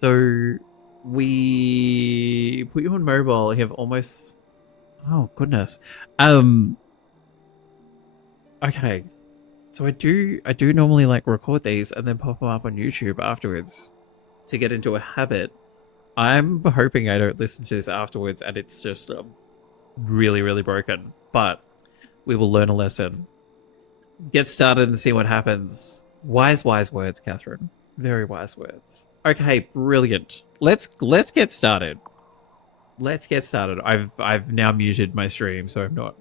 So we put you on mobile. You have almost. Oh goodness. Um. Okay. So I do normally like record these and then pop them up on YouTube afterwards to get into a habit. I'm hoping I don't listen to this afterwards and it's just really really broken. But we will learn a lesson. Get started and see what happens. Wise words, Catherine. Very wise words. Okay, brilliant. Let's get started. Let's get started. I've now muted my stream so I'm not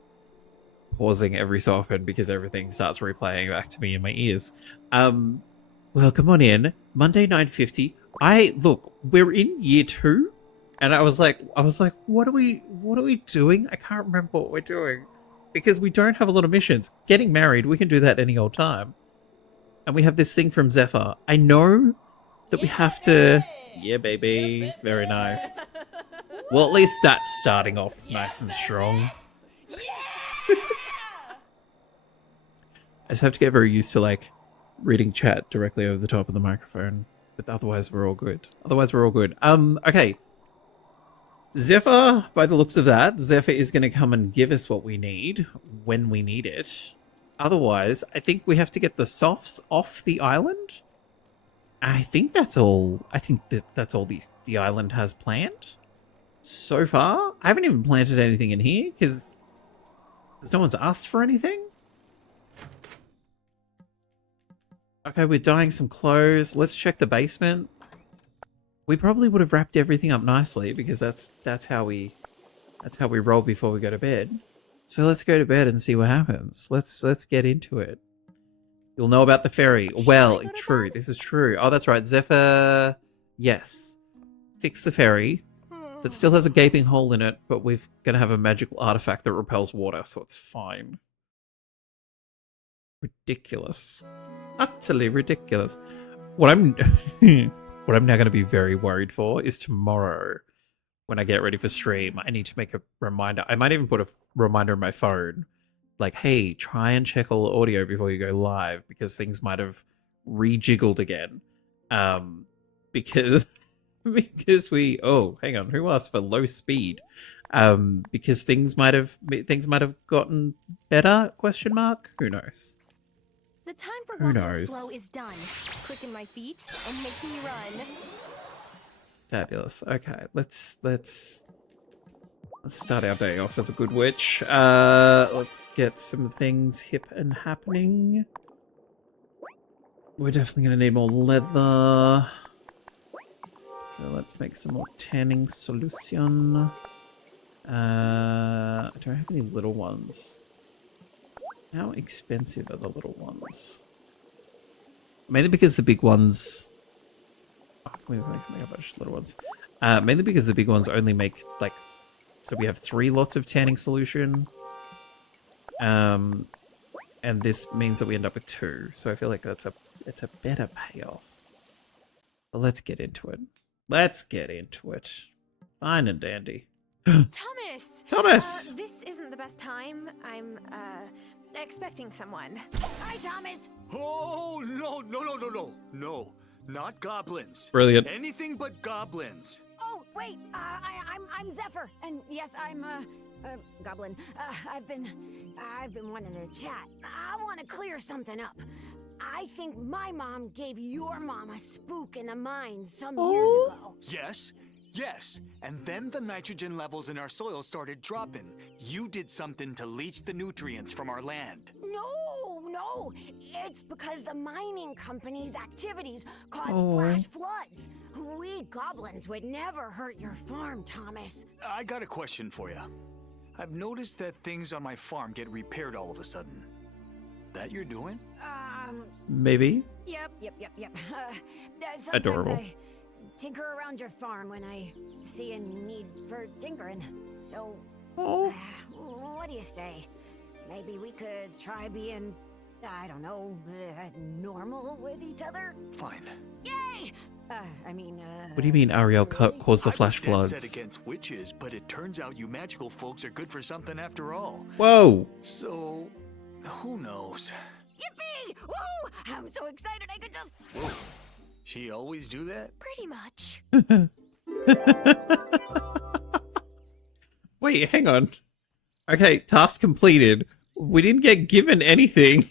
pausing every so often because everything starts replaying back to me in my ears. Well, come on in. Monday 9:50. Look, we're in year 2 and I was like what are we doing? I can't remember what we're doing because we don't have a lot of missions. Getting married, we can do that any old time. And we have this thing from Zephyr. I know that we have to... Yeah, baby. Very nice. Well, at least that's starting off nice and strong. I just have to get very used to, like, reading chat directly over the top of the microphone. But otherwise, we're all good. Okay. Zephyr, by the looks of that, Zephyr is going to come and give us what we need when we need it. Otherwise, I think we have to get the softs off the island. I think that's all. I think that's all the island has planned so far. I haven't even planted anything in here because no one's asked for anything. Okay, we're dyeing some clothes. Let's check the basement. We probably would have wrapped everything up nicely because that's how we roll before we go to bed. So let's go to bed and see what happens. Let's get into it. You'll know about the ferry. Well, true. This is true. Oh, that's right. Zephyr, yes. Fix the ferry. That still has a gaping hole in it, but we're going to have a magical artifact that repels water, so it's fine. Ridiculous. Utterly ridiculous. What I'm what I'm now going to be very worried for is tomorrow when I get ready for stream, I need to make a reminder. I might even put a reminder on my phone. Like, hey, try and check all the audio before you go live because things might have rejiggled again. Because we hang on, who asked for low speed? Because things might have gotten better? Question mark? Who knows? The time for walking slow is done. Quicken my feet and make me run. Fabulous. Okay, let's start our day off as a good witch. Let's get some things hip and happening. We're definitely going to need more leather. So let's make some more tanning solution. I don't have any little ones. How expensive are the little ones? Mainly because the big ones... Oh, can we make a bunch of little ones? Mainly because the big ones only make, like... So we have 3 lots of tanning solution. And this means that we end up with 2. So I feel like it's a better payoff. But let's get into it. Let's get into it. Fine and dandy. Thomas! Thomas! This isn't the best time. I'm, expecting someone. Hi, Thomas! Oh, no, not goblins. Brilliant. Anything but goblins. Oh, wait, I'm Zephyr, and yes, I'm, goblin. I've been wanting to chat. I want to clear something up. I think my mom gave your mom a spook in the mines some years ago. Yes, and then the nitrogen levels in our soil started dropping. You did something to leach the nutrients from our land. No, it's because the mining company's activities caused flash floods. We goblins would never hurt your farm, Thomas. I got a question for you. I've noticed that things on my farm get repaired all of a sudden. That you're doing? Maybe. Yep. Sometimes Adorable. I tinker around your farm when I see a need for tinkering. So, what do you say? Maybe we could try being, I don't know, normal with each other? Fine. Yay! What do you mean Ariel caused the flash I was dead floods? set against witches, but it turns out you magical folks are good for something after all. Whoa! So, who knows? Yippee! Woo! I'm so excited I could just... She always do that? Pretty much. Wait, hang on. Okay, task completed. We didn't get given anything.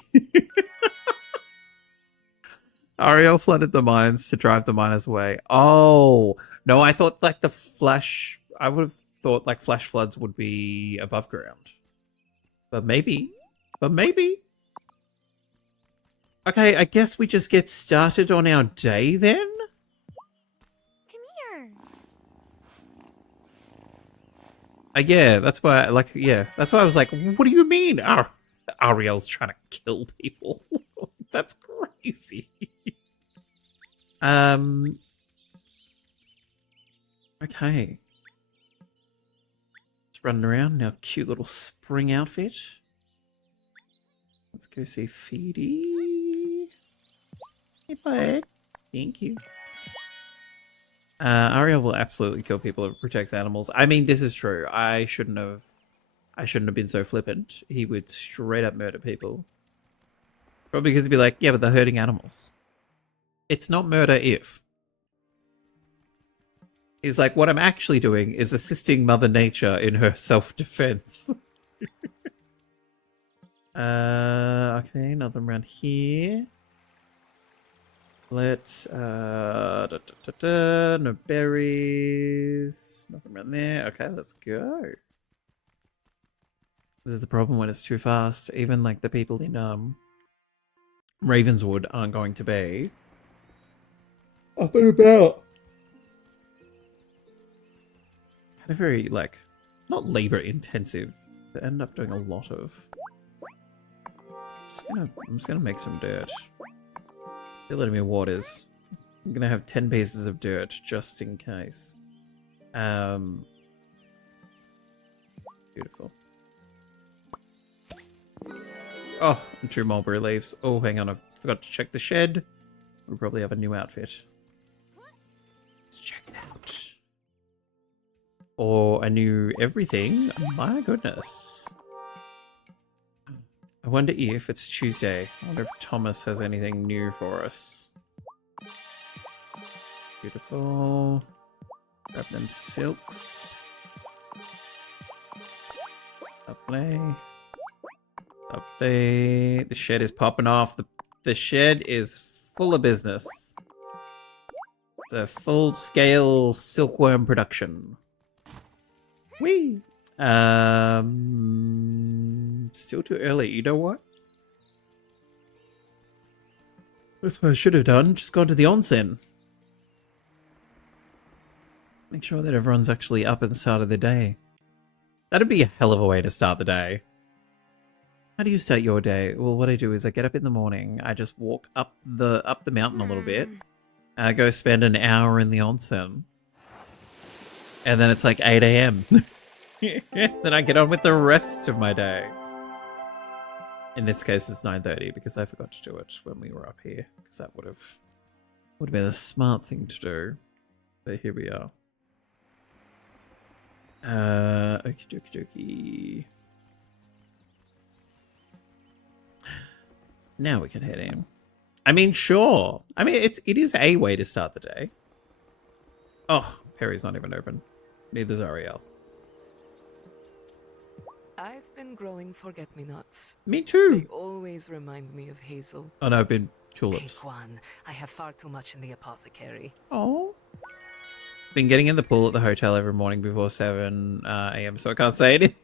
Ariel flooded the mines to drive the miners away. Oh, no, I thought like the flash... I would have thought like flash floods would be above ground. But maybe. But maybe. Okay, I guess we just get started on our day then? Come here. Yeah, that's why, like, yeah, that's why I was like, what do you mean? Ariel's trying to kill people. That's crazy. Okay. It's running around in our cute little spring outfit. Let's go see Feedy. Hey, bud. Thank you. Ariel will absolutely kill people if it protects animals. I mean, this is true. I shouldn't have been so flippant. He would straight up murder people. Probably because he'd be like, yeah, but they're hurting animals. It's not murder if. He's like, what I'm actually doing is assisting Mother Nature in her self-defense. Okay, nothing around here. Let's, no berries. Nothing around there. Okay, let's go. This is the problem when it's too fast. Even like the people in, Ravenswood aren't going to be up and about. Had a very, like, not labor intensive, but ended up doing a lot of. I'm just gonna make some dirt. Fill it in with waters. I'm gonna have 10 pieces of dirt just in case. Beautiful. Oh, and 2 mulberry leaves. Oh, hang on, I forgot to check the shed. We'll probably have a new outfit. Let's check it out. Or a new everything. My goodness. I wonder if it's Tuesday. I wonder if Thomas has anything new for us. Beautiful. Grab them silks. Lovely. Lovely. The shed is popping off. The shed is full of business. It's a full-scale silkworm production. Whee! Still too early. You know what? That's what I should have done. Just gone to the onsen. Make sure that everyone's actually up at the start of the day. That'd be a hell of a way to start the day. How do you start your day? Well, what I do is I get up in the morning. I just walk up the mountain a little bit. I go spend an hour in the onsen. And then it's like 8 a.m. Then I get on with the rest of my day. In this case, it's 9:30 because I forgot to do it when we were up here. Because that would have been a smart thing to do. But here we are. Okie dokie dokie. Now we can head in. I mean, sure. I mean, it is a way to start the day. Oh, Perry's not even open. Neither's Ariel. I've been growing forget-me-nots. Me too. They always remind me of Hazel. Oh no, I've been tulips. Take one. I have far too much in the apothecary. Oh. Been getting in the pool at the hotel every morning before 7 a.m. so I can't say anything.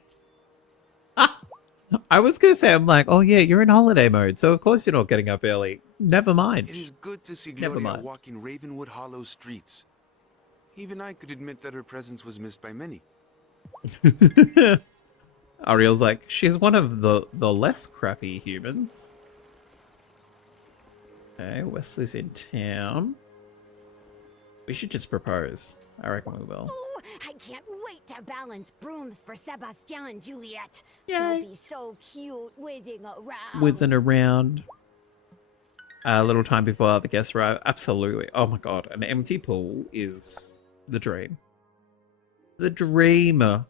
I was going to say, I'm like, oh yeah, you're in holiday mode, so of course you're not getting up early. Never mind. It is good to see Never Gloria mind. walking Ravenwood Hollow streets. Even I could admit that her presence was missed by many. Ariel's like, she's one of the less crappy humans. Okay, Wesley's in town. We should just propose. I reckon we will. Oh, I can't wait to balance brooms for Sebastian and Juliet. Yay. They'll be so cute whizzing around. Whizzing around. A little time before the guests arrive. Absolutely. Oh my god, an empty pool is the dream. The dream. Don't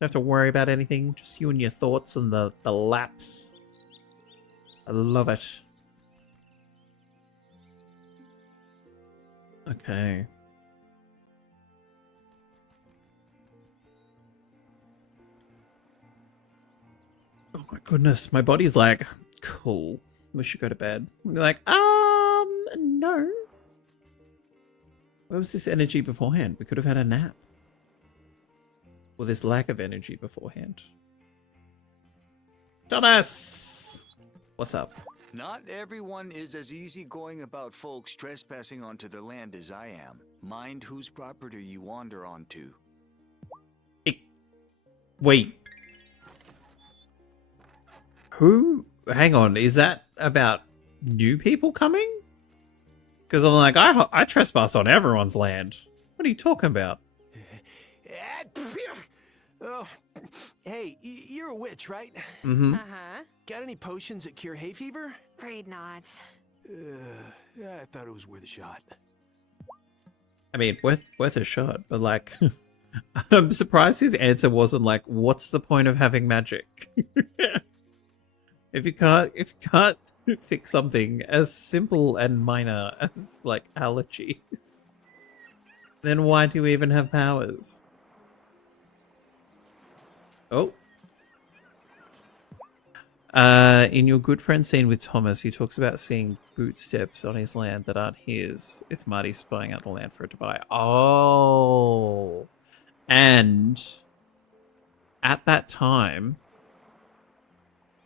have to worry about anything. Just you and your thoughts and the laps. I love it. Okay. Oh my goodness, my body's like, cool. We should go to bed. They're like, no. Where was this energy beforehand? We could have had a nap. Or this lack of energy beforehand. Thomas! What's up? Not everyone is as easygoing about folks trespassing onto their land as I am. Mind whose property you wander onto. Wait. Who? Hang on, is that about new people coming? Because I'm like, I trespass on everyone's land. What are you talking about? Oh, hey, you're a witch, right? Mm-hmm. Uh-huh. Got any potions that cure hay fever? Afraid not. I thought it was worth a shot. I mean, worth a shot, but like, I'm surprised his answer wasn't like, "What's the point of having magic?" if you can't fix something as simple and minor as like allergies, then why do you even have powers? Oh. In your good friend scene with Thomas, he talks about seeing bootsteps on his land that aren't his. It's Marty spying out the land for it to buy. Oh. And at that time,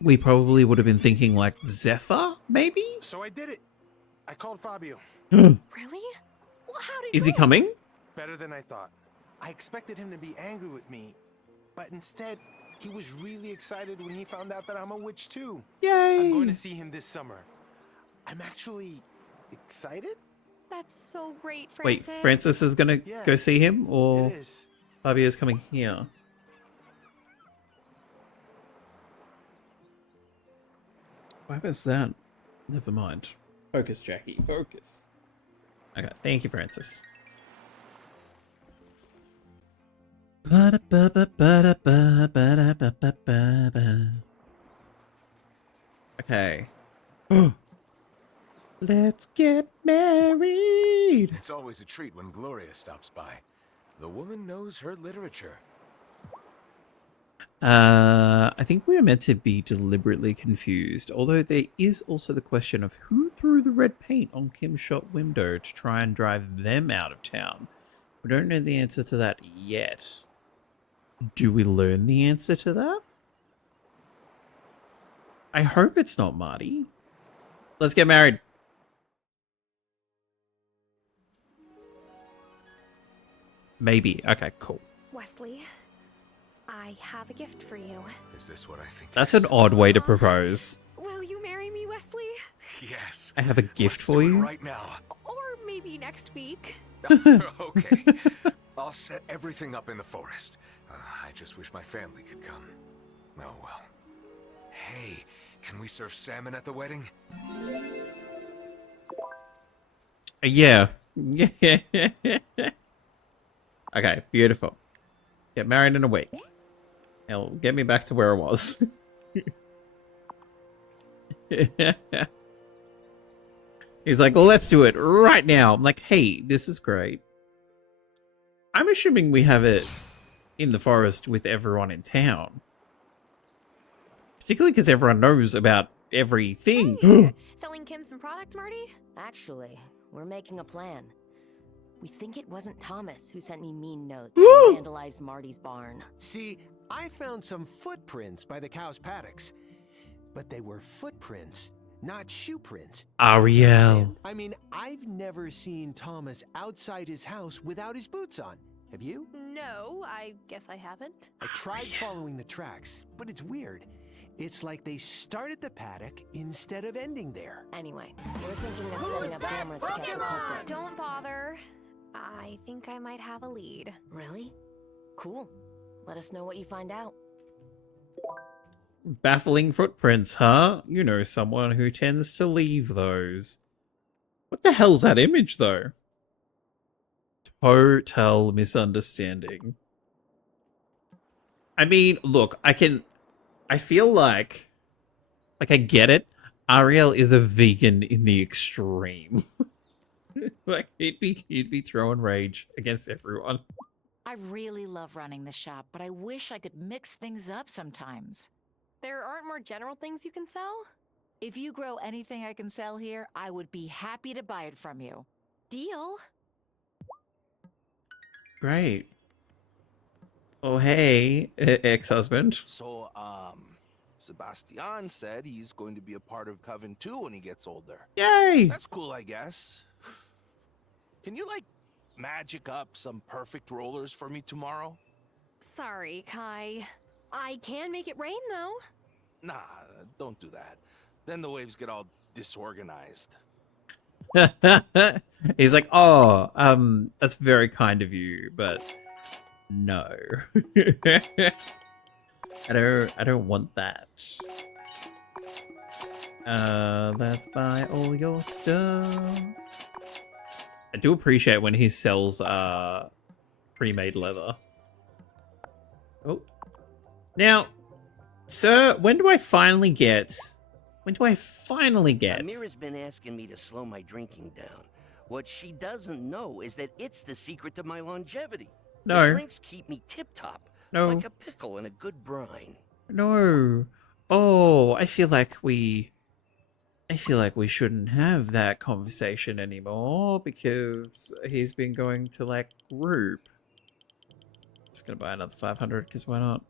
we probably would have been thinking like Zephyr, maybe? So I did it. I called Fabio. Really? Well, how did Is he coming? Better than I thought. I expected him to be angry with me, but instead, he was really excited when he found out that I'm a witch too. Yay! I'm going to see him this summer. I'm actually excited? That's so great, Wait, Francis. Francis is gonna Yeah, go see him, or It is. Fabio's coming here? Why was that? Never mind. Focus, Jackie. Focus. Okay, thank you, Francis. Okay. Let's get married. It's always a treat when Gloria stops by. The woman knows her literature. I think we are meant to be deliberately confused, although there is also the question of who threw the red paint on Kim's shop window to try and drive them out of town. We don't know the answer to that yet. Do we learn the answer to that? I hope it's not Marty. Let's get married. Maybe. Okay, cool. Wesley, I have a gift for you. Is this what I think? That's an odd way to propose. Will you marry me, Wesley? Yes. I have a gift Let's for do it you. right now. Or maybe next week. Okay. I'll set everything up in the forest. I just wish my family could come. Oh well. Hey, can we serve salmon at the wedding? Yeah. Okay, beautiful. Get married in a week. It'll get me back to where I was. He's like, well, let's do it right now. I'm like, hey, this is great. I'm assuming we have it in the forest with everyone in town. Particularly because everyone knows about everything. Hey, selling Kim some product, Marty? Actually, we're making a plan. We think it wasn't Thomas who sent me mean notes and vandalized Marty's barn. See, I found some footprints by the cow's paddocks. But they were footprints, not shoe prints. Ariel. I mean, I've never seen Thomas outside his house without his boots on. Have you? No, I guess I haven't. I tried following the tracks, but it's weird. It's like they started the paddock instead of ending there. Anyway, we're thinking of setting up cameras to catch the culprit. Don't bother. I think I might have a lead. Really? Cool. Let us know what you find out. Baffling footprints, huh? You know someone who tends to leave those. What the hell's that image, though? Total misunderstanding. I mean, look, I feel like I get it. Ariel is a vegan in the extreme. Like he'd be throwing rage against everyone. I really love running the shop, but I wish I could mix things up sometimes. There aren't more general things you can sell? If you grow anything I can sell here, I would be happy to buy it from you. Deal. Great. Oh hey, ex-husband. So, Sebastian said he's going to be a part of Coven too when he gets older. Yay! That's cool, I guess. Can you, like, magic up some perfect rollers for me tomorrow? Sorry, Kai. I can make it rain, though. Nah, don't do that. Then the waves get all disorganized. He's like, oh, that's very kind of you, but no. I don't want that. Let's buy all your stuff. I do appreciate when he sells pre-made leather. Oh. Now, sir, when do I finally get Amira's been asking me to slow my drinking down. What she doesn't know is that it's the secret to my longevity. No. The drinks keep me tip-top. No. Like a pickle in a good brine. No. Oh, I feel like we shouldn't have that conversation anymore because he's been going to like group. Just gonna buy another 500 because why not?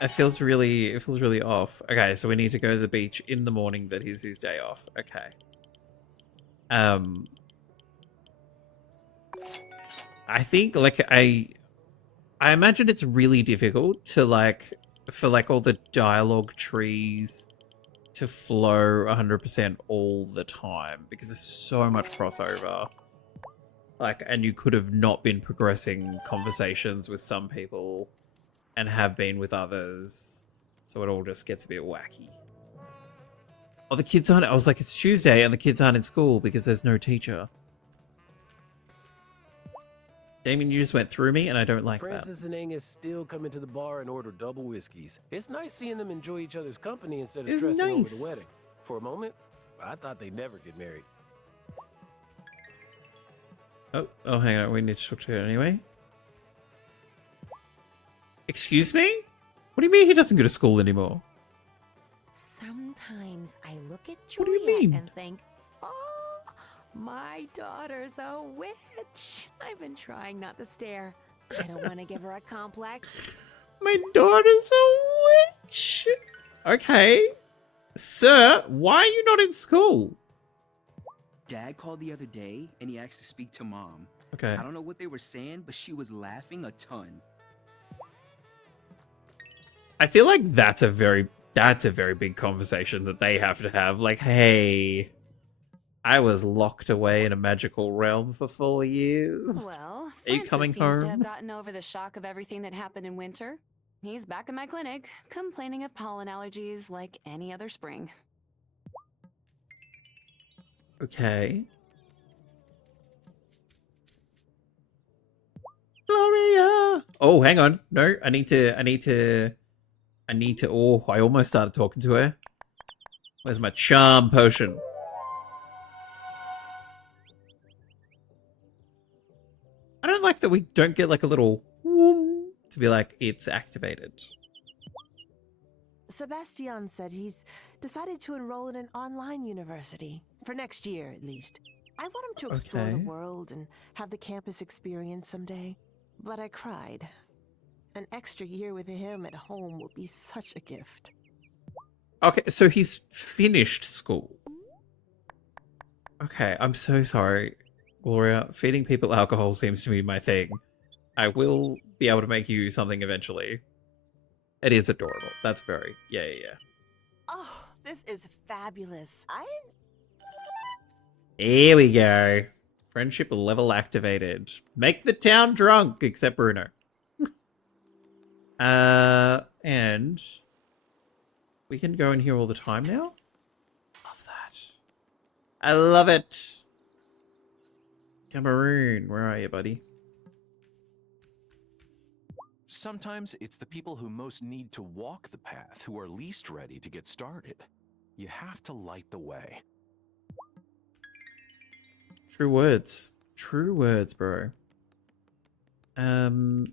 It feels really off. Okay, so we need to go to the beach in the morning that is his day off. Okay. I think like I imagine it's really difficult to like for like all the dialogue trees to flow 100% all the time because there's so much crossover. Like, and you could have not been progressing conversations with some people and have been with others. So it all just gets a bit wacky. Oh, the kids aren't, I was like, it's Tuesday and the kids aren't in school because there's no teacher. Damien, you just went through me and I don't like Francis and Angus still come into the bar and order double whiskeys. It's nice seeing them enjoy each other's company instead of stressing over the wedding. For a moment, I thought they'd never get married. Oh, hang on. We need to talk to her anyway. Excuse me? What do you mean he doesn't go to school anymore? Sometimes I look at What do you Juliet mean? and think, oh, my daughter's a witch. I've been trying not to stare. I don't want to give her a complex. My daughter's a witch. Okay. Sir, why are you not in school? Dad called the other day and he asked to speak to Mom. Okay. I don't know what they were saying, but she was laughing a ton. I feel like that's a very big conversation that they have to have. Like, hey, I was locked away in a magical realm for 4 years. Well, are you coming seems to have home? gotten over the shock of everything that happened in winter. He's back in my clinic, complaining of pollen allergies like any other spring. Okay. Gloria! Oh, hang on. No, I need to, oh, I almost started talking to her. Where's my charm potion? I don't like that we don't get like a little whoom to be like, it's activated. Sebastian said he's decided to enroll in an online university. For next year, at least. I want him to explore the Okay. world and have the campus experience someday. But I cried. An extra year with him at home will be such a gift. Okay, so he's finished school. Okay, I'm so sorry, Gloria. Feeding people alcohol seems to be my thing. I will be able to make you something eventually. It is adorable. That's very, yeah. Oh, this is fabulous. Here we go. Friendship level activated. Make the town drunk, except Bruno. And we can go in here all the time now? Love that. I love it. Cameroon, where are you, buddy? Sometimes it's the people who most need to walk the path who are least ready to get started. You have to light the way. True words. True words, bro. Am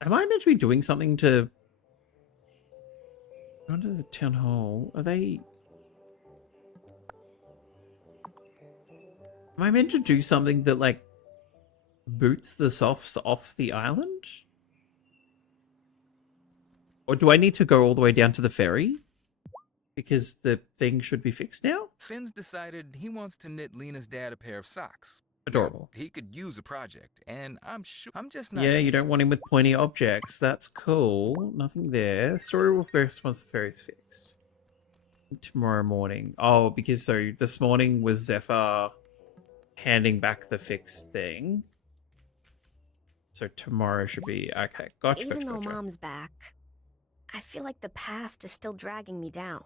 I meant to be doing something to go to the town hall? Are they? Am I meant to do something that like boots the softs off the island? Or do I need to go all the way down to the ferry? Because the thing should be fixed now? Finn's decided he wants to knit Lena's dad a pair of socks. Adorable. He could use a project, and I'm just not. Yeah, you don't want him with pointy objects. That's cool. Nothing there. Story will first once the ferry's fixed. Tomorrow morning. Oh, because so this morning was Zephyr handing back the fixed thing. So tomorrow should be okay. Gotcha. Even though gotcha. Mom's back, I feel like the past is still dragging me down.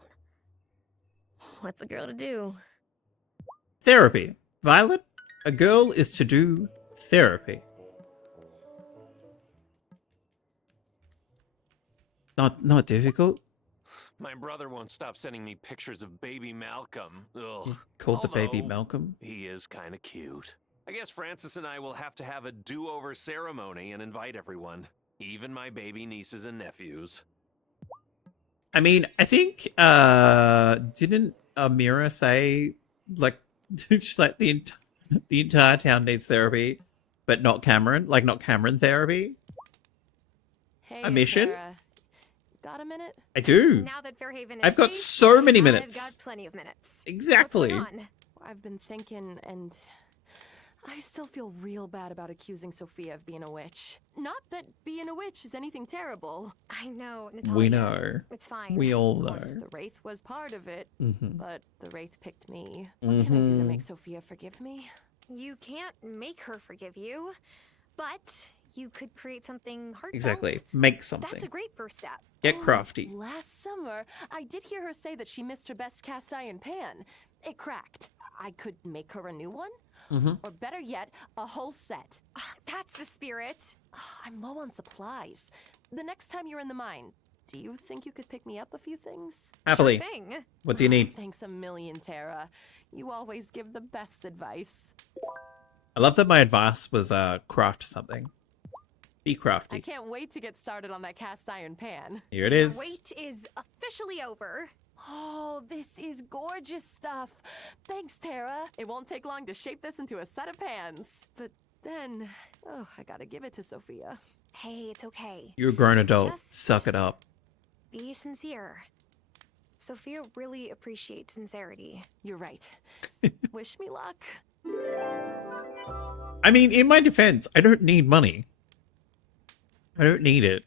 What's a girl to do? Therapy. Violet, a girl is to do therapy. Not difficult. My brother won't stop sending me pictures of baby Malcolm. Ugh. Called the baby Although, Malcolm. He is kind of cute. I guess Francis and I will have to have a do-over ceremony and invite everyone, even my baby nieces and nephews. I mean, I think didn't Amira say like just like the entire town needs therapy, but not Cameron, like not Cameron therapy? Hey, a mission? Tara. Got a minute? I do. Now that Fairhaven is I've got safe, so many I've minutes. got plenty of minutes. Exactly. What's going on? I've been thinking, and I still feel real bad about accusing Sophia of being a witch. Not that being a witch is anything terrible. I know, Natalia. We know. It's fine. We all Of course, know. the Wraith was part of it, Mhm. but the Wraith picked me. What can I do to Mhm. make Sophia forgive me? You can't make her forgive you, but you could create something heartfelt. Exactly. Make something. That's a great first step. Get crafty. Last summer, I did hear her say that she missed her best cast iron pan. It cracked. I could make her a new one? Mhm. Or better yet, a whole set. That's the spirit. I'm low on supplies. The next time you're in the mine, do you think you could pick me up a few things? Happily. Sure thing. What do you need? Thanks a million, Tara. You always give the best advice. I love that my advice was craft something. Be crafty. I can't wait to get started on that cast iron pan. Here it is. Wait is officially over. Oh, this is gorgeous stuff. Thanks, Tara. It won't take long to shape this into a set of pans. But then, I gotta give it to Sophia. Hey, it's okay. You're a grown adult. Just Suck it up. be sincere. Sophia really appreciates sincerity. You're right. Wish me luck. I mean, in my defense, I don't need money. I don't need it.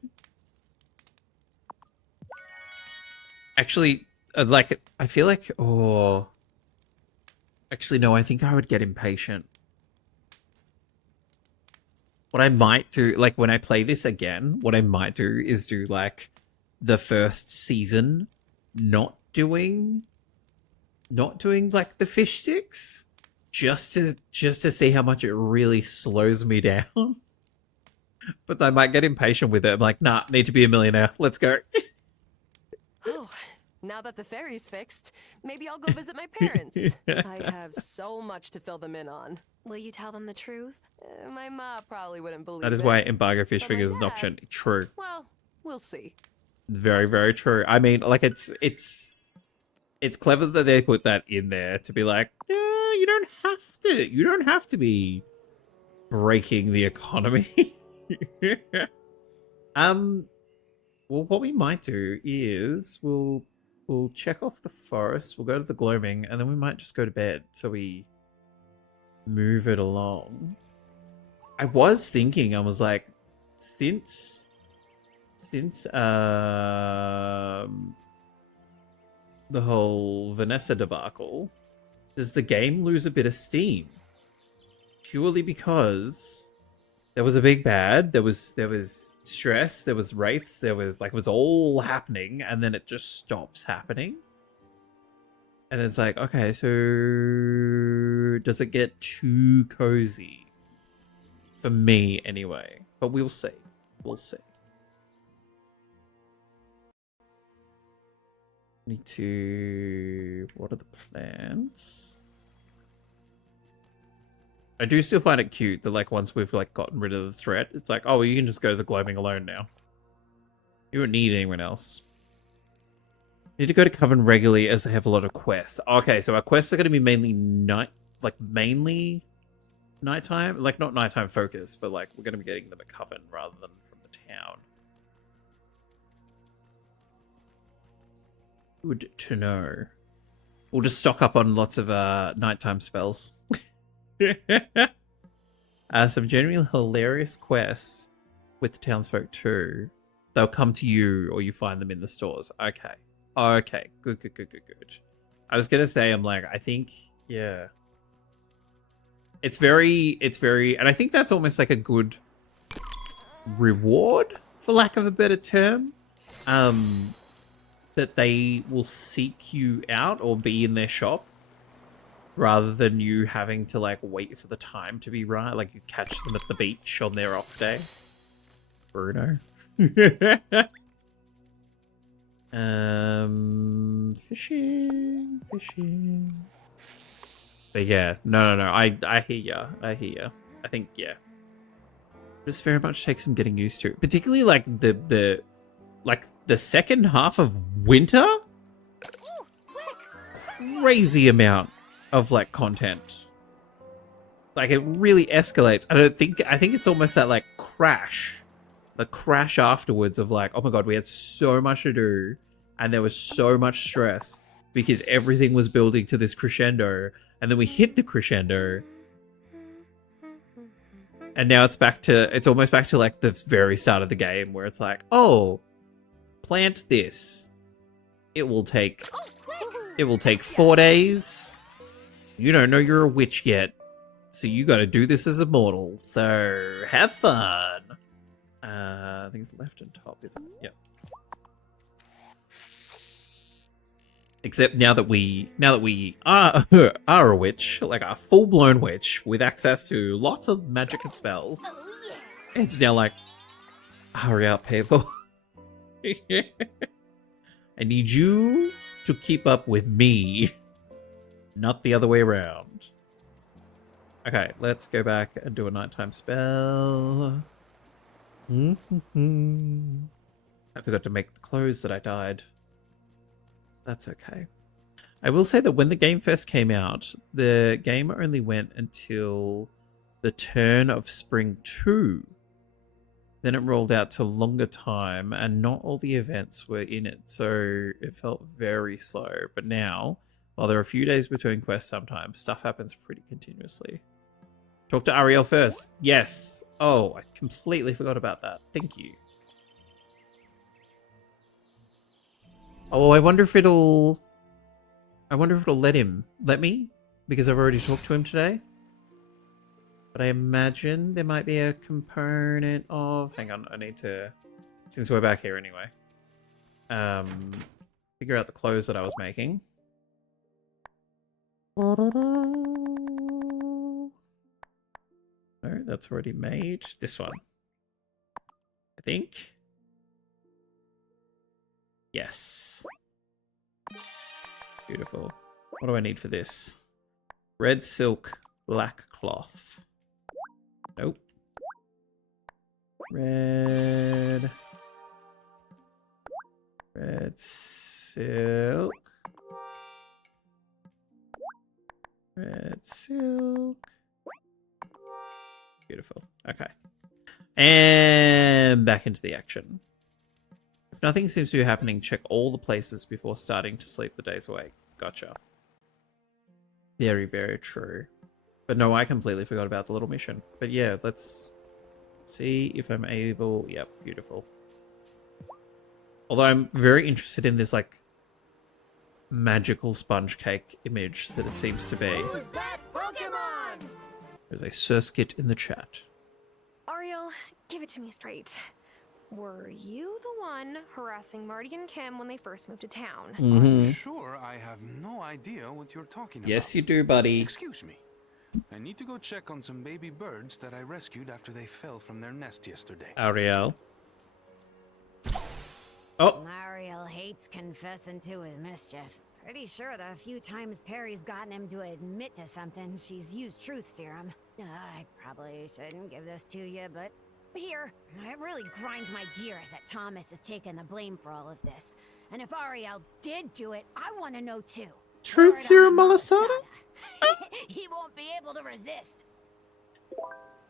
Actually, like, I feel like, actually, no, I think I would get impatient. What I might do, like, when I play this again, what I might do is do, like, the first season not doing, like, the fish sticks. Just to see how much it really slows me down. But I might get impatient with it. I'm like, nah, need to be a millionaire. Let's go. Oh, now that the ferry's fixed, maybe I'll go visit my parents. I have so much to fill them in on. Will you tell them the truth? My ma probably wouldn't believe it. That is why embargo fish But my figures is an dad- option. True. Well, we'll see. Very, very true. I mean, like, it's clever that they put that in there to be like, yeah, you don't have to be breaking the economy. Well, what we might do is we'll check off the forest, we'll go to the gloaming, and then we might just go to bed so we move it along. I was thinking, I was like, since the whole Vanessa debacle, does the game lose a bit of steam? Purely because there was a big bad, there was stress, there was wraiths, there was like, it was all happening, and then it just stops happening. And then it's like, okay, so does it get too cozy? For me, anyway. But we'll see. We'll see. Need to... What are the plans? I do still find it cute that like once we've like gotten rid of the threat, it's like, oh, well, you can just go to the gloaming alone now. You don't need anyone else. Need to go to Coven regularly as they have a lot of quests. Okay, so our quests are going to be mainly mainly nighttime, like not nighttime focus, but like we're going to be getting them at Coven rather than from the town. Good to know. We'll just stock up on lots of nighttime spells. Some genuinely hilarious quests with the townsfolk too. They'll come to you or you find them in the stores. Okay. Okay. Good. I was gonna say, I'm like, I think, yeah. It's very, and I think that's almost like a good reward, for lack of a better term. That they will seek you out or be in their shop rather than you having to like wait for the time to be right. Like you catch them at the beach on their off day. Bruno. Fishing. But yeah, no. I hear ya. I think, yeah. Just very much takes some getting used to. Particularly like the second half of winter? Crazy amount of like content. Like it really escalates. I think it's almost that like crash. The crash afterwards of like, oh my god, we had so much to do and there was so much stress because everything was building to this crescendo and then we hit the crescendo and now it's almost back to like the very start of the game where it's like, oh, plant this. It will take 4 daings. You don't know you're a witch yet, so you got to do this as a mortal. So have fun. I think it's left and top, isn't it? Yep. Except now that we are a witch, like a full-blown witch with access to lots of magic and spells, it's now like, hurry up, people. I need you to keep up with me, not the other way around. Okay, let's go back and do a nighttime spell. I forgot to make the clothes that I dyed. That's okay. I will say that when the game first came out, the game only went until the turn of Spring 2. Then it rolled out to longer time and not all the events were in it, so it felt very slow. But now, while there are a few days between quests sometimes, stuff happens pretty continuously. Talk to Ariel first. Yes. Oh, I completely forgot about that. Thank you. Oh, I wonder if it'll let me, because I've already talked to him today. But I imagine there might be a component of, hang on, I need to, since we're back here anyway, figure out the clothes that I was making. No, that's already made. This one, I think. Yes. Beautiful. What do I need for this? Red silk, black cloth. Nope. Red silk. Red silk. Beautiful. Okay. And back into the action. If nothing seems to be happening, check all the places before starting to sleep the days away. Gotcha. Very, very true. But no, I completely forgot about the little mission. But yeah, let's see if I'm able... Yep, beautiful. Although I'm very interested in this, like, magical sponge cake image that it seems to be. Who's that Pokemon? There's a Surskit in the chat. Ariel, give it to me straight. Were you the one harassing Marty and Kim when they first moved to town? I'm sure I have no idea what you're talking about. Yes, you do, buddy. Excuse me. I need to go check on some baby birds that I rescued after they fell from their nest yesterday. Ariel. Oh. Ariel hates confessing to his mischief. Pretty sure the few times Perry's gotten him to admit to something, she's used truth serum. I probably shouldn't give this to you, but here. It really grinds my gears that Thomas is taking the blame for all of this. And if Ariel did do it, I want to know too. Truth serum malasada? He won't be able to resist.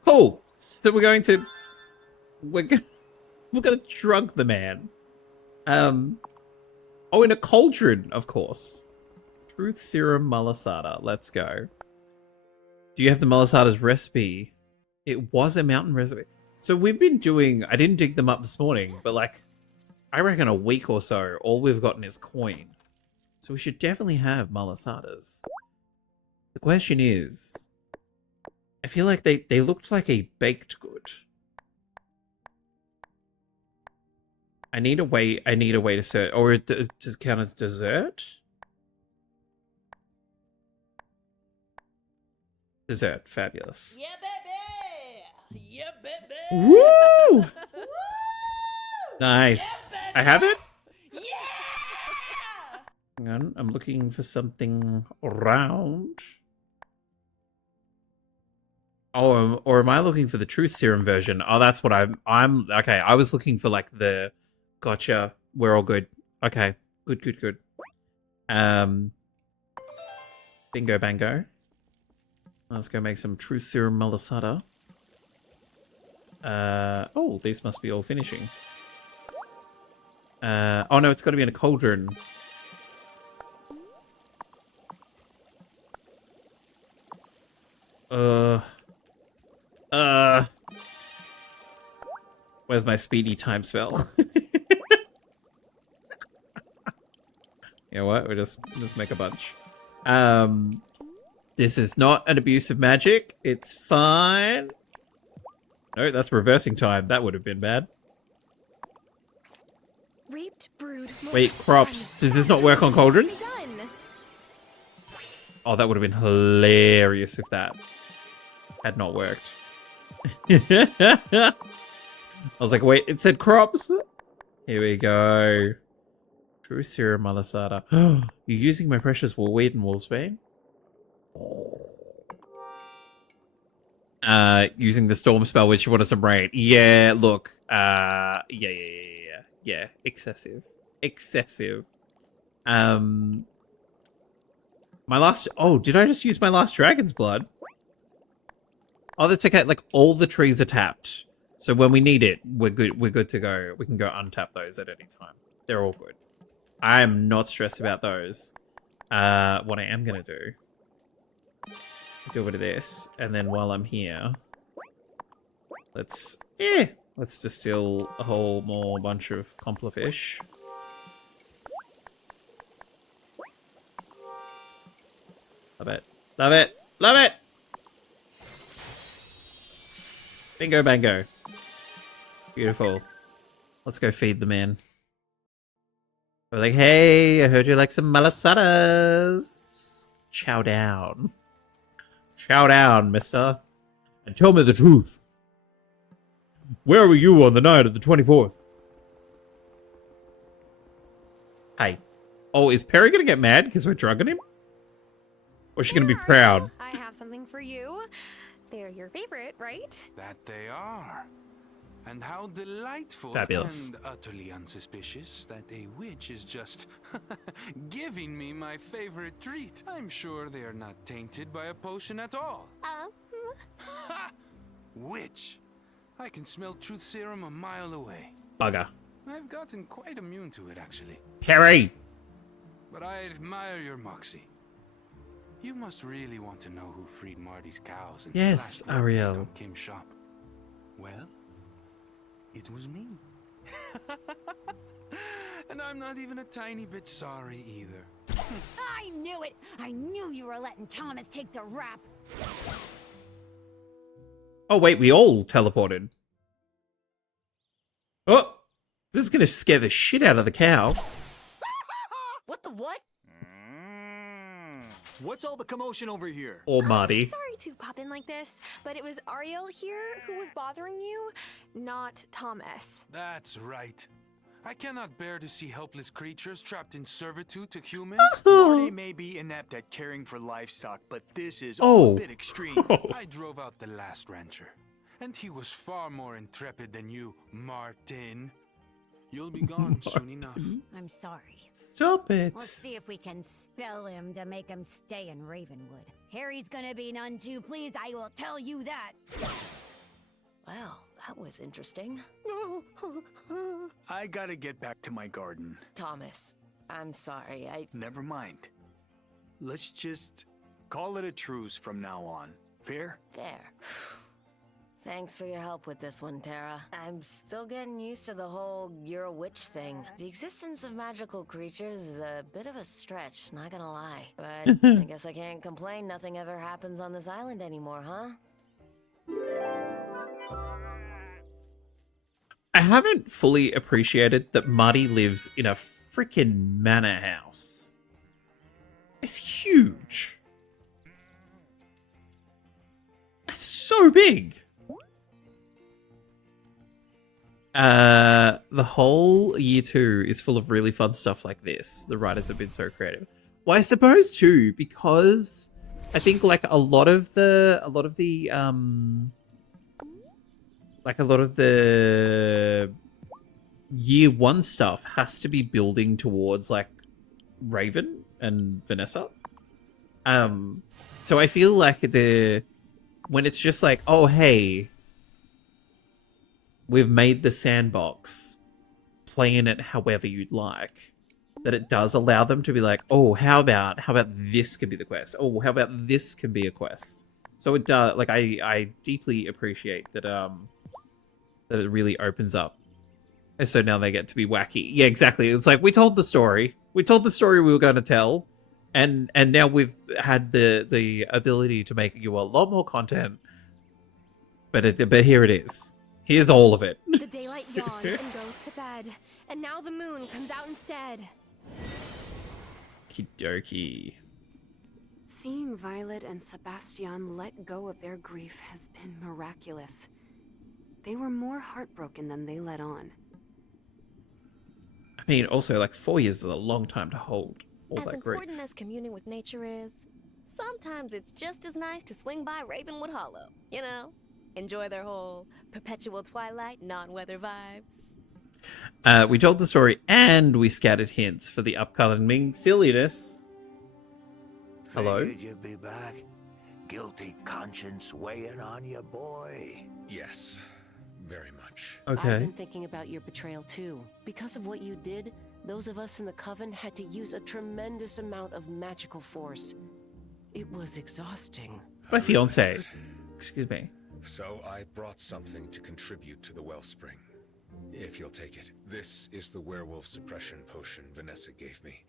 Cool. So we're gonna drug the man. Oh, in a cauldron, of course. Truth serum malasada. Let's go. Do you have the malasada's recipe? It was a mountain recipe. So we've been doing, I didn't dig them up this morning, but like, I reckon a week or so, all we've gotten is coin. So we should definitely have malasadas. The question is, I feel like they looked like a baked good. I need a way to search, or does it count as dessert? Dessert, fabulous. Yeah, baby! Yeah, baby! Woo! Nice. Yeah, I have it? Yeah! Hang on, I'm looking for something round. Oh, or am I looking for the truth serum version? Oh, that's what I'm okay. I was looking for like the gotcha. We're all good. Okay. Good. Bingo bango. Let's go make some truth serum malasada. Oh, these must be all finishing. Oh no, it's got to be in a cauldron. Where's my speedy time spell? You know what? We'll just make a bunch. This is not an abuse of magic. It's fine. No, that's reversing time. That would have been bad. Raped brood. Wait, crops. Did this not work on cauldrons? Oh, that would have been hilarious if that had not worked. I was like, wait, it said crops. Here we go. True serum malasada. You're using my precious weed and wolfsbane? Using the storm spell, which you wanted some rain. Yeah, look. Yeah. Excessive. My last. Oh, did I just use my last dragon's blood? Oh, that's okay. Like all the trees are tapped, so when we need it, we're good. We're good to go. We can go untap those at any time. They're all good. I am not stressed about those. What I am gonna do. Do a bit of this, and then while I'm here, let's distill a whole more bunch of complefish. Love it! Bingo bango. Beautiful. Let's go feed the man. We're like, hey, I heard you like some malasadas. Chow down. Chow down, mister. And tell me the truth. Where were you on the night of the 24th? Hey. Oh, is Perry gonna get mad because we're drugging him? Or is she gonna be proud? I have something for you. They're your favorite, right? That they are. And how delightful Fabulous. and utterly unsuspicious that a witch is just giving me my favorite treat. I'm sure they are not tainted by a potion at all. Ha! Witch! I can smell truth serum a mile away. Bugger. I've gotten quite immune to it, actually. Perry! But I admire your moxie. You must really want to know who freed Marty's cows and Yes, slashed Ariel. on Kim's shop. Well, it was me. And I'm not even a tiny bit sorry either. I knew it! I knew you were letting Thomas take the rap. Oh, wait, we all teleported. Oh! This is gonna scare the shit out of the cow. What the what? What's all the commotion over here? Or Marty. Sorry to pop in like this, but it was Ariel here who was bothering you, not Thomas. That's right. I cannot bear to see helpless creatures trapped in servitude to humans. Marty may be inept at caring for livestock, but this is all a bit extreme. I drove out the last rancher, and he was far more intrepid than you, Martin. You'll be gone soon enough. I'm sorry. Stop it. Let's see if we can spell him to make him stay in Ravenwood. Harry's gonna be none too pleased, I will tell you that. Well, that was interesting. I gotta get back to my garden. Thomas, I'm sorry, Never mind. Let's just call it a truce from now on. Fair? There. Thanks for your help with this one, Tara. I'm still getting used to the whole you're a witch thing. The existence of magical creatures is a bit of a stretch, not gonna lie. But I guess I can't complain nothing ever happens on this island anymore, huh? I haven't fully appreciated that Marty lives in a freaking manor house. It's huge. It's so big. The whole year 2 is full of really fun stuff like this. The writers have been so creative. Well, I suppose too, because I think like a lot of the year 1 stuff has to be building towards like Raven and Vanessa. So I feel like when it's just like, oh hey, we've made the sandbox, play in it however you'd like, that it does allow them to be like, oh, how about this could be the quest? Oh, how about this can be a quest? So it does, like, I deeply appreciate that that it really opens up. And so now they get to be wacky. Yeah, exactly. It's like, we told the story. We told the story we were going to tell. And now we've had the ability to make you a lot more content. But here it is. Here's all of it. The daylight yawns and goes to bed, and now the moon comes out instead. Kidoki. Seeing Violet and Sebastian let go of their grief has been miraculous. They were more heartbroken than they let on. I mean, also, like, 4 years is a long time to hold all As that grief. important as communing with nature is, sometimes it's just as nice to swing by Ravenwood Hollow, you know? Enjoy their whole perpetual twilight, non-weather vibes. We told the story and we scattered hints for the upcoming silliness. Hello? Figured you'd be back. Guilty conscience weighing on you, boy. Yes, very much. Okay. I've been thinking about your betrayal too. Because of what you did, those of us in the Coven had to use a tremendous amount of magical force. It was exhausting. My fiance. Excuse me. So I brought something to contribute to the wellspring. If you'll take it. This is the werewolf suppression potion Vanessa gave me.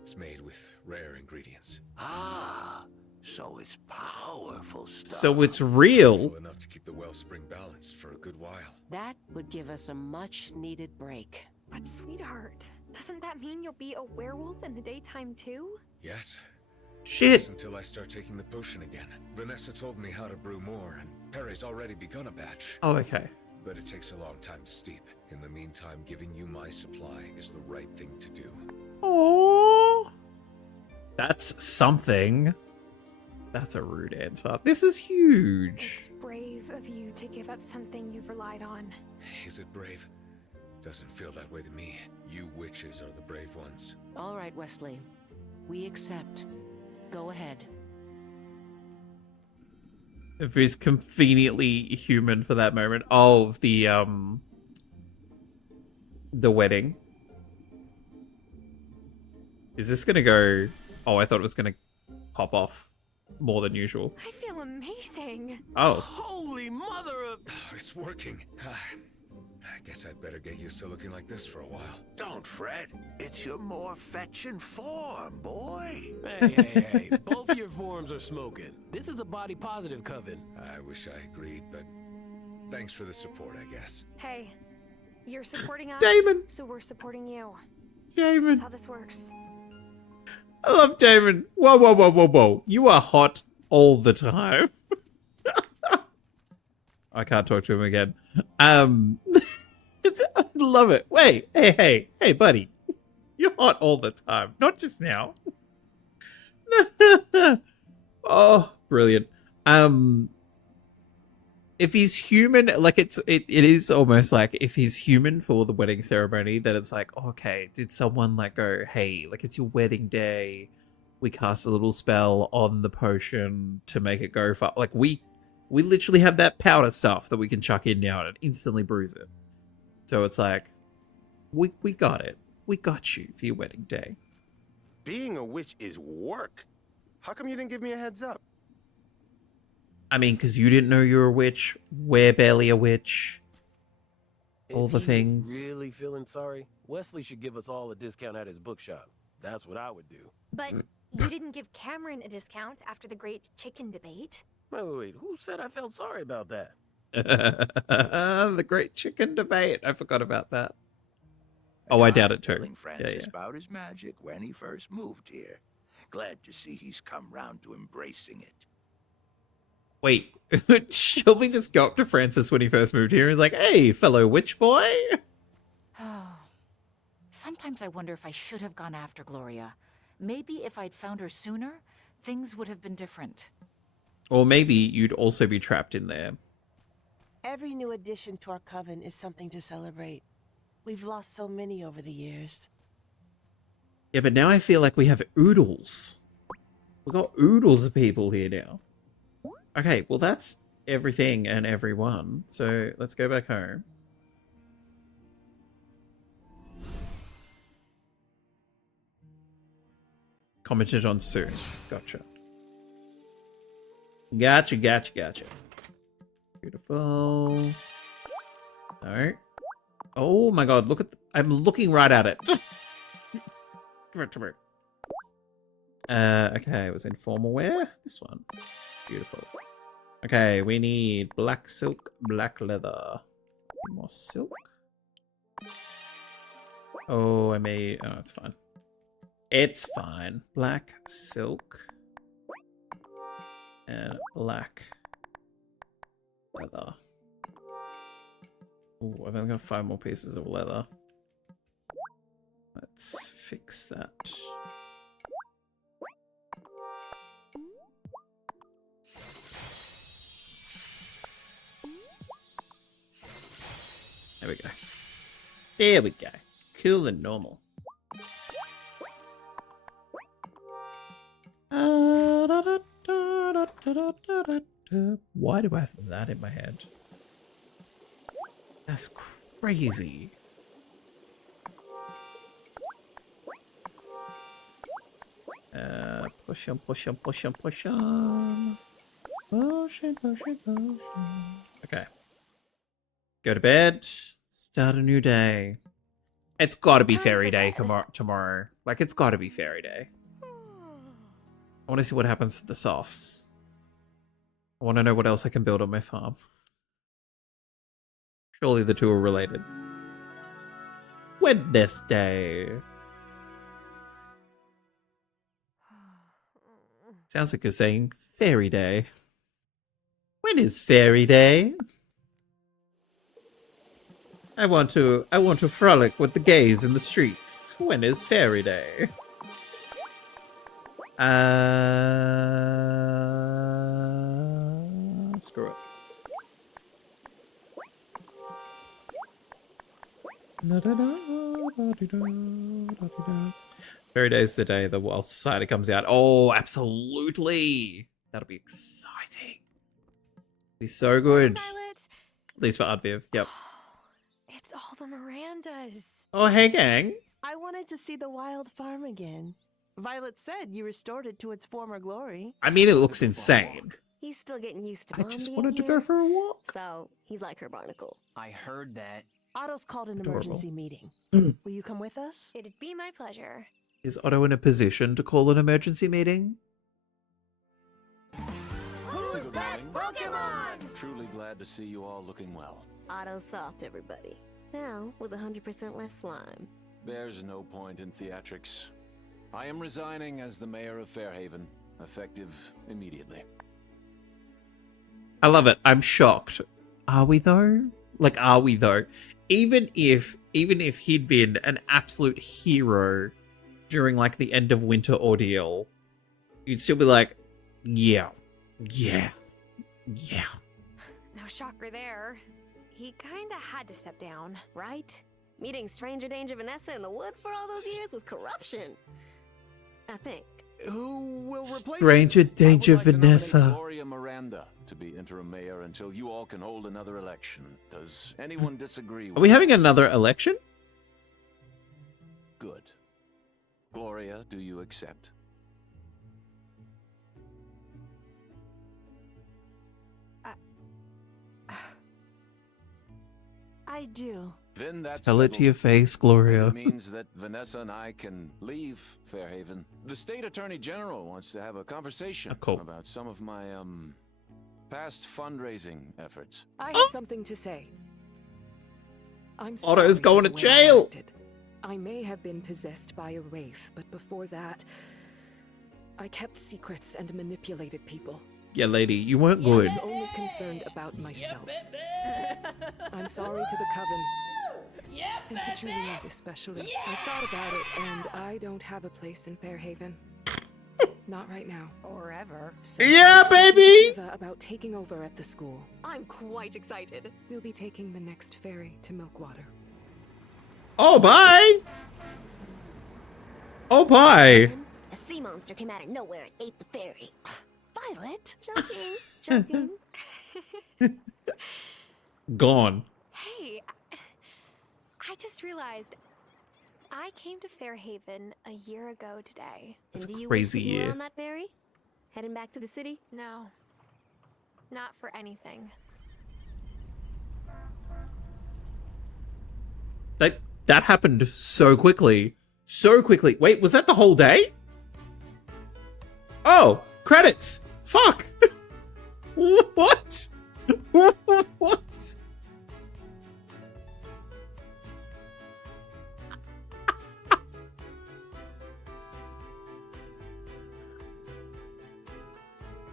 It's made with rare ingredients. Ah, so it's powerful stuff. So it's real. Powerful enough to keep the wellspring balanced for a good while. That would give us a much-needed break. But sweetheart, doesn't that mean you'll be a werewolf in the daytime too? Yes. Shit. Just until I start taking the potion again. Vanessa told me how to brew more, and Perry's already begun a batch. Oh, okay. But it takes a long time to steep. In the meantime, giving you my supply is the right thing to do. Aww. That's something. That's a rude answer. This is huge. It's brave of you to give up something you've relied on. Is it brave? Doesn't feel that way to me. You witches are the brave ones. All right, Wesley. We accept. Go ahead. If he's conveniently human for that moment. Oh, the wedding. Is this gonna go? Oh, I thought it was gonna pop off more than usual. I feel amazing. Oh. Holy mother of... It's working. I guess I'd better get used to looking like this for a while. Don't fret. It's your more fetching form, boy. Hey. Both your forms are smoking. This is a body-positive coven. I wish I agreed, but thanks for the support, I guess. Hey, you're supporting us, Damon. so we're supporting you. Damon. That's how this works. I love Damon. Whoa. You are hot all the time. I can't talk to him again. I love it. Wait, hey, buddy. You're hot all the time, not just now. Oh, brilliant. If he's human, like it is almost like if he's human for the wedding ceremony, then it's like, okay, did someone like go, hey, like it's your wedding day, we cast a little spell on the potion to make it go far. Like we literally have that powder stuff that we can chuck in now and instantly bruise it. So it's like, we got it. We got you for your wedding day. Being a witch is work. How come you didn't give me a heads up? I mean, because you didn't know you were a witch. We're barely a witch. All the things. Really feeling sorry? Wesley should give us all a discount at his bookshop. That's what I would do. But you didn't give Cameron a discount after the great chicken debate. Wait. Who said I felt sorry about that? The great chicken debate. I forgot about that. Oh, I doubt it too. Telling Francis Yeah. about his magic when he first moved here. Glad to see he's come round to embracing it. Wait, Shelby just go up to Francis when he first moved here and was like, hey, fellow witch boy. Oh. Sometimes I wonder if I should have gone after Gloria. Maybe if I'd found her sooner, things would have been different. Or maybe you'd also be trapped in there. Every new addition to our coven is something to celebrate. We've lost so many over the years. Yeah, but now I feel like we have oodles. We've got oodles of people here now. Okay, well that's everything and everyone. So let's go back home. Commented on soon. Gotcha. Gotcha. Beautiful. No. Oh my god, look at... I'm looking right at it. Come on. Okay, it was informal wear. This one. Beautiful. Okay, we need black silk, black leather. More silk. Oh, I made... Oh, it's fine. It's fine. Black silk. And black leather. Ooh, I've only got 5 more pieces of leather. Let's fix that. There we go. There we go. Cool and normal. Why do I have that in my head? That's crazy. Push on. Potion. Okay. Go to bed. Start a new day. It's gotta be fairy day tomorrow. Like, it's gotta be fairy day. I want to see what happens to the softs. I want to know what else I can build on my farm. Surely the two are related. Wednesday. Sounds like you're saying fairy day. When is fairy day? I want to frolic with the gays in the streets. When is fairy day? Screw it. Fairy Day is the day the Wylde Society comes out. Oh, absolutely. That'll be exciting. Be so good. At least for Ardviv. Yep. It's all the Mirandas. Oh, hey, gang. I wanted to see the wild farm again. Violet said you restored it to its former glory. I mean, it looks insane. He's still getting used to I Mom just being wanted to here, go for a walk. So he's like her barnacle. I heard that. Otto's called an Adorable. emergency meeting. Will you come with us? It'd be my pleasure. Is Otto in a position to call an emergency meeting? Who's that Pokemon? Truly glad to see you all looking well. Auto soft, everybody. Now with 100% less slime. There's no point in theatrics. I am resigning as the mayor of Fairhaven, effective immediately. I love it. I'm shocked. Are we though? Like, are we though? even if he'd been an absolute hero during like the end of Winter Ordeal, you'd still be like, yeah. No shocker there. He kinda had to step down. Right? Meeting Stranger Danger Vanessa in the woods for all those years was corruption. I think. Who will replace Stranger Danger I would like to nominate Vanessa. Gloria Miranda to be interim mayor until you all can hold another election. Does anyone disagree with Are we having that? another election? Good. Gloria, do you accept? I do. Then that's Tell it to your settled. face, Gloria. It means that Vanessa and I can leave Fairhaven. The state attorney general wants to have a conversation cool. about some of my past fundraising efforts. I have something to say. I'm sorry Otto's going for to the way I jail. acted. I may have been possessed by a wraith, but before that, I kept secrets and manipulated people. Yeah, lady, you weren't I good. was only concerned about myself. I'm sorry to the Coven. And to Juliet especially. I've thought about it, and I don't have a place in Fairhaven. Not right now. Or ever. So Yeah, I'm speaking to baby! Shiva about taking over at the school. I'm quite excited. We'll be taking the next ferry to Milkwater. Oh, bye! Oh, bye! A sea monster came out of nowhere and ate the ferry. Violet? Joking. Gone. Hey, I just realized I came to Fairhaven a year ago today. That's And a do you crazy wish that you were year. on that ferry? Heading back to the city? No. Not for anything. That happened so quickly. So quickly. Wait, was that the whole day? Oh, credits. Fuck. What? What?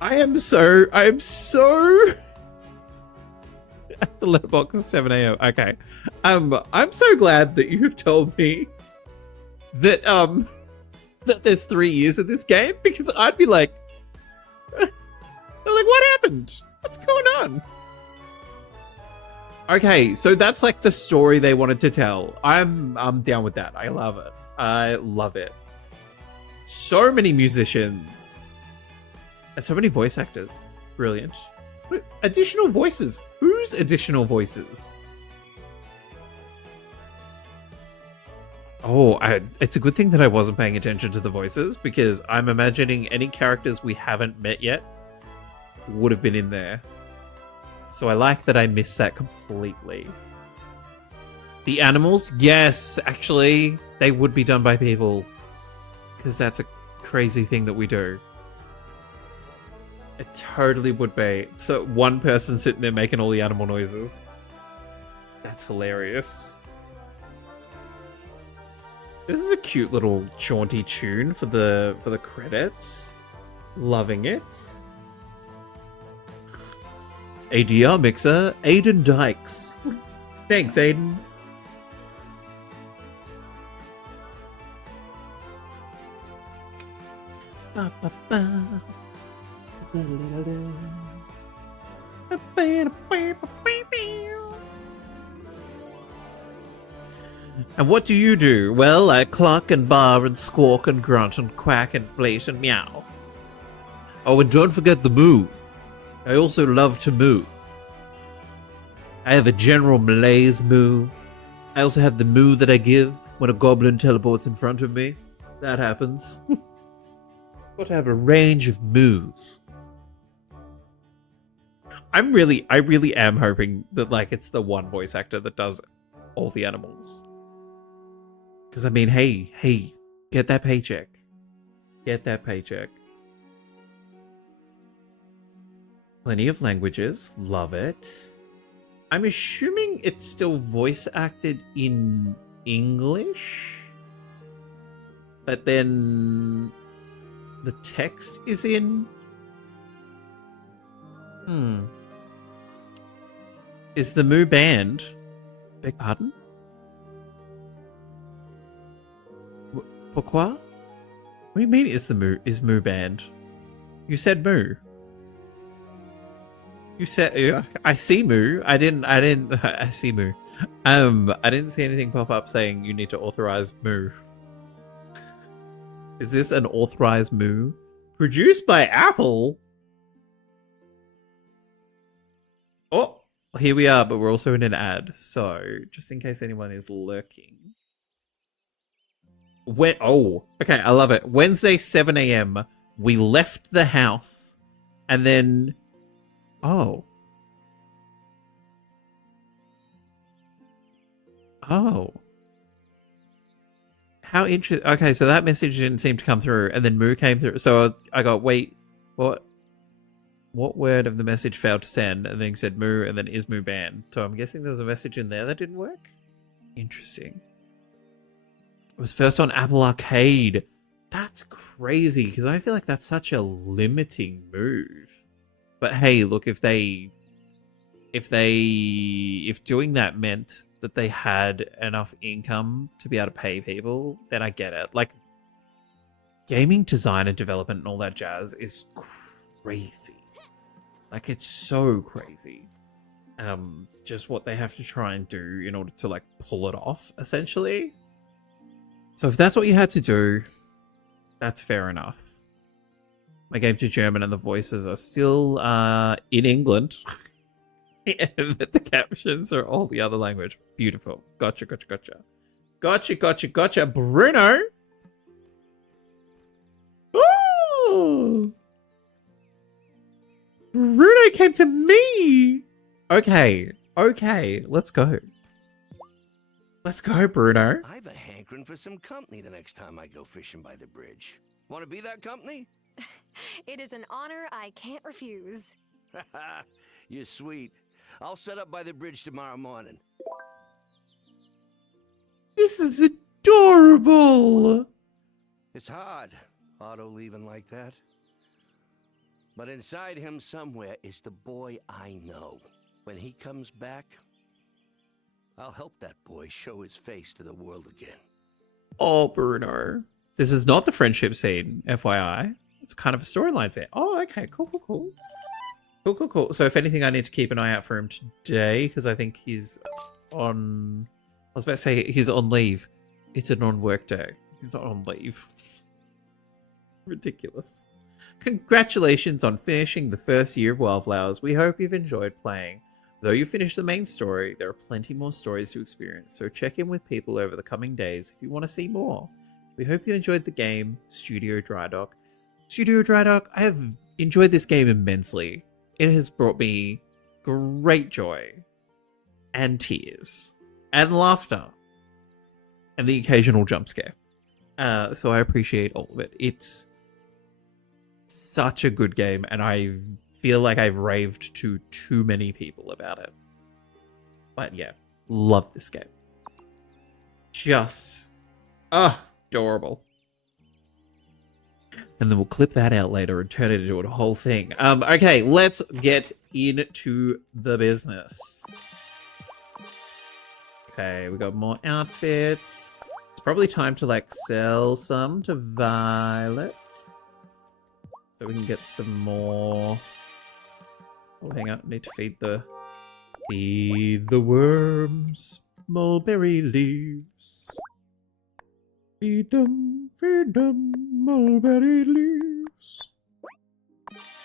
I am so at the letterbox at 7 a.m. Okay. I'm so glad that you have told me that that there's 3 years in this game, because I'd be like what happened? What's going on? Okay, so that's like the story they wanted to tell. I'm down with that. I love it. I love it. So many musicians. And so many voice actors. Brilliant. Additional voices. Whose additional voices? Oh, it's a good thing that I wasn't paying attention to the voices, because I'm imagining any characters we haven't met yet would have been in there. So I like that I missed that completely. The animals? Yes, actually, they would be done by people, because that's a crazy thing that we do. It totally would be. So one person sitting there making all the animal noises. That's hilarious. This is a cute little jaunty tune for the credits. Loving it. ADR mixer, Aiden Dykes. Thanks, Aiden. Ba, ba, ba. And what do you do? Well, I cluck and bar and squawk and grunt and quack and bleat and meow. Oh, and don't forget the moo. I also love to moo. I have a general malaise moo. I also have the moo that I give when a goblin teleports in front of me. That happens. Got to have a range of moos. I really am hoping that like it's the one voice actor that does all the animals. Because I mean, hey, get that paycheck. Get that paycheck. Plenty of languages. Love it. I'm assuming it's still voice acted in English. But then the text is in... Is the Moo banned? Beg pardon? Pourquoi? What do you mean is Moo banned? You said Moo. You said I see Moo. I didn't I see Moo. I didn't see anything pop up saying you need to authorize Moo. Is this an authorized Moo? Produced by Apple? Oh, here we are, but we're also in an ad. So, just in case anyone is lurking. Okay, I love it. Wednesday, 7 a.m. We left the house and then... Oh. How interesting. Okay, so that message didn't seem to come through, and then Moo came through. So I got, wait, what word of the message failed to send? And then said Moo, and then is Moo banned? So I'm guessing there was a message in there that didn't work? Interesting. It was first on Apple Arcade. That's crazy, because I feel like that's such a limiting move. But hey, look, if doing that meant that they had enough income to be able to pay people, then I get it. Like, gaming design and development and all that jazz is crazy. Like, it's so crazy. Just what they have to try and do in order to, like, pull it off, essentially. So if that's what you had to do, that's fair enough. My game to German and the voices are still in England. And the captions are all the other language. Beautiful. Gotcha. Gotcha, Bruno! Ooh! Bruno came to me! Okay, let's go. Let's go, Bruno. I've a hankering for some company the next time I go fishing by the bridge. Want to be that company? It is an honor I can't refuse. You're sweet. I'll set up by the bridge tomorrow morning. This is adorable. It's hard, Otto leaving like that. But inside him somewhere is the boy I know. When he comes back, I'll help that boy show his face to the world again. Oh, Bruno. This is not the friendship scene, FYI. It's kind of a storyline scene. Oh, okay. Cool. Cool. So if anything, I need to keep an eye out for him today, because I think he's on... I was about to say he's on leave. It's a non-work day. He's not on leave. Ridiculous. Congratulations on finishing the first year of Wylde Flowers. We hope you've enjoyed playing. Though you finished the main story, there are plenty more stories to experience, so check in with people over the coming days if you want to see more. We hope you enjoyed the game, Studio Drydock. Studio Drydock, I have enjoyed this game immensely. It has brought me great joy, and tears, and laughter, and the occasional jump scare. So I appreciate all of it. It's such a good game, and I feel like I've raved to too many people about it. But yeah, love this game. Just adorable. And then we'll clip that out later and turn it into a whole thing. Okay, let's get into the business. Okay, we got more outfits. It's probably time to like sell some to Violet, so we can get some more. Oh, hang on, need to feed the worms. Mulberry leaves. Feed them, mulberry leaves.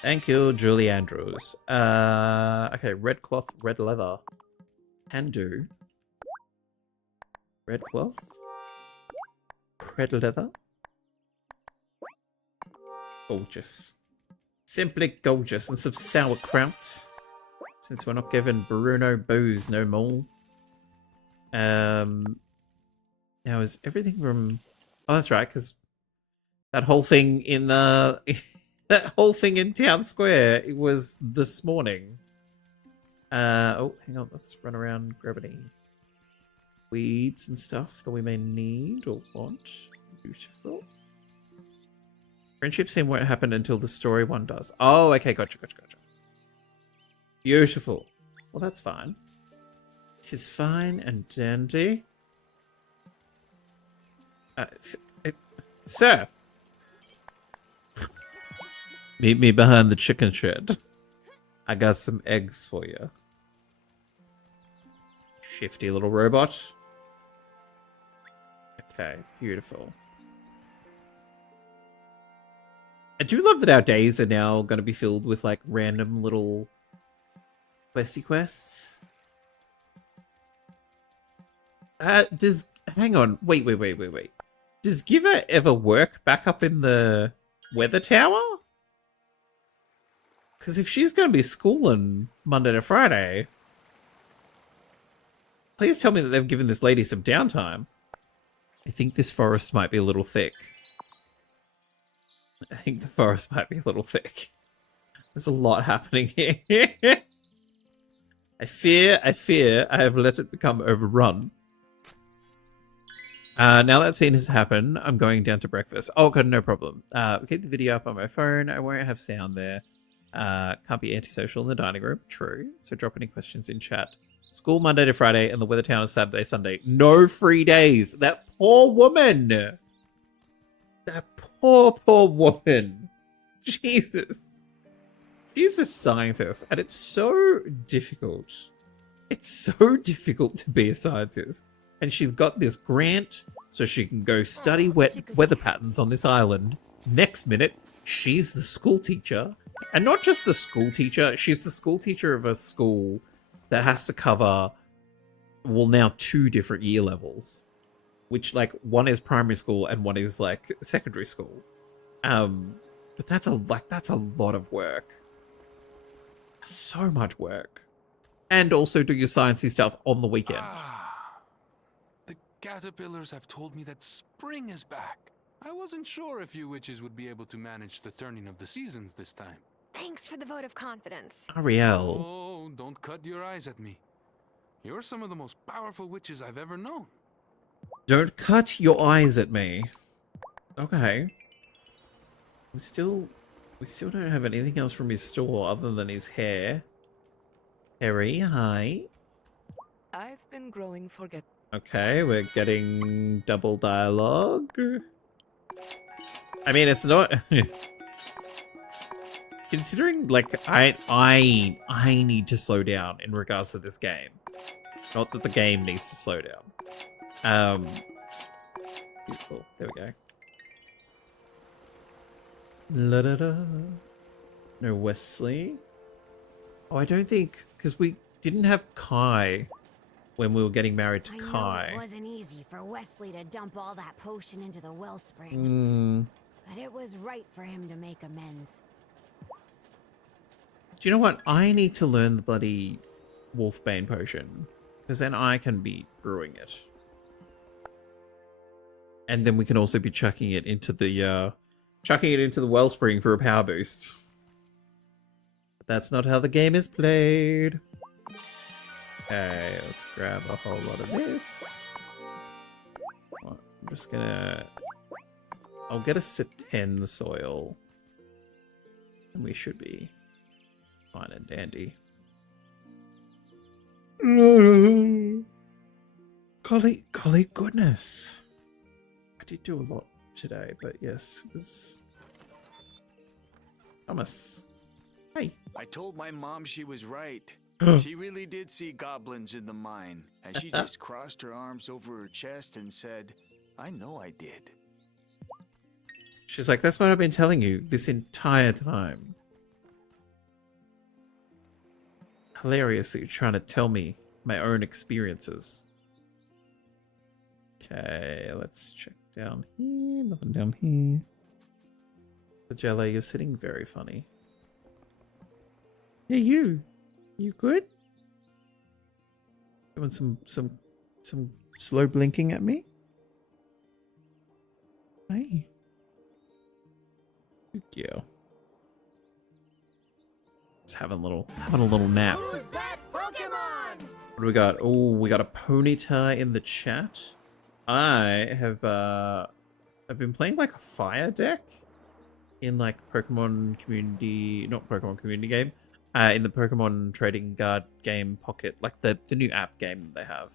Thank you, Julie Andrews. Okay, red cloth, red leather. Can do. Red cloth. Red leather. Gorgeous. Simply gorgeous. And some sauerkraut. Since we're not giving Bruno booze no more. Now is everything from... Oh, that's right, because that whole thing in the... that whole thing in Town Square, it was this morning. Oh, hang on, let's run around, grab any weeds and stuff that we may need or want. Beautiful. Friendship scene won't happen until the story one does. Oh, okay, gotcha. Beautiful. Well, that's fine. 'Tis fine and dandy. Sir! Meet me behind the chicken shed. I got some eggs for you. Shifty little robot. Okay, beautiful. I do love that our days are now going to be filled with like random little questy quests. Hang on, wait. Does Giver ever work back up in the weather tower? Because if she's going to be schooling Monday to Friday, please tell me that they've given this lady some downtime. I think this forest might be a little thick. There's a lot happening here. I fear I have let it become overrun. Now that scene has happened, I'm going down to breakfast. Oh, God, no problem. Keep the video up on my phone. I won't have sound there. Can't be antisocial in the dining room. True. So drop any questions in chat. School Monday to Friday and the weather town is Saturday, Sunday. No free days. That poor woman. That poor woman. Jesus. She's a scientist and it's so difficult. It's so difficult to be a scientist. And she's got this grant so she can go study weather patterns on this island. Next minute, she's the school teacher. And not just the school teacher, she's the school teacher of a school that has to cover, well, now 2 different year levels. Which, like, one is primary school and one is, like, secondary school. But that's a lot of work. So much work. And also do your sciencey stuff on the weekend. The caterpillars have told me that spring is back. I wasn't sure if you witches would be able to manage the turning of the seasons this time. Thanks for the vote of confidence. Ariel. Oh, don't cut your eyes at me. You're some of the most powerful witches I've ever known. Don't cut your eyes at me. Okay. We still don't have anything else from his store other than his hair. Harry, hi. I've been growing forget. Okay, we're getting double dialogue. I mean, it's not... Considering, like, I need to slow down in regards to this game. Not that the game needs to slow down. Beautiful. There we go. La da da. No Wesley. Oh, I don't think... Because we didn't have Kai when we were getting married to Kai. It wasn't easy for Wesley to dump all that potion into the wellspring. But it was right for him to make amends. Do you know what? I need to learn the bloody Wolfbane potion. Because then I can be brewing it. And then we can also be chucking it into the wellspring for a power boost. But that's not how the game is played. Okay, let's grab a whole lot of this. I'm just gonna... I'll get us to 10 soil. And we should be fine and dandy. Golly goodness. I did do a lot today, but yes, it was... Thomas. Hey. I told my mom she was right. She really did see goblins in the mine, and she just crossed her arms over her chest and said, I know I did. She's like, that's what I've been telling you this entire time. Hilarious that you're trying to tell me my own experiences. Okay, let's check down here. Nothing down here. The Jelly, you're sitting very funny. Yeah, you good? Doing some slow blinking at me? Hey. Good girl. Just having a little nap. Who's that Pokemon? What do we got? Oh, we got a Ponyta in the chat. I've been playing like a fire deck in like Pokemon community, not Pokemon community game. in the Pokemon Trading Card game Pocket, like the new app game they have.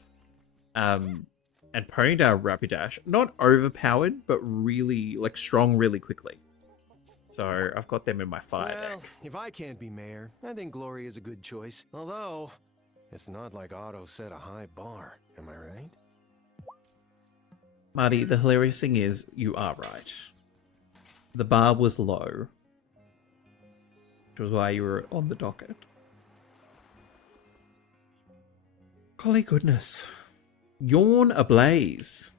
And Ponyta Rapidash, not overpowered, but really like strong really quickly. So I've got them in my fire deck. If I can't be mayor, I think Gloria is a good choice. Although, it's not like Otto set a high bar, am I right? Marty, the hilarious thing is, you are right. The bar was low, which was why you were on the docket. Golly goodness. Yawn ablaze.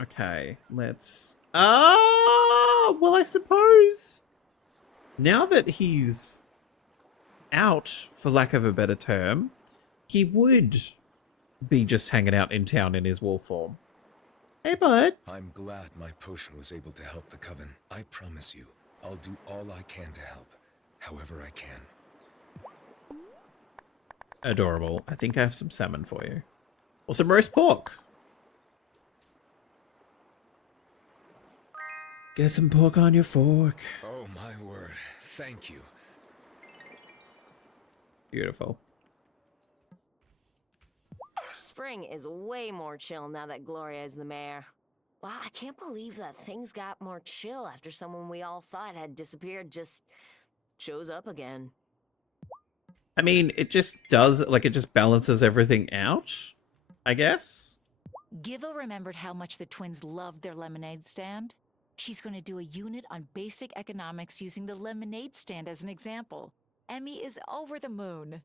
Okay, let's... well, I suppose now that he's out, for lack of a better term, he would be just hanging out in town in his wolf form. Hey, bud. I'm glad my potion was able to help the Coven. I promise you, I'll do all I can to help, however I can. Adorable. I think I have some salmon for you. Or some roast pork. Get some pork on your fork. Oh my word. Thank you. Beautiful. Spring is way more chill now that Gloria is the mayor. Wow, I can't believe that things got more chill after someone we all thought had disappeared just shows up again. I mean, it just does, like, it just balances everything out, I guess. Giva remembered how much the twins loved their lemonade stand. She's going to do a unit on basic economics using the lemonade stand as an example. Emmy is over the moon.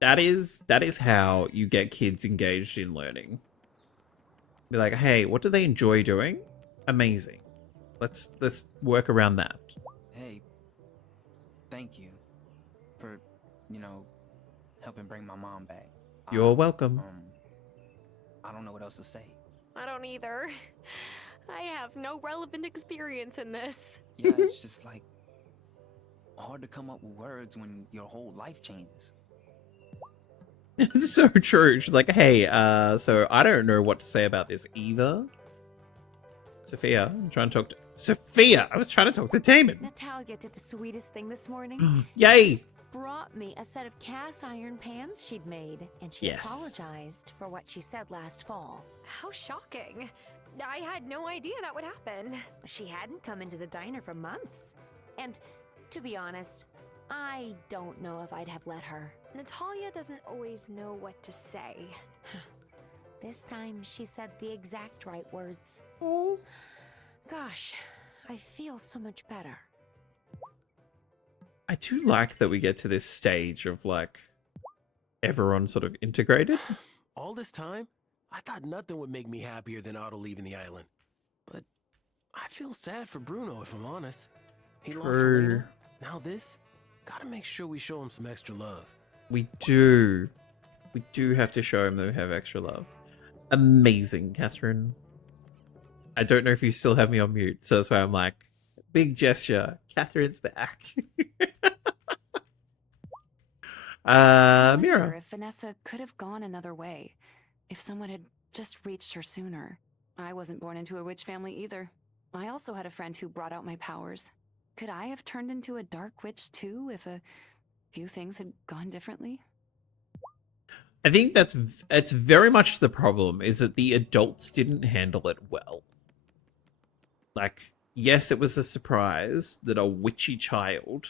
That is how you get kids engaged in learning. Be like, hey, what do they enjoy doing? Amazing. Let's work around that. Hey, thank you for, helping bring my mom back. You're welcome. I don't know what else to say. I don't either. I have no relevant experience in this. Yeah, it's just like hard to come up with words when your whole life changes. It's so true. She's like, hey, so I don't know what to say about this either. Sophia, I'm trying to talk to... Sophia! I was trying to talk to Damon. Natalia did the sweetest thing this morning. Yay! Brought me a set of cast iron pans she'd made, and she apologized for what she said last fall. How shocking. I had no idea that would happen. She hadn't come into the diner for months. And to be honest, I don't know if I'd have let her. Natalia doesn't always know what to say. This time she said the exact right words. Oh. Gosh, I feel so much better. I do like that we get to this stage of, like, everyone sort of integrated. All this time, I thought nothing would make me happier than Otto leaving the island. But I feel sad for Bruno, if I'm honest. He lost Helena. Now this, gotta make sure we show him some extra love. We do. We do have to show him that we have extra love. Amazing, Catherine. I don't know if you still have me on mute, so that's why I'm like, big gesture. Catherine's back. Mira. If Vanessa could have gone another way, if someone had just reached her sooner. I wasn't born into a witch family either. I also had a friend who brought out my powers. Could I have turned into a dark witch too if a few things had gone differently? I think it's very much the problem, is that the adults didn't handle it well. Like, yes, it was a surprise that a witchy child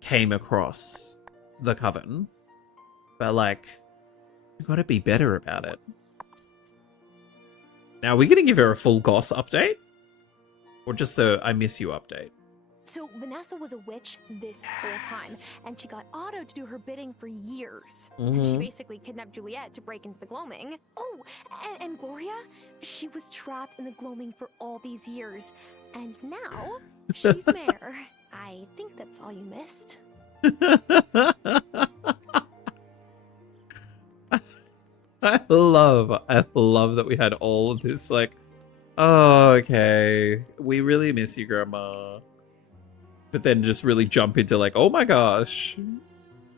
came across the Coven, but, like, you gotta be better about it. Now, are we gonna give her a full Goss update? Or just a I miss you update? So Vanessa was a witch this whole time, and she got Otto to do her bidding for years. She basically kidnapped Juliet to break into the Gloaming. Oh, and Gloria, she was trapped in the Gloaming for all these years, and now she's mayor. I think that's all you missed. I love that we had all of this, like, oh, okay, we really miss you, Grandma. But then just really jump into, like, oh my gosh,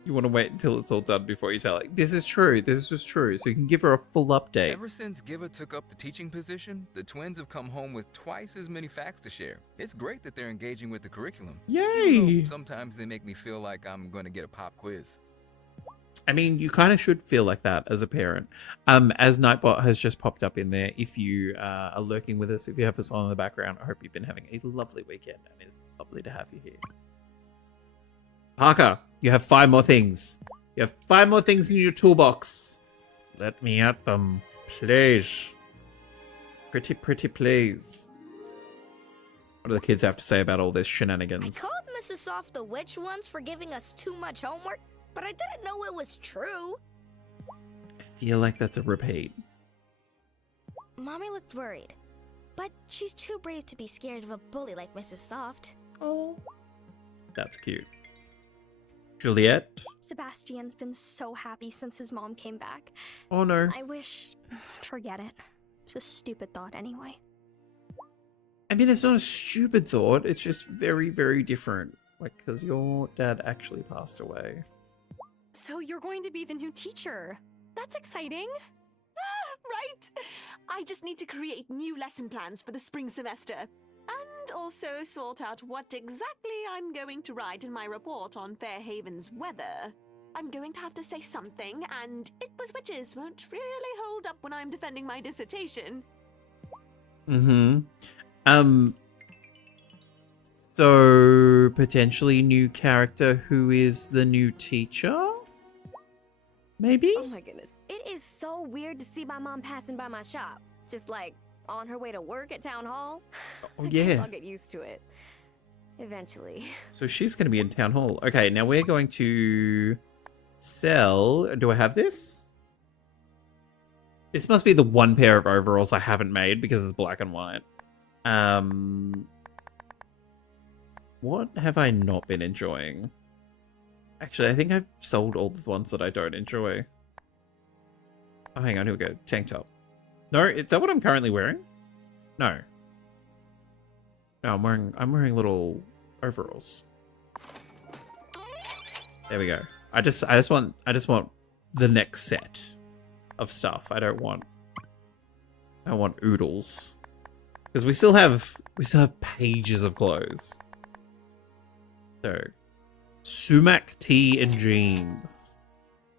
You want to wait until it's all done before you tell it. This is true. This is true. So you can give her a full update. Ever since Giva took up the teaching position, the twins have come home with twice as many facts to share. It's great that they're engaging with the curriculum. Yay! Even though sometimes they make me feel like I'm going to get a pop quiz. I mean, you kind of should feel like that as a parent. As Nightbot has just popped up in there, if you are lurking with us, if you have us on in the background, I hope you've been having a lovely weekend, and it's lovely to have you here. Parker, you have 5 more things. You have 5 more things in your toolbox. Let me at them, please. Pretty please. What do the kids have to say about all this shenanigans? I called Mrs. Soft the witch once for giving us too much homework, but I didn't know it was true. I feel like that's a repeat. Mommy looked worried, but she's too brave to be scared of a bully like Mrs. Soft. Oh. That's cute. Juliet? Sebastian's been so happy since his mom came back. Oh no. I wish... Forget it. It's a stupid thought anyway. I mean, it's not a stupid thought. It's just very, very different. Like, because your dad actually passed away. So you're going to be the new teacher. That's exciting. Right. I just need to create new lesson plans for the spring semester. And also sort out what exactly I'm going to write in my report on Fairhaven's weather. I'm going to have to say something, and it was witches won't really hold up when I'm defending my dissertation. So, potentially new character who is the new teacher? Maybe? Oh my goodness. It is so weird to see my mom passing by my shop. Just like on her way to work at town hall. Oh, I guess yeah. I'll get used to it. Eventually. So she's going to be in town hall. Okay, now we're going to sell... Do I have this? This must be the one pair of overalls I haven't made because it's black and white. What have I not been enjoying? Actually, I think I've sold all the ones that I don't enjoy. Oh, hang on, here we go. Tank top. No, is that what I'm currently wearing? No. No, I'm wearing little overalls. There we go. I just want the next set of stuff. I don't want oodles. Because we still have pages of clothes. So sumac tee and jeans.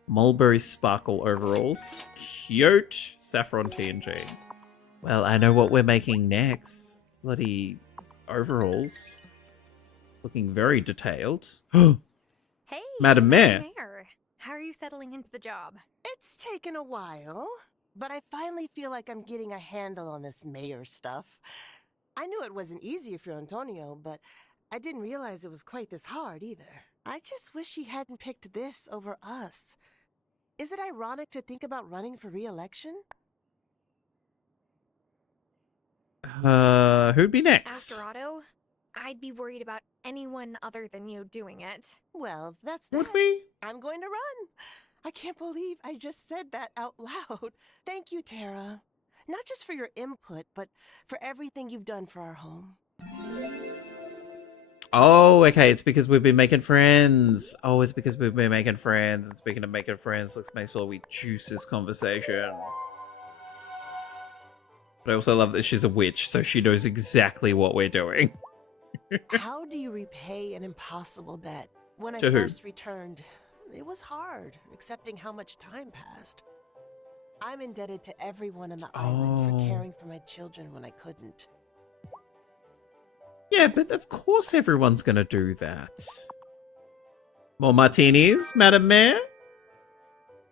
Mulberry sparkle overalls. Cute saffron tee and jeans. Well, I know what we're making next. Bloody overalls. Looking very detailed. Hey, Madam Mayor. How are you settling into the job? It's taken a while, but I finally feel like I'm getting a handle on this mayor stuff. I knew it wasn't easy for Antonio, but I didn't realize it was quite this hard either. I just wish he hadn't picked this over us. Is it ironic to think about running for re-election? Who'd be next? After Otto, I'd be worried about anyone other than you doing it. Well, that's that. Would we? I'm going to run. I can't believe I just said that out loud. Thank you, Tara. Not just for your input, but for everything you've done for our home. Oh, okay. It's because we've been making friends. Oh, it's because we've been making friends. And speaking of making friends, let's make sure we juice this conversation. But I also love that she's a witch, so she knows exactly what we're doing. How do you repay an impossible debt? When I To who? first returned, it was hard, accepting how much time passed. I'm indebted to everyone on the island for caring for my children when I couldn't. Yeah, but of course everyone's gonna do that. More martinis, Madam Mayor?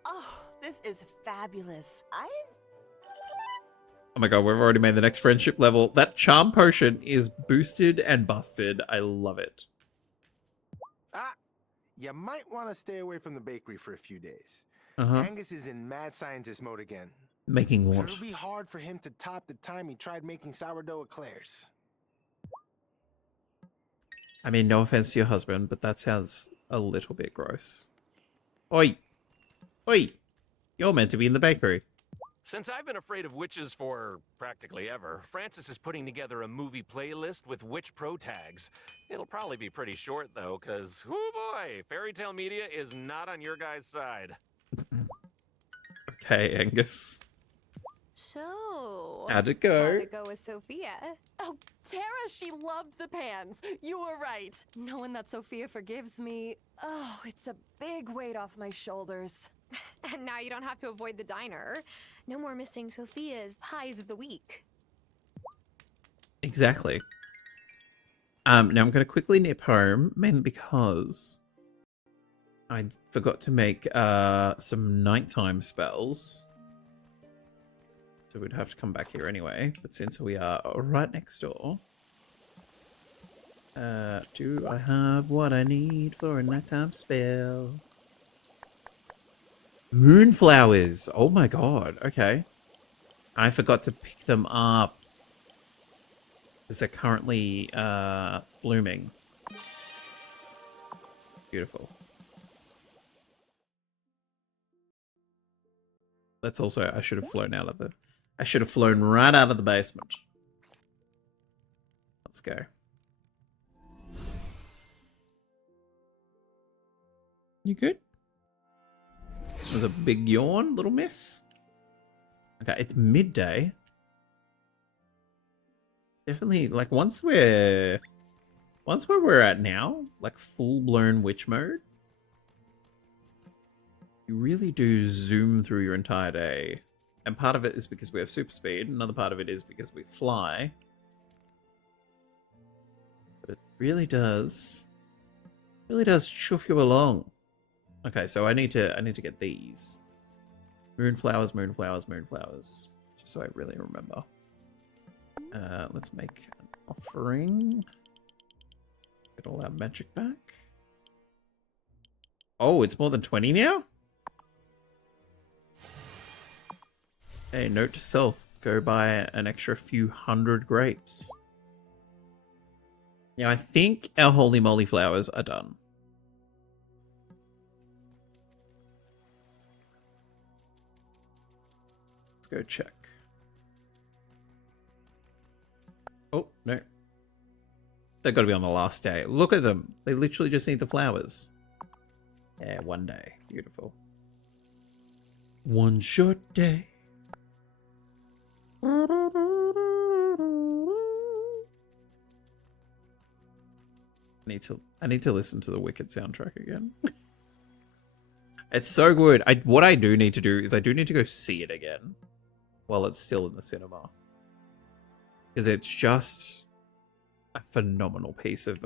Oh, this is fabulous. Oh my god, we've already made the next friendship level. That charm potion is boosted and busted. I love it. You might want to stay away from the bakery for a few days. Uh-huh. Angus is in mad scientist mode again. Making what? It'll be hard for him to top the time he tried making sourdough eclairs. I mean, no offense to your husband, but that sounds a little bit gross. Oi! Oi! You're meant to be in the bakery. Since I've been afraid of witches for practically ever, Francis is putting together a movie playlist with witch pro tags. It'll probably be pretty short, though, because, oh boy, fairy tale media is not on your guys' side. Okay, Angus. So, How'd it go? How'd it go with Sophia? Oh, Tara, she loved the pans. You were right. Knowing that Sophia forgives me, oh, it's a big weight off my shoulders. And now you don't have to avoid the diner. No more missing Sophia's pies of the week. Exactly. Now I'm going to quickly nip home, mainly because I forgot to make some nighttime spells. So we'd have to come back here anyway. But since we are right next door, do I have what I need for a nighttime spell? Moonflowers. Oh my god. Okay. I forgot to pick them up because they're currently blooming. Beautiful. That's also, I should have flown out of the, I should have flown right out of the basement. Let's go. You good? There's a big yawn, little miss. Okay, it's midday. Definitely, like, once where we're at now, like full-blown witch mode, you really do zoom through your entire day. And part of it is because we have super speed, another part of it is because we fly. But it really does chuff you along. Okay, so I need to get these. Moonflowers, moonflowers, moonflowers. Just so I really remember. Let's make an offering. Get all our magic back. Oh, it's more than 20 now? Hey, note to self. Go buy an extra few hundred grapes. Yeah, I think our holy moly flowers are done. Let's go check. Oh, no. They've got to be on the last day. Look at them. They literally just need the flowers. Yeah, one day. Beautiful. One short day. I need to listen to the Wicked soundtrack again. It's so good. What I do need to do is I do need to go see it again while it's still in the cinema. Because it's just a phenomenal piece of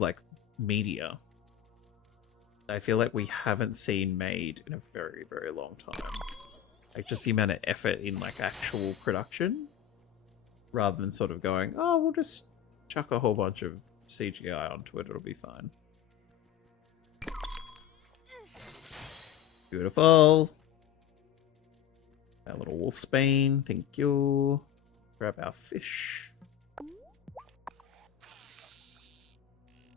like media. I feel like we haven't seen made in a very, very long time. Like just the amount of effort in like actual production rather than sort of going, oh, we'll just chuck a whole bunch of CGI onto it, it'll be fine. Beautiful. Our little wolfsbane, thank you. Grab our fish.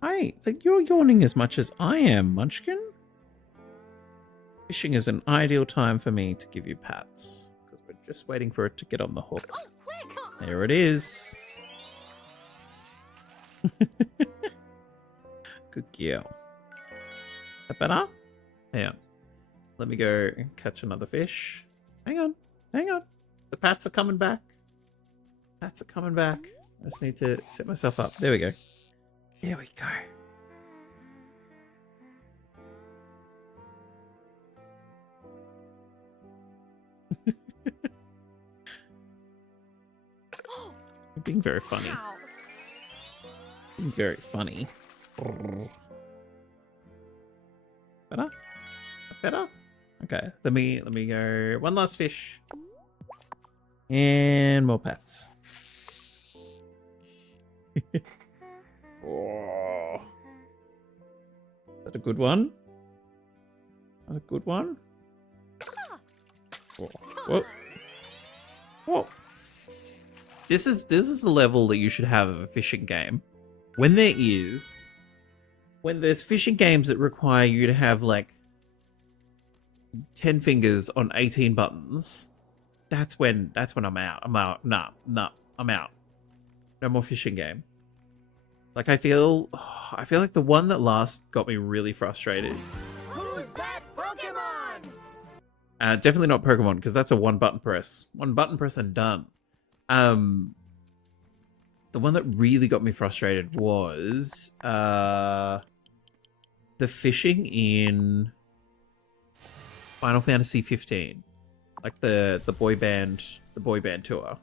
I think you're yawning as much as I am, Munchkin. Fishing is an ideal time for me to give you pats. Because we're just waiting for it to get on the hook. There it is. Good girl. That better? Hang on. Let me go catch another fish. Hang on. Hang on. The pats are coming back. Pats are coming back. I just need to set myself up. There we go. Here we go. You're being very funny. Being very funny. Better? Better? Okay, let me go. One last fish. And more pets. Oh. Is that a good one? That a good one? Oh. Whoa. Whoa. This is the level that you should have of a fishing game. When there's fishing games that require you to have like 10 fingers on 18 buttons, that's when I'm out. I'm out. Nah, I'm out. No more fishing game. Like I feel like the one that last got me really frustrated. Who's that Pokemon? Definitely not Pokemon, because that's a one button press. One button press and done. The one that really got me frustrated was the fishing in Final Fantasy 15. Like the boy band tour.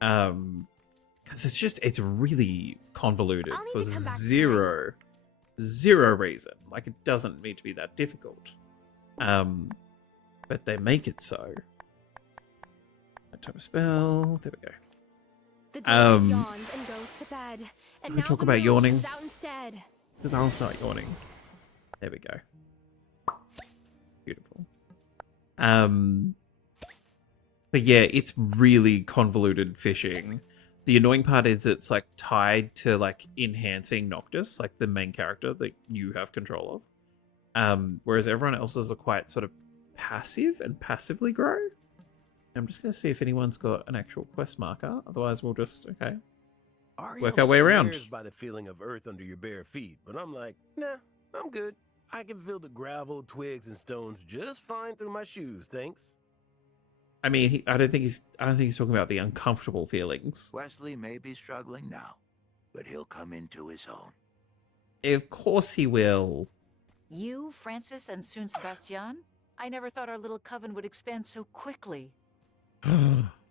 Because it's really convoluted for zero reason. Like it doesn't need to be that difficult. But they make it so. Type of spell. There we go. The dog yawns and goes to bed. And Can we now talk the about moon yawning? comes out instead. Because I'll start yawning. There we go. Beautiful. But yeah, it's really convoluted fishing. The annoying part is it's like tied to like enhancing Noctis, like the main character that you have control of. Whereas everyone else's are quite sort of passive and passively grow. I'm just going to see if anyone's got an actual quest marker. Otherwise, we'll just, okay, work our way around. Swears by the feeling of earth under your bare feet, but I'm like, nah, I'm good. I can feel the gravel, twigs, and stones just fine through my shoes, thanks. I mean, I don't think he's talking about the uncomfortable feelings. Wesley may be struggling now, but he'll come into his own. Of course he will. You, Francis, and soon Sebastian? I never thought our little coven would expand so quickly.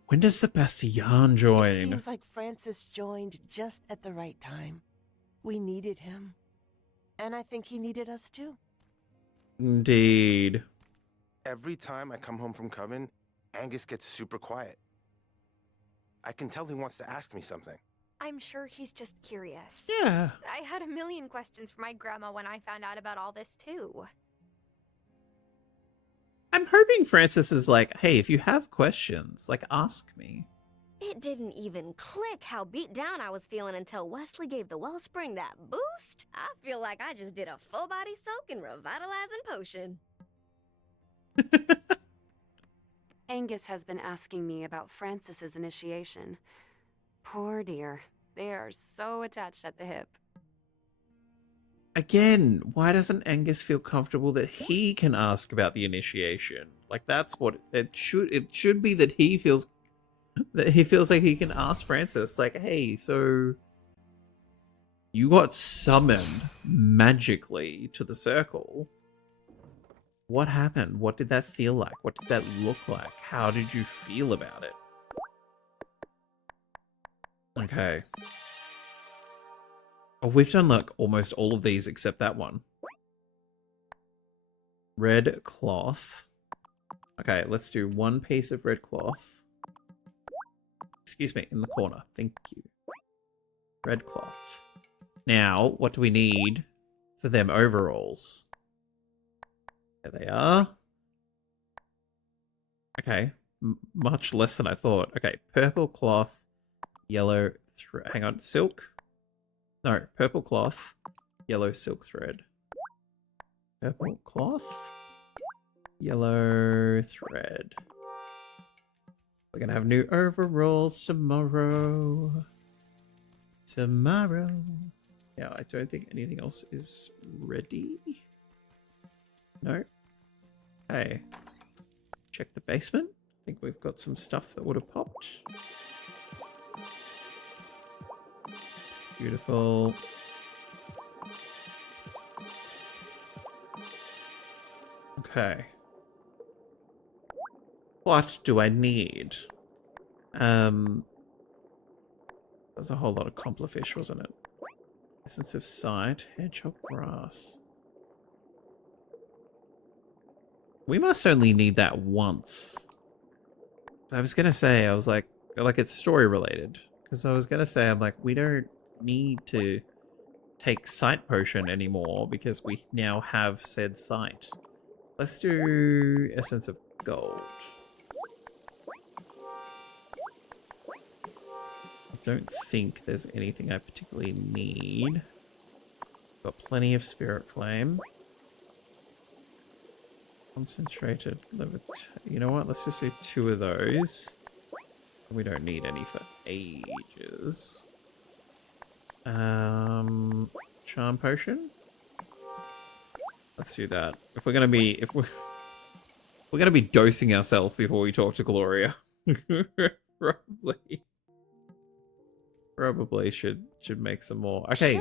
When does Sebastian join? It seems like Francis joined just at the right time. We needed him. And I think he needed us too. Indeed. Every time I come home from Coven, Angus gets super quiet. I can tell he wants to ask me something. I'm sure he's just curious. Yeah. I had a million questions for my grandma when I found out about all this too. I'm hoping Francis is like, hey, if you have questions, like, ask me. It didn't even click how beat down I was feeling until Wesley gave the wellspring that boost. I feel like I just did a full body soak and revitalizing potion. Angus has been asking me about Francis's initiation. Poor dear. They are so attached at the hip. Again, why doesn't Angus feel comfortable that he can ask about the initiation? Like that's what it should be, that he feels like he can ask Francis, like, hey, so you got summoned magically to the circle. What happened? What did that feel like? What did that look like? How did you feel about it? Okay. Oh, we've done like almost all of these except that one. Red cloth. Okay, let's do one piece of red cloth. Excuse me, in the corner. Thank you. Red cloth. Now, what do we need for them overalls? There they are. Okay, much less than I thought. Okay, purple cloth, yellow hang on, silk? No, purple cloth, yellow silk thread. Purple cloth, yellow thread. We're gonna have new overalls tomorrow. Tomorrow. Yeah, I don't think anything else is ready. No. Hey. Check the basement. I think we've got some stuff that would have popped. Beautiful. Okay. What do I need? There's a whole lot of complefish, wasn't it? Essence of sight, hedgehog grass. We must only need that once. I was gonna say, I was like it's story related. Because I was gonna say, I'm like, we don't need to take sight potion anymore because we now have said sight. Let's do essence of gold. I don't think there's anything I particularly need. Got plenty of spirit flame. Concentrated you know what? Let's just do 2 of those. We don't need any for ages. Charm potion. Let's do that. If we're gonna be dosing ourselves before we talk to Gloria, probably should make some more. Okay.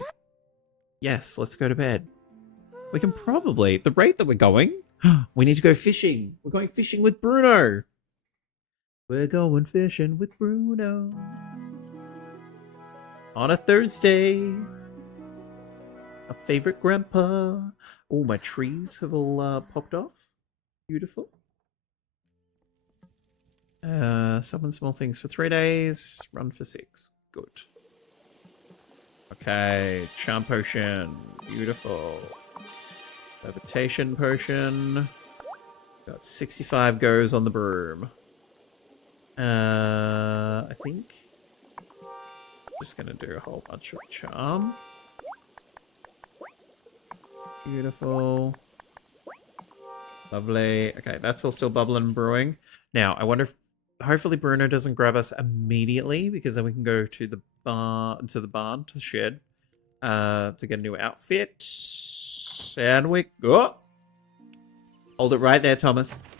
Yes, let's go to bed. We can probably, the rate that we're going, we need to go fishing. We're going fishing with Bruno. We're going fishing with Bruno on a Thursday. A favorite grandpa. Oh, my trees have all popped off. Beautiful. Summon small things for 3 days. Run for 6. Good. Okay, charm potion. Beautiful. Levitation potion. Got 65 goes on the broom. I think just gonna do a whole bunch of charm. Beautiful. Lovely. Okay, that's all still bubbling and brewing. Now, I wonder if hopefully Bruno doesn't grab us immediately, because then we can go to the barn, to the shed, to get a new outfit. And we go. Hold it right there, Thomas.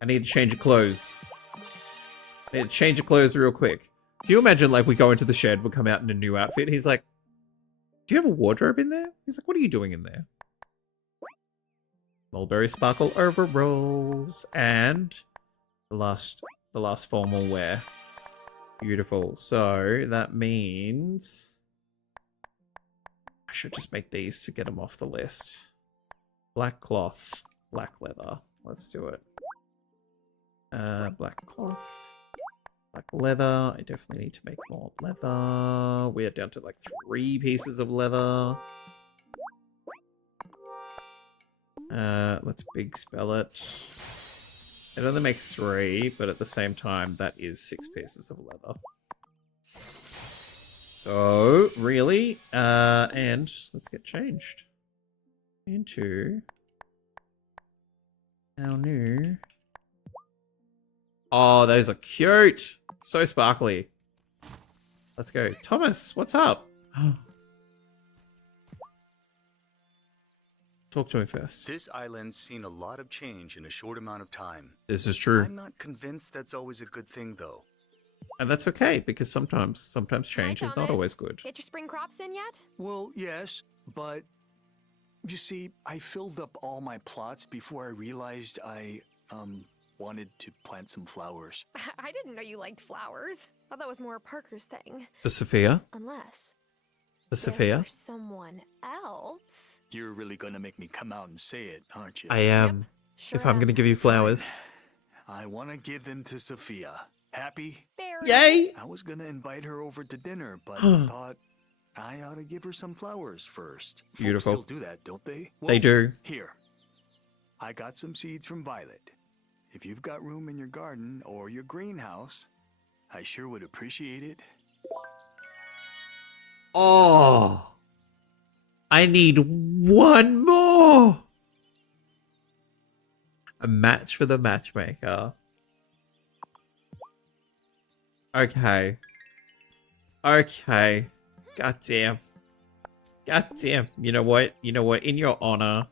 I need to change of clothes. I need to change of clothes real quick. Can you imagine, like, we go into the shed, we come out in a new outfit. He's like, do you have a wardrobe in there? He's like, what are you doing in there? Mulberry Sparkle overalls and the last formal wear. Beautiful. So that means I should just make these to get them off the list. Black cloth, black leather. Let's do it. Black cloth, black leather. I definitely need to make more leather. We are down to like 3 pieces of leather. Let's big spell it. It only makes 3, but at the same time, that is 6 pieces of leather. So, really, and let's get changed into our new... Oh, those are cute! So sparkly. Let's go. Thomas, what's up? Talk to me first. This island's seen a lot of change in a short amount of time. This is true. I'm not convinced that's always a good thing, though. And that's okay, because sometimes change is not always good. Get your spring crops in yet? Well, yes, but you see, I filled up all my plots before I realized I wanted to plant some flowers. I didn't know you liked flowers. Thought that was more Parker's thing. For Sophia? Unless For Sophia? for someone else. You're really gonna make me come out and say it, aren't you? I am. If I'm gonna give you flowers. I want to give them to Sophia. Happy? Yay! I was gonna invite her over to dinner, but thought I ought to give her some flowers first. Beautiful. Folks still do that, don't they? They do. Here. I got some seeds from Violet. If you've got room in your garden or your greenhouse, I sure would appreciate it. Oh! I need 1 more! A match for the matchmaker. Okay. Okay. Goddamn. Goddamn. You know what? You know what? In your honor,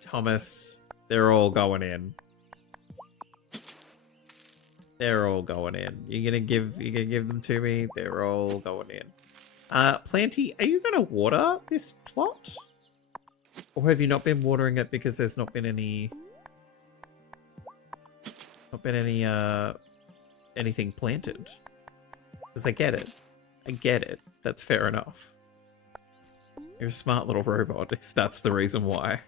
Thomas, they're all going in. They're all going in. You're gonna give them to me? They're all going in. Planty, are you gonna water this plot? Or have you not been watering it because there's not been any anything planted? Because I get it. I get it. That's fair enough. You're a smart little robot if that's the reason why.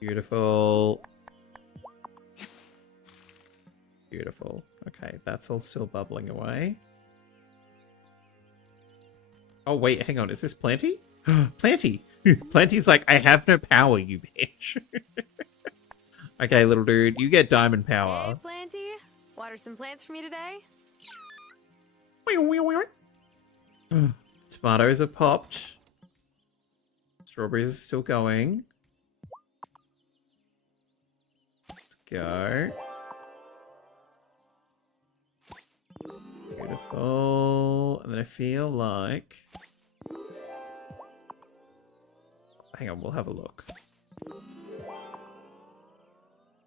Beautiful. Beautiful. Okay, that's all still bubbling away. Oh, wait, hang on. Is this Planty? Planty! Planty's like, I have no power, you bitch. Okay, little dude, you get diamond Hey, power. Planty. Water some plants for me today? Tomatoes have popped. Strawberries are still going. go. Beautiful. And then I feel like... Hang on, we'll have a look.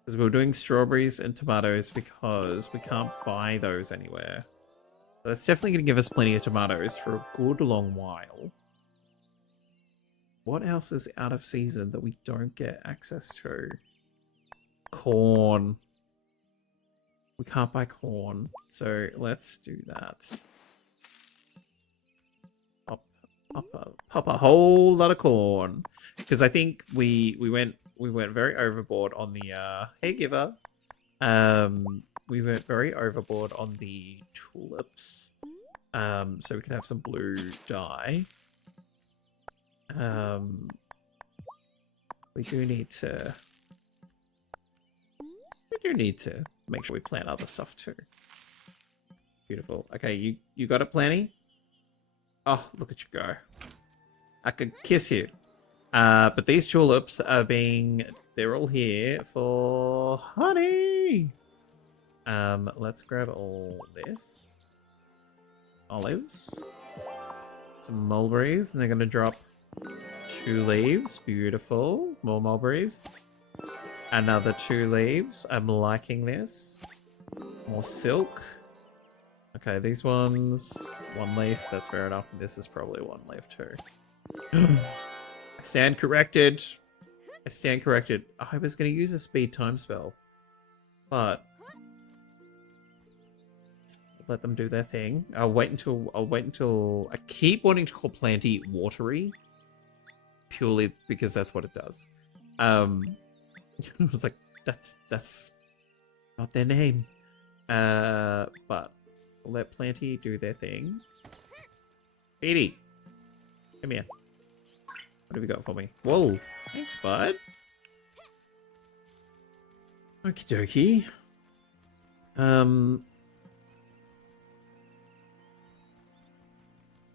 Because we were doing strawberries and tomatoes because we can't buy those anywhere. So that's definitely going to give us plenty of tomatoes for a good long while. What else is out of season that we don't get access to? Corn. We can't buy corn, so let's do that. Pop a whole lot of corn, because I think we went very overboard on the hey giver. We went very overboard on the tulips. So we can have some blue dye. We do need to make sure we plant other stuff too. Beautiful. Okay, you got it, Planty? Oh, look at you go. I could kiss you. But these tulips are they're all here for honey. Let's grab all this. Olives. Some mulberries, and they're gonna drop 2 leaves. Beautiful. More mulberries. Another 2 leaves. I'm liking this. More silk. Okay, these ones, 1 leaf. That's fair enough. This is probably 1 leaf too. I stand corrected. I stand corrected. I was going to use a speed time spell, but let them do their thing. I'll wait until. I keep wanting to call Planty watery, purely because that's what it does. I was like, that's not their name. But we'll let Planty do their thing. Edie, come here. What have you got for me? Whoa, thanks, bud. Okie dokie.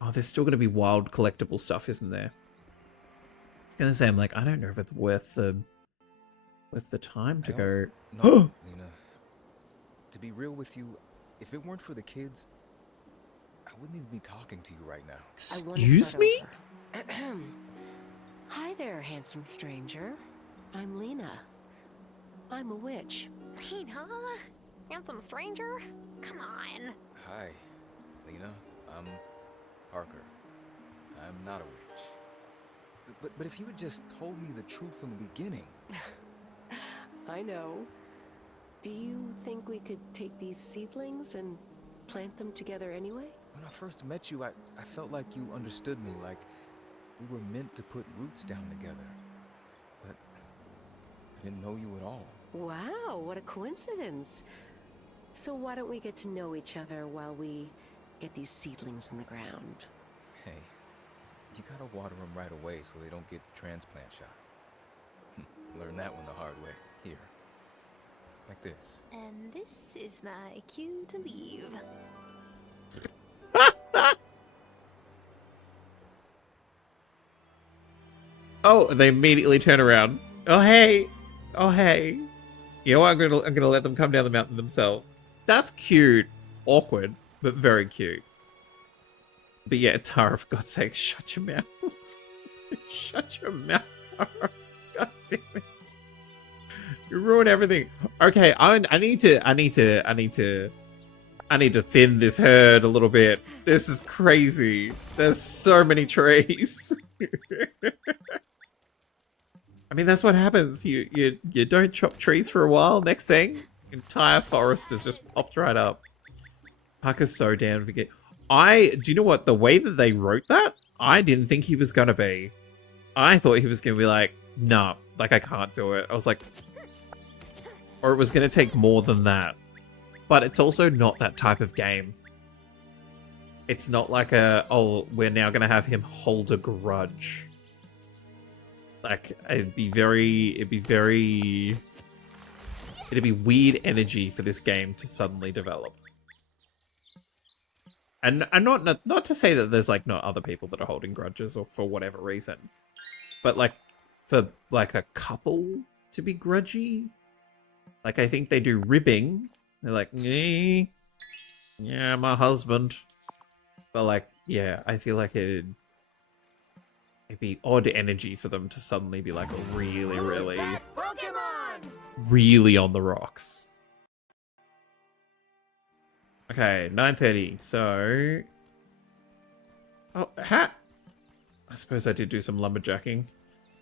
Oh, there's still going to be wild collectible stuff, isn't there? I was going to say, I'm like, I don't know if it's worth the time to go. No, Lena. To be real with you, if it weren't for the kids, I wouldn't even be talking to you right now. Excuse me? Hi there, handsome stranger. I'm Lena. I'm a witch. Lena? Handsome stranger? Come on. Hi, Lena. I'm Parker. I'm not a witch. But if you had just told me the truth from the beginning. I know. Do you think we could take these seedlings and plant them together anyway? When I first met you, I felt like you understood me, like we were meant to put roots down together. But I didn't know you at all. Wow, what a coincidence. So why don't we get to know each other while we get these seedlings in the ground? Hey, you gotta water them right away so they don't get transplant shot. Learn that one the hard way. Here. Like this. And this is my cue to leave. Oh, and they immediately turn around. Oh hey, oh hey. You know what? I'm gonna let them come down the mountain themselves. That's cute. Awkward, but very cute. But yeah, Tara, for God's sake, shut your mouth. Shut your mouth, Tara. God damn it. You ruin everything. Okay, I need to thin this herd a little bit. This is crazy. There's so many trees. I mean, that's what happens. You don't chop trees for a while. Next thing, entire forest has just popped right up. Parker's so damn forget. Do you know what? The way that they wrote that, I didn't think he was gonna be. I thought he was gonna be like, nah, like I can't do it. I was like, or it was gonna take more than that. But it's also not that type of game. It's not like we're now gonna have him hold a grudge. Like, it'd be weird energy for this game to suddenly develop. And not to say that there's like not other people that are holding grudges or for whatever reason, but like for like a couple to be grudgy, Like, I think they do ribbing. They're like, nee, yeah, my husband. But like, yeah, I feel like it'd be odd energy for them to suddenly be like really, really on the rocks. Okay, 9:30. So, oh, hat. I suppose I did do some lumberjacking.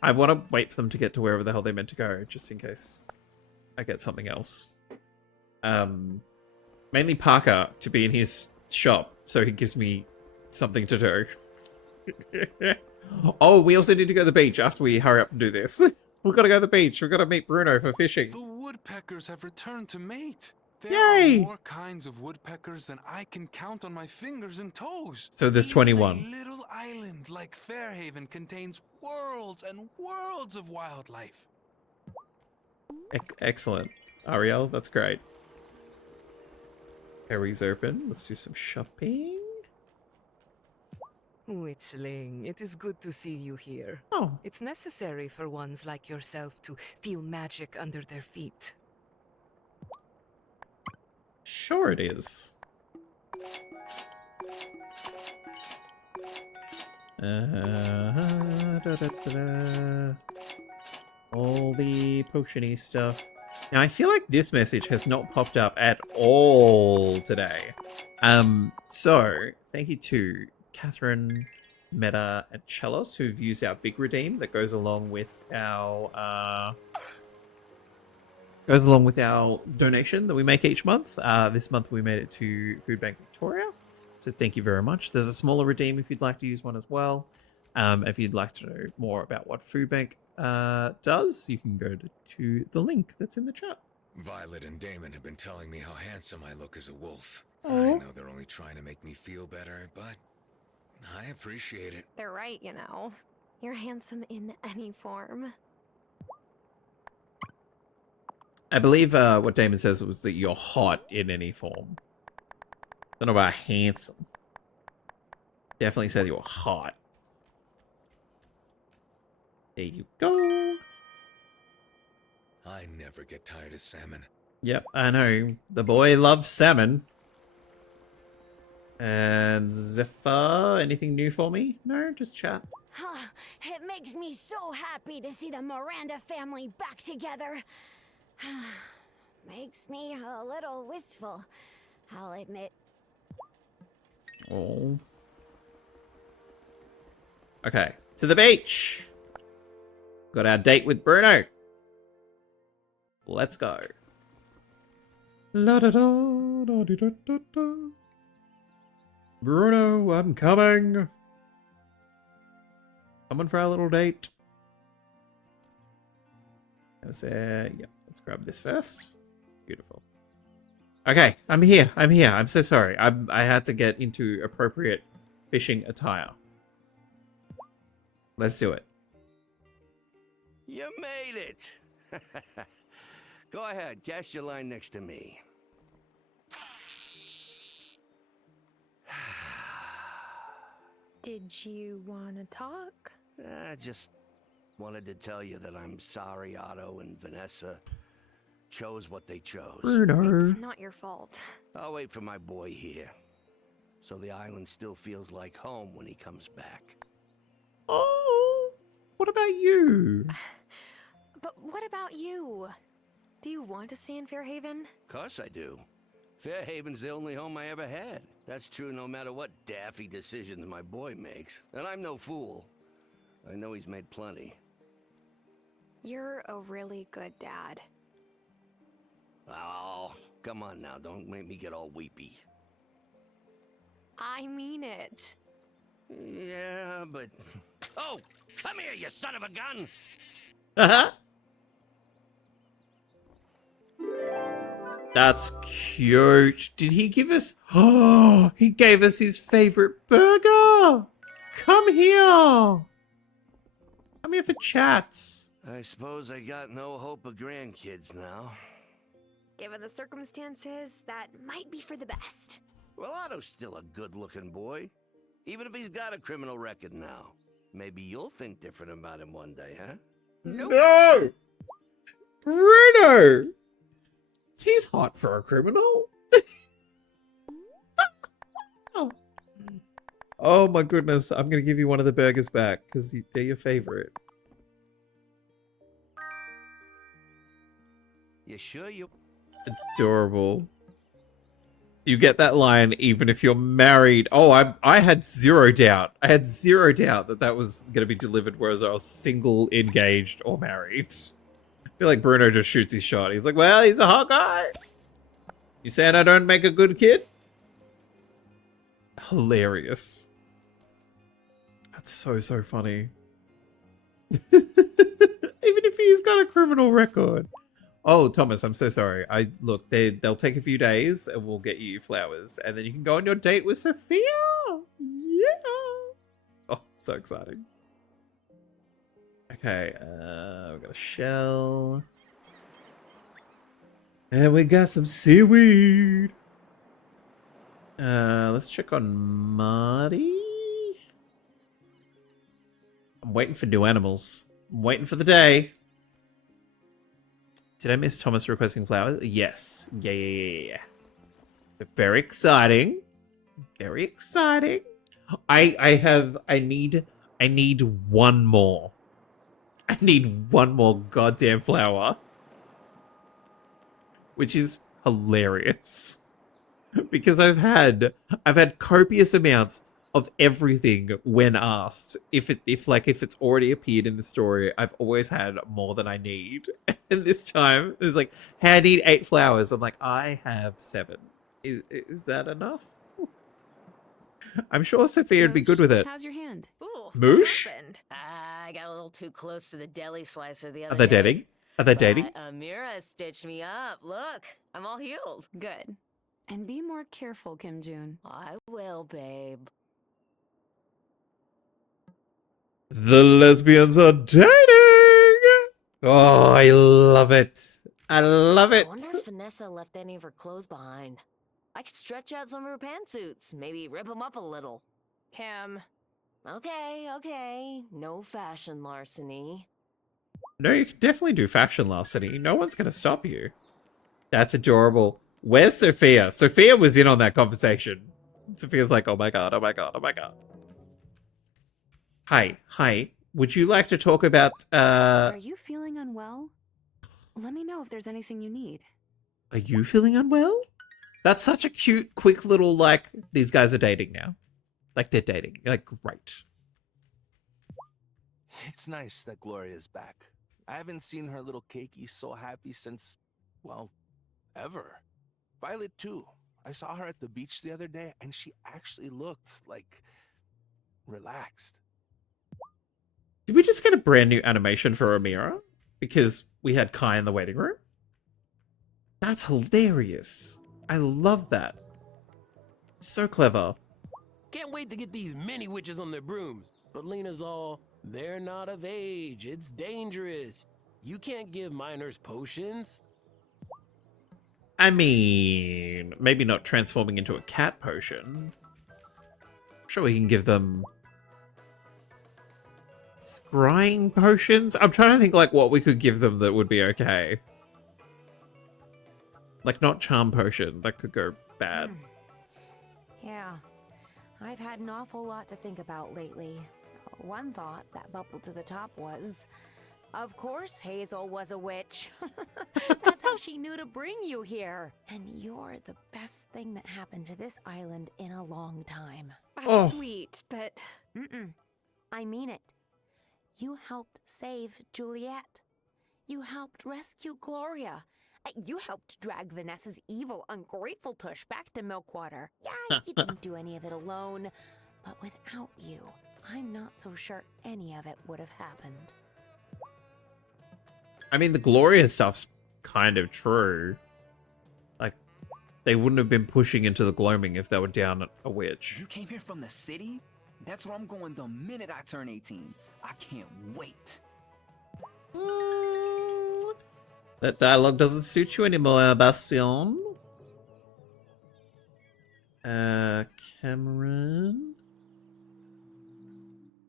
I want to wait for them to get to wherever the hell they meant to go, just in case I get something else. Mainly Parker to be in his shop, so he gives me something to do. Oh, we also need to go to the beach after we hurry up and do this. We've got to go to the beach. We've got to meet Bruno for fishing. The woodpeckers have returned to mate. There Yay! are more kinds of woodpeckers than I can count on my fingers and toes. So there's 21. Even a little island like Fairhaven contains worlds and worlds of wildlife. Excellent. Ariel, that's great. Harry's open. Let's do some shopping. Witchling, it is good to see you here. Oh. It's necessary for ones like yourself to feel magic under their feet. Sure it is. All the potiony stuff. Now, I feel like this message has not popped up at all today. So, thank you to Catherine, Meta, and Chelos, who've used our big redeem that goes along with our donation that we make each month. This month we made it to Food Bank Victoria. So thank you very much. There's a smaller redeem if you'd like to use one as well. If you'd like to know more about what Food Bank does, you can go to the link that's in the chat. Violet and Damon have been telling me how handsome I look as a wolf. Oh. I know they're only trying to make me feel better, but I appreciate it. They're right, you know. You're handsome in any form. I believe what Damon says was that you're hot in any form. Don't know about handsome. Definitely said you're hot. There you go. I never get tired of salmon. Yep, I know. The boy loves salmon. And Zephyr, anything new for me? No, just chat. It makes me so happy to see the Miranda family back together. Makes me a little wistful, I'll admit. Oh. Okay, to the beach. Got our date with Bruno. Let's go. La da da da da da da da. Bruno, I'm coming. Coming for our little date. Yeah, let's grab this first. Beautiful. Okay, I'm here. I'm so sorry. I had to get into appropriate fishing attire. Let's do it. You made it. Go ahead, cast your line next to me. Did you want to talk? I just wanted to tell you that I'm sorry Otto and Vanessa chose what they chose. Bruno. It's not your fault. I'll wait for my boy here, so the island still feels like home when he comes back. Oh, what about you? But what about you? Do you want to stay in Fairhaven? Of course I do. Fairhaven's the only home I ever had. That's true no matter what daffy decisions my boy makes. And I'm no fool. I know he's made plenty. You're a really good dad. Oh, come on now, don't make me get all weepy. I mean it. Yeah, but... Oh, come here, you son of a gun! That's cute. Did he give us... Oh, he gave us his favorite burger. Come here. Come here for chats. I suppose I got no hope of grandkids now. Given the circumstances, that might be for the best. Well, Otto's still a good-looking boy. Even if he's got a criminal record now. Maybe you'll think different about him one day, huh? Nope. No! Bruno! He's hot for a criminal. Oh my goodness, I'm gonna give you one of the burgers back because they're your favorite. You sure you... Adorable. You get that line even if you're married. Oh, I had zero doubt. I had zero doubt that that was going to be delivered, whereas I was single, engaged, or married. I feel like Bruno just shoots his shot. He's like, well, he's a hot guy. You saying I don't make a good kid? Hilarious. That's so funny. Even if he's got a criminal record. Oh, Thomas, I'm so sorry. Look, they'll take a few days and we'll get you flowers. And then you can go on your date with Sophia. Yeah. Oh, so exciting. Okay, we've got a shell. And we got some seaweed. Let's check on Marty. I'm waiting for new animals. I'm waiting for the day. Did I miss Thomas requesting flowers? Yes. Yeah. Very exciting. Very exciting. I need one more. I need one more goddamn flower. Which is hilarious. Because I've had copious amounts of everything when asked. If it's already appeared in the story, I've always had more than I need. And this time it was like, hey, I need 8 flowers. I'm like, I have 7. Is that enough? I'm sure Sophia would be good with it. How's your hand? Ooh, Moosh? I got a little too close to the deli slicer the Are other they day. dating? Are they dating? Amira stitched me up. Look, I'm all healed. Good. And be more careful, Kim June. I will, babe. The lesbians are dating! Oh, I love it. I love it. I wonder if Vanessa left any of her clothes behind. I could stretch out some of her pantsuits, maybe rip them up a little. Kim. Okay. No fashion larceny. No, you can definitely do fashion larceny. No one's going to stop you. That's adorable. Where's Sophia? Sophia was in on that conversation. Sophia's like, oh my god. Hi. Would you like to talk about, Are you feeling unwell? Let me know if there's anything you need. Are you feeling unwell? That's such a cute, quick little, like, these guys are dating now. Like, they're dating. You're like, great. It's nice that Gloria's back. I haven't seen her little cakey so happy since, well, ever. Violet, too. I saw her at the beach the other day, and she actually looked, like, relaxed. Did we just get a brand new animation for Amira? Because we had Kai in the waiting room? That's hilarious. I love that. So clever. Can't wait to get these mini witches on their brooms. But Lena's all, they're not of age. It's dangerous. You can't give minors potions. I mean, maybe not transforming into a cat potion. I'm sure we can give them scrying potions. I'm trying to think like what we could give them that would be okay. Like not charm potion, that could go bad. Yeah, I've had an awful lot to think about lately. One thought that bubbled to the top was, of course Hazel was a witch. That's how she knew to bring you here. And you're the best thing that happened to this island in a long time. That's sweet, but... I mean it. You helped save Juliet. You helped rescue Gloria. You helped drag Vanessa's evil, ungrateful tush back to Milkwater. Yeah, you didn't do any of it alone. But without you, I'm not so sure any of it would have happened. I mean, the Gloria stuff's kind of true. Like, they wouldn't have been pushing into the gloaming if they were down a witch. You came here from the city? That's where I'm going the minute I turn 18. I can't wait. That dialogue doesn't suit you anymore, Bastion. Cameron.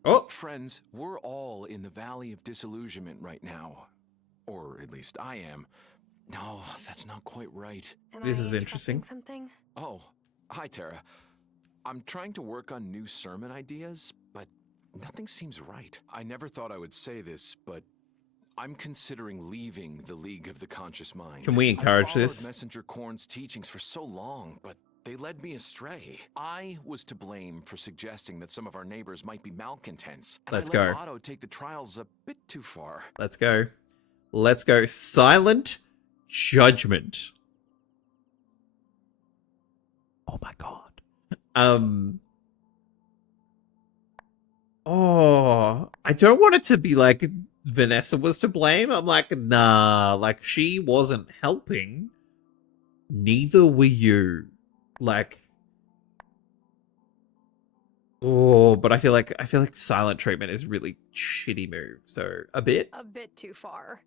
Oh! Friends, we're all in the Valley of Disillusionment right now. Or at least I am. No, that's not quite right. This is interesting. Something? Oh, hi, Tara. I'm trying to work on new sermon ideas, but nothing seems right. I never thought I would say this, but I'm considering leaving the League of the Conscious Mind. Can we encourage I followed this? Messenger Korn's teachings for so long, but they led me astray. I was to blame for suggesting that some of our neighbors might be malcontents. And Let's I let go. Otto take the trials a bit too far. Let's go. Let's go. Silent judgment. Oh my god. Oh, I don't want it to be like Vanessa was to blame. I'm like, nah, like she wasn't helping. Neither were you. Like, oh, but I feel like silent treatment is really shitty move. So a bit. A bit too far.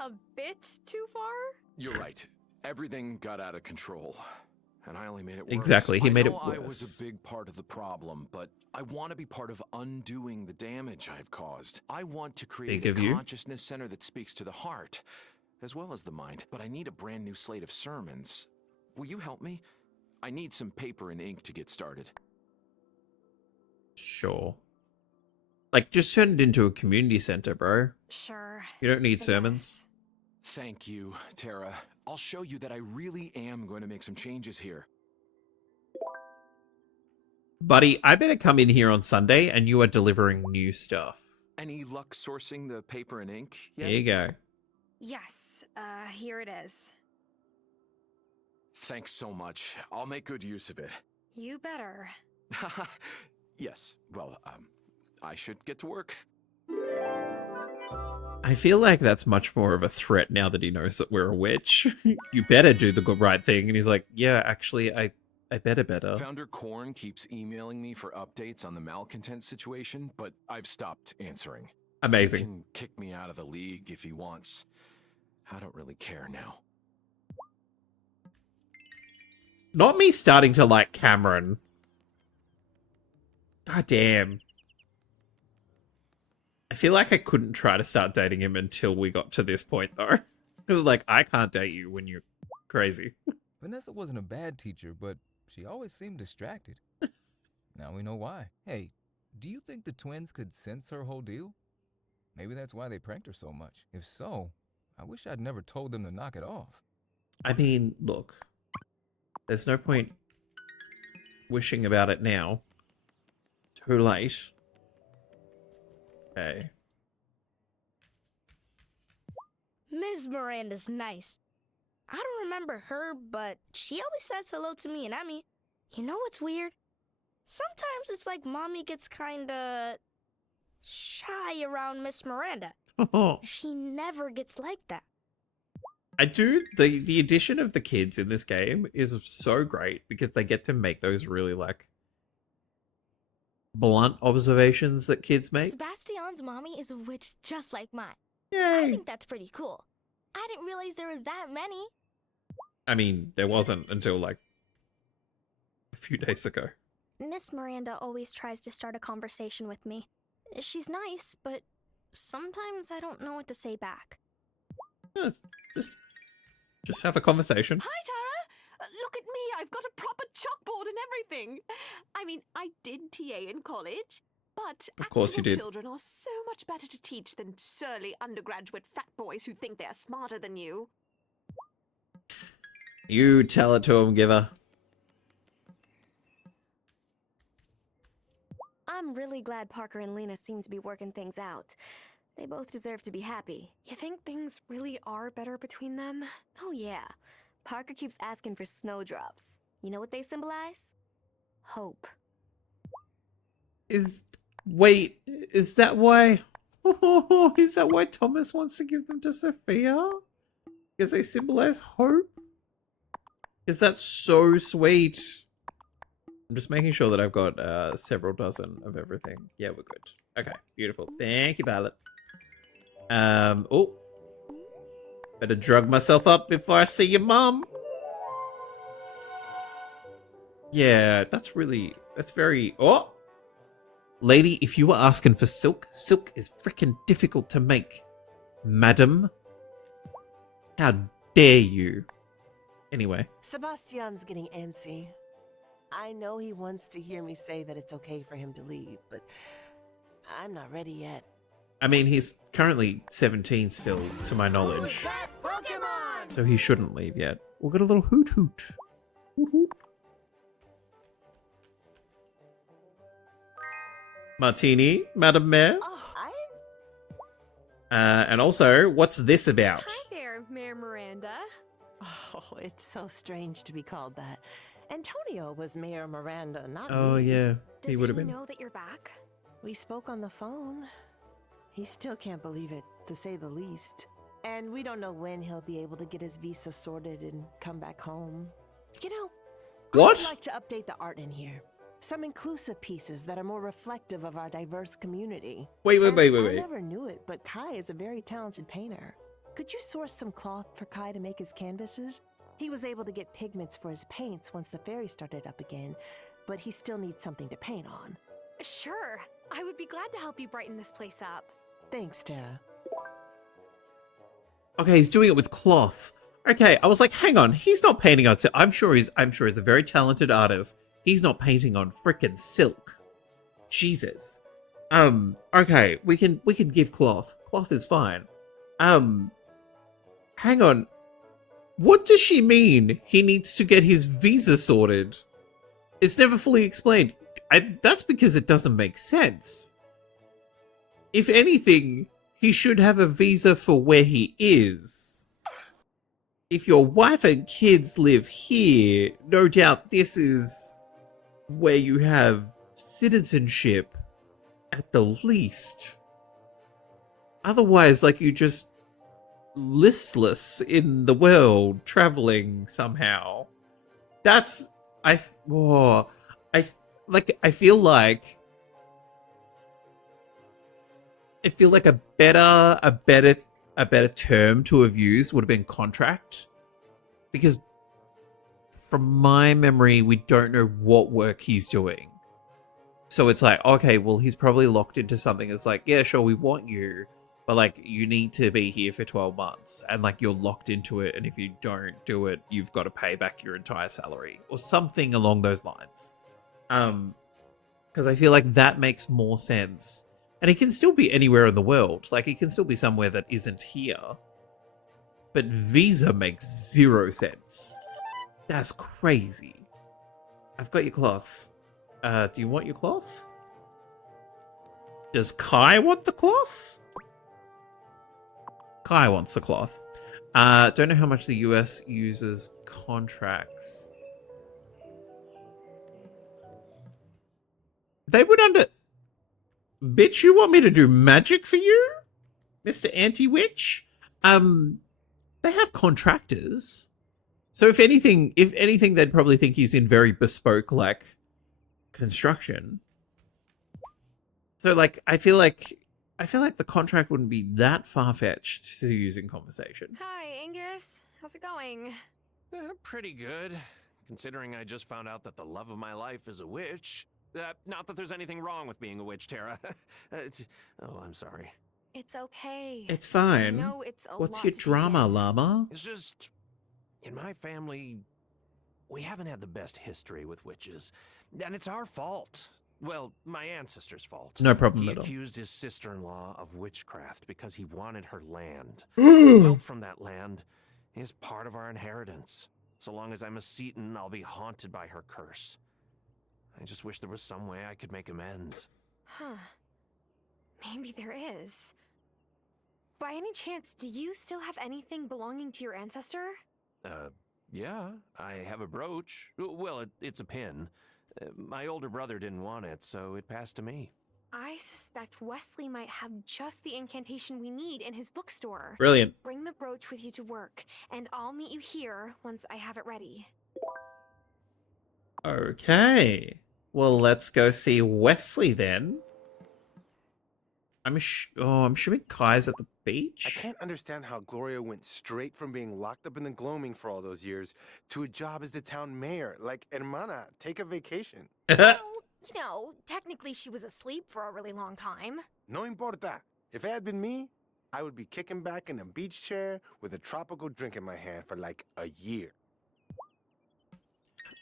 A bit too far? You're right. Everything got out of control. And I only made it worse. Exactly, he made it I was worse. a big part of the problem, but I want to be part of undoing the damage I've caused. I want to create Big a of you. consciousness center that speaks to the heart, as well as the mind. But I need a brand new slate of sermons. Will you help me? I need some paper and ink to get started. Sure. Like, just turn it into a community center, bro. Sure. You don't need sermons. Thank you, Tara. I'll show you that I really am going to make some changes here. Buddy, I better come in here on Sunday and you are delivering new stuff. Any luck sourcing the paper and ink yet? There you go. Yes, here it is. Thanks so much. I'll make good use of it. You better. Yes, well, I should get to work. I feel like that's much more of a threat now that he knows that we're a witch. You better do the good right thing. And he's like, yeah, actually, I better. Founder Korn keeps emailing me for updates on the malcontent situation, but I've stopped answering. Amazing. He can kick me out of the league if he wants. I don't really care now. Not me starting to like Cameron. God damn. I feel like I couldn't try to start dating him until we got to this point, though. It was like, I can't date you when you're crazy. Vanessa wasn't a bad teacher, but she always seemed distracted. Now we know why. Hey, do you think the twins could sense her whole deal? Maybe that's why they pranked her so much. If so, I wish I'd never told them to knock it off. I mean, look. There's no point wishing about it now. Too late. Okay. Ms. Miranda's nice. I don't remember her, but she always says hello to me and Emmy. You know what's weird? Sometimes it's like Mommy gets kinda shy around Miss Miranda. She never gets like that. I do. The addition of the kids in this game is so great because they get to make those really like blunt observations that kids make. Sebastian's mommy is a witch just like mine. Yay. I think that's pretty cool. I didn't realize there were that many. I mean, there wasn't until like a few days ago. Miss Miranda always tries to start a conversation with me. She's nice, but sometimes I don't know what to say back. Yeah, just have a conversation. Hi, Tara! Look at me, I've got a proper chalkboard and everything. I mean, I did TA in college, but Of course you actual did. children are so much better to teach than surly undergraduate frat boys who think they're smarter than you. You tell it to him, Giver. I'm really glad Parker and Lena seem to be working things out. They both deserve to be happy. You think things really are better between them? Oh yeah. Parker keeps asking for snowdrops. You know what they symbolize? Hope. Wait, is that why? Is that why Thomas wants to give them to Sophia? Because they symbolize hope? Is that so sweet? I'm just making sure that I've got several dozen of everything. Yeah, we're good. Okay, beautiful. Thank you, Violet. Oh. Better drug myself up before I see your mom. Yeah, that's very... Oh! Lady, if you were asking for silk, silk is freaking difficult to make. Madam. How dare you? Anyway. Sebastian's getting antsy. I know he wants to hear me say that it's okay for him to leave, but I'm not ready yet. I mean, he's currently 17 still, to my knowledge. So he shouldn't leave yet. We'll get a little hoot hoot. Hoot hoot. Martini, Madam Mayor. And also, what's this about? Hi there, Mayor Miranda. Oh, it's so strange to be called that. Antonio was Mayor Miranda, not Oh, me. yeah. He Does would have he been. know that you're back? We spoke on the phone. He still can't believe it, to say the least. And we don't know when he'll be able to get his visa sorted and come back home. You know, What? I'd like to update the art in here. Some inclusive pieces that are more reflective of our diverse community. Wait. I never knew it, but Kai is a very talented painter. Could you source some cloth for Kai to make his canvases? He was able to get pigments for his paints once the ferry started up again, but he still needs something to paint on. Sure. I would be glad to help you brighten this place up. Thanks, Tara. Okay, he's doing it with cloth. Okay, I was like, hang on, he's not painting on silk. I'm sure he's a very talented artist. He's not painting on frickin' silk. Jesus. Okay, we can give cloth. Cloth is fine. Hang on. What does she mean he needs to get his visa sorted? It's never fully explained. That's because it doesn't make sense. If anything, he should have a visa for where he is. If your wife and kids live here, no doubt this is where you have citizenship at the least. Otherwise, like, you just listless in the world, traveling somehow. That's I feel like a better term to have used would have been contract, because from my memory we don't know what work he's doing. So it's like, okay, well, he's probably locked into something. It's like, yeah, sure, we want you, but like, you need to be here for 12 months and like, you're locked into it, and if you don't do it, you've got to pay back your entire salary or something along those lines. Because I feel like that makes more sense. And he can still be anywhere in the world. Like, he can still be somewhere that isn't here. But visa makes zero sense. That's crazy. I've got your cloth. Do you want your cloth? Does Kai want the cloth? Kai wants the cloth. Don't know how much the US uses contracts. They would Bitch, you want me to do magic for you? Mr. Anti-Witch? They have contractors. So if anything, they'd probably think he's in very bespoke, like, construction. So, like, I feel like the contract wouldn't be that far-fetched to use in conversation. Hi, Angus. How's it going? Pretty good, considering I just found out that the love of my life is a witch. Not that there's anything wrong with being a witch, Tara. Oh, I'm sorry. It's okay. It's fine. I know it's a What's lot your to drama, take in. llama? It's just, in my family, we haven't had the best history with witches. And it's our fault. Well, my ancestor's fault. No problem He at all. accused his sister-in-law of witchcraft because he wanted her land. Wealth from that land is part of our inheritance. So long as I'm a Seton, I'll be haunted by her curse. I just wish there was some way I could make amends. Huh. Maybe there is. By any chance, do you still have anything belonging to your ancestor? Yeah, I have a brooch. Well, it's a pin. My older brother didn't want it, so it passed to me. I suspect Wesley might have just the incantation we need in his bookstore. Brilliant. Bring the brooch with you to work, and I'll meet you here once I have it ready. Okay. Well, let's go see Wesley then. I'm assuming Kai's at the beach. I can't understand how Gloria went straight from being locked up in the gloaming for all those years to a job as the town mayor. Like, hermana, take a vacation. Well, you know, technically she was asleep for a really long time. No importa. If it had been me, I would be kicking back in a beach chair with a tropical drink in my hand for like a year.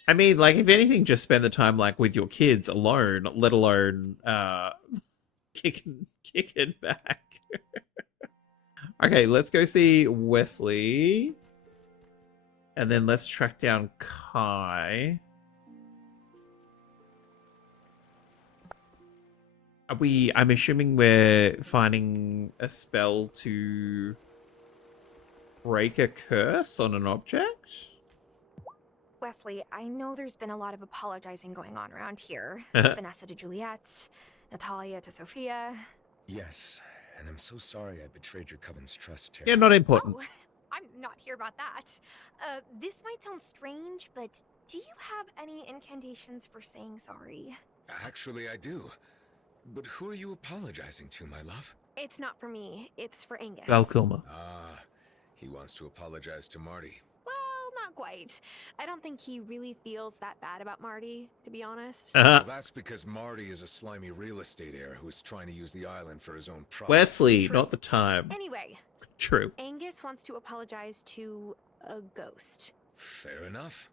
I mean, like, if anything, just spend the time like with your kids alone, let alone kicking back. Okay, let's go see Wesley. And then let's track down Kai. I'm assuming we're finding a spell to break a curse on an object? Wesley, I know there's been a lot of apologizing going on around here. Vanessa to Juliet, Natalia to Sophia. Yes, and I'm so sorry I betrayed your coven's trust, Tara. Yeah, not important. Oh, I'm not here about that. This might sound strange, but do you have any incantations for saying sorry? Actually, I do. But who are you apologizing to, my love? It's not for me. It's for Angus. Val Kilmer. Ah, he wants to apologize to Marty. Well, not quite. I don't think he really feels that bad about Marty, to be honest. Well, that's because Marty is a slimy real estate heir who is trying to use the island for his own profit. Wesley, not the time. Anyway. True. Angus wants to apologize to a ghost. Fair enough.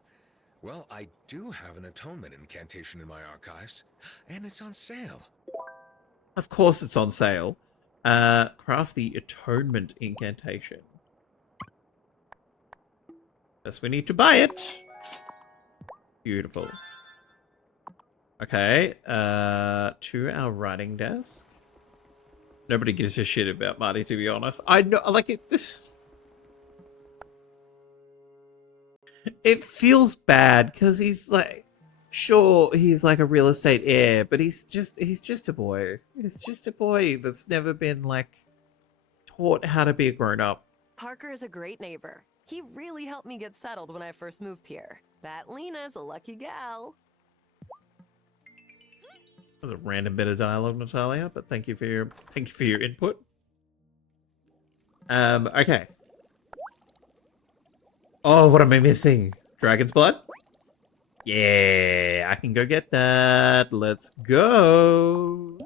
Well, I do have an atonement incantation in my archives, and it's on sale. Of course it's on sale. Craft the atonement incantation. Yes, we need to buy it. Beautiful. Okay, to our writing desk. Nobody gives a shit about Marty, to be honest. I know, like, it... It feels bad, because he's, like... Sure, he's, like, a real estate heir, but he's just a boy. He's just a boy that's never been, like, taught how to be a grown-up. Parker is a great neighbor. He really helped me get settled when I first moved here. That Lena's a lucky gal. That was a random bit of dialogue, Natalia, but thank you for your input. Okay. Oh, what am I missing? Dragon's blood? Yeah, I can go get that. Let's go.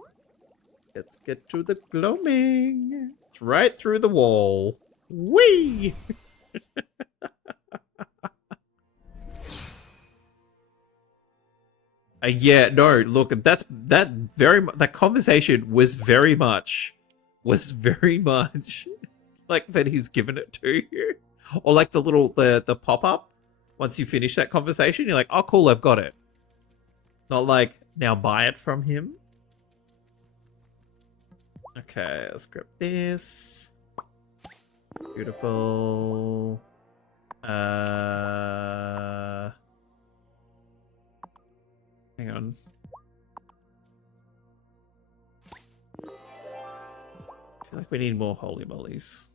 Let's get to the gloaming. It's right through the wall. Whee! Yeah, no, look, that conversation was very much like that he's given it to you. Or like the pop-up. Once you finish that conversation, you're like, oh cool, I've got it. Not like, now buy it from him. Okay, let's grab this. Beautiful. Hang on. I feel like we need more holy mollies.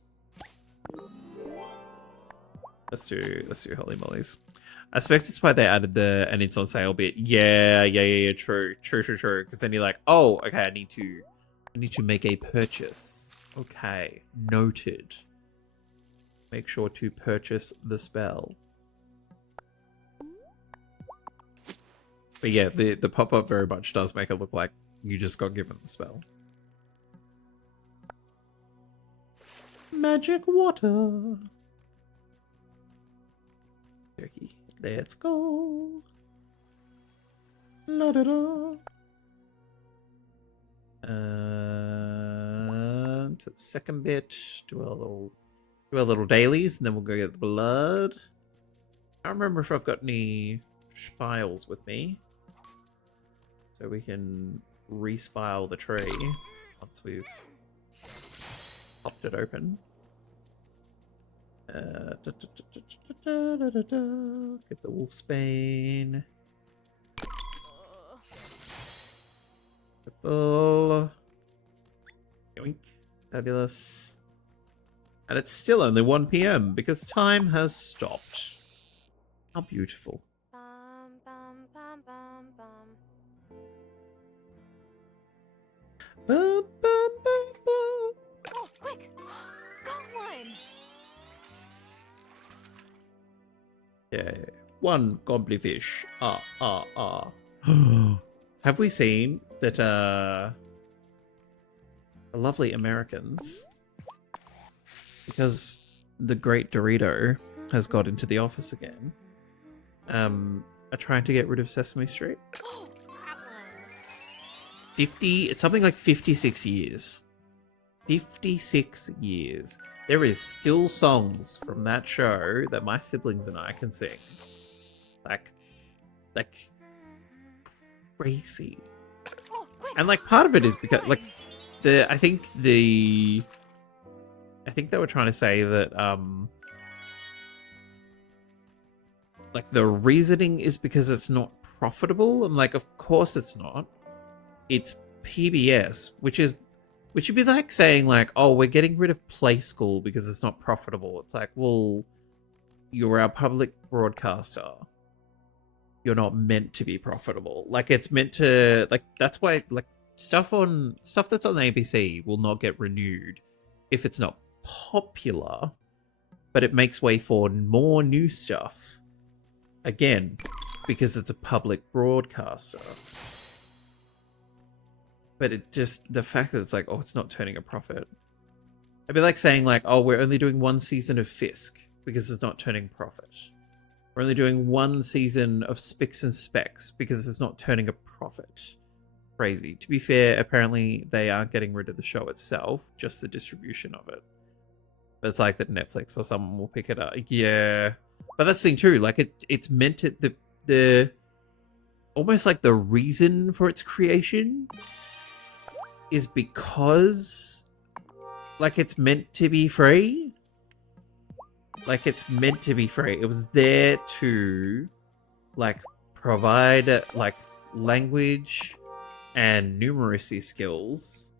Let's do holy mollies. I suspect it's why they added the and it's on sale bit. Yeah, true. Because then you're like, oh, okay, I need to make a purchase. Okay, noted. Make sure to purchase the spell. But yeah, the pop-up very much does make it look like you just got given the spell. Magic water. Turkey. Let's go. La da da. To the second bit. Do our little dailies, and then we'll go get the blood. I don't remember if I've got any spiles with me, so we can respile the tree once we've popped it open. Get the wolfsbane. Full. Yoink. Fabulous. And it's still only 1 PM because time has stopped. How beautiful. Oh, quick! Got one! Yeah. One gobbly fish. Have we seen that the lovely Americans because the great Dorito has got into the office again, are trying to get rid of Sesame Street. 50, it's something like 56 years. 56 years. There is still songs from that show that my siblings and I can sing. Like crazy. And like part of it is because like I think they were trying to say that like the reasoning is because it's not profitable. I'm like, of course it's not. It's PBS, which would be like saying like, oh, we're getting rid of Play School because it's not profitable. It's like, well, you're our public broadcaster. You're not meant to be profitable. Like it's meant to, like, that's why like stuff that's on the ABC will not get renewed if it's not popular, but it makes way for more new stuff. Again, because it's a public broadcaster. But it just, the fact that it's like, oh, it's not turning a profit. It'd be like saying like, oh, we're only doing one season of Fisk because it's not turning profit. We're only doing one season of Spicks and Specks because it's not turning a profit. Crazy. To be fair, apparently they are getting rid of the show itself, just the distribution of it. But it's like that Netflix or someone will pick it up. Yeah. But that's the thing too, like it's meant to, the almost like the reason for its creation is because like it's meant to be free. Like it's meant to be free. It was there to like provide like language and numeracy skills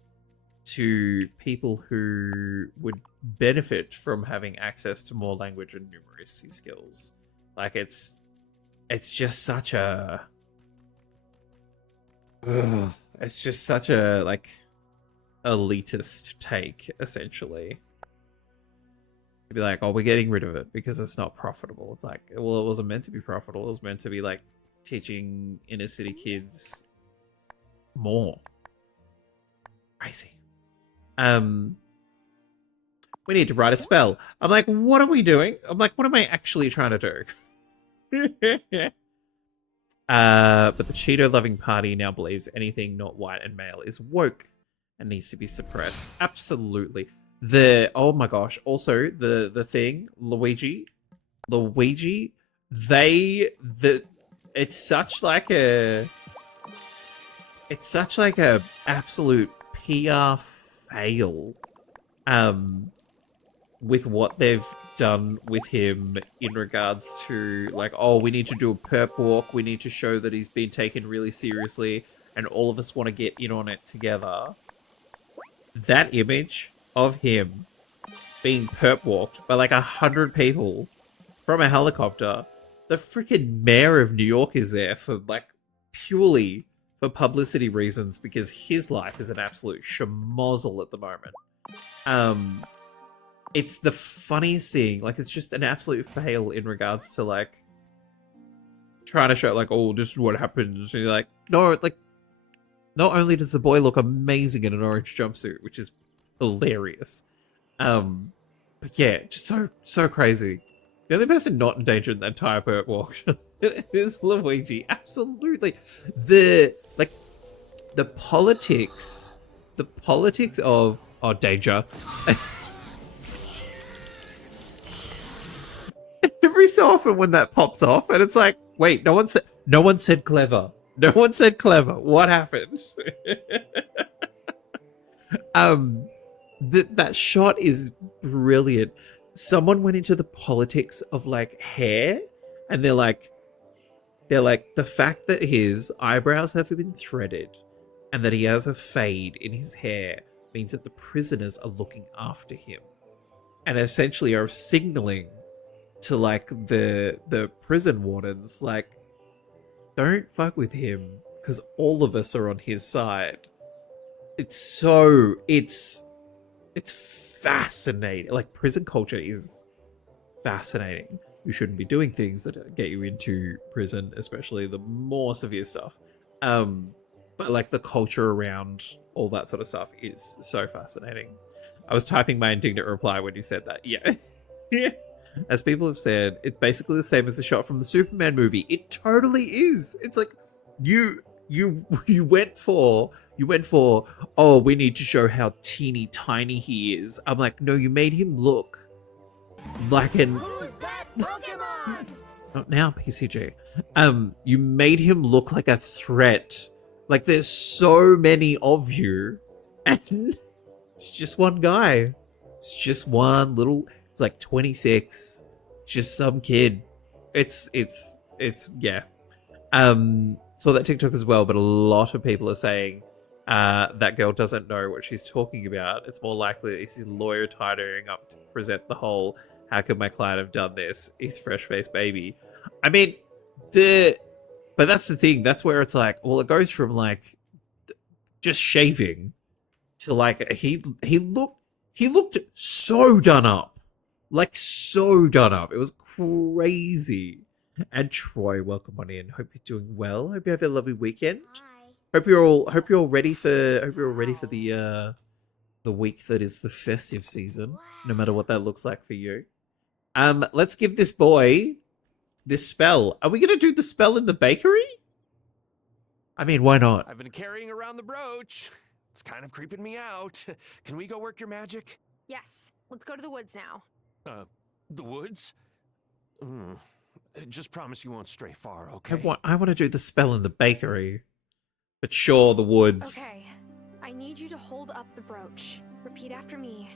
to people who would benefit from having access to more language and numeracy skills. Like it's just such a it's just such a like elitist take, essentially. To be like, oh, we're getting rid of it because it's not profitable. It's like, well, it wasn't meant to be profitable. It was meant to be like teaching inner city kids more. Crazy. We need to write a spell. I'm like, what are we doing? I'm like, what am I actually trying to do? But the Cheeto-loving party now believes anything not white and male is woke and needs to be suppressed. Absolutely. Oh my gosh. Also, the thing, Luigi, it's such like a absolute PR fail. With what they've done with him in regards to like, oh, we need to do a perp walk. We need to show that he's been taken really seriously and all of us want to get in on it together. That image of him being perp walked by like 100 people from a helicopter. The freaking mayor of New York is there for like purely for publicity reasons because his life is an absolute schmozzle at the moment. It's the funniest thing. Like, it's just an absolute fail in regards to, like, trying to show, like, oh, this is what happens. And you're like, no, like, not only does the boy look amazing in an orange jumpsuit, which is hilarious, but yeah, just so crazy. The only person not in danger in the entire perp walk is Luigi. Absolutely. The politics of, oh, danger. Every so often when that pops off and it's like, wait, no one said clever. No one said clever. What happened? That shot is brilliant. Someone went into the politics of like hair and they're like the fact that his eyebrows have been threaded and that he has a fade in his hair means that the prisoners are looking after him and essentially are signaling to like the prison wardens, like, don't fuck with him because all of us are on his side. It's fascinating. Like, prison culture is fascinating. You shouldn't be doing things that get you into prison, especially the more severe stuff. But like the culture around all that sort of stuff is so fascinating. I was typing my indignant reply when you said that. Yeah. As people have said, it's basically the same as the shot from the Superman movie. It totally is. It's like you went for, oh, we need to show how teeny tiny he is. I'm like, no, you made him look like an not now, PCG. You made him look like a threat. Like there's so many of you, and it's just one guy. It's just one little. It's like 26. Just some kid. It's yeah. Saw that TikTok as well, but a lot of people are saying that girl doesn't know what she's talking about. It's more likely it's his lawyer tidying up to present the whole "how could my client have done this?" He's fresh-faced baby. I mean, but that's the thing. That's where it's like, well, it goes from like just shaving to like he looked so done up, like so done up. It was crazy. And Troy, welcome on in. Hope you're doing well. Hope you have a lovely weekend. Hope you're all ready for the week that is the festive season, no matter what that looks like for you. Let's give this boy this spell. Are we gonna do the spell in the bakery? I mean, why not? I've been carrying around the brooch. It's kind of creeping me out. Can we go work your magic? Yes, let's go to the woods now. The woods? Just promise you won't stray far, I okay? want to do the spell in the bakery. But sure, the woods. Okay, I need you to hold up the brooch. Repeat after me.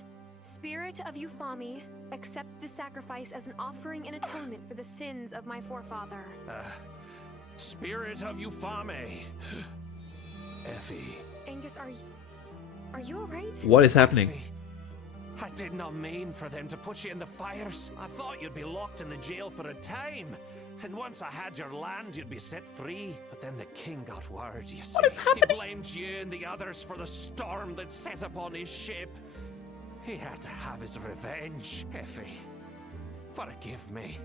Spirit of Euphami, accept the sacrifice as an offering and atonement for the sins of my forefather. Spirit of Euphami. Effie. Angus, are you alright? What is happening? I did not mean for them to put you in the fires. I thought you'd be locked in the jail for a time. And once I had your land, you'd be set free. But then the king got word, you see. What is happening? He blamed you and the others for the storm that set upon his ship. He had to have his revenge. Effie, forgive me.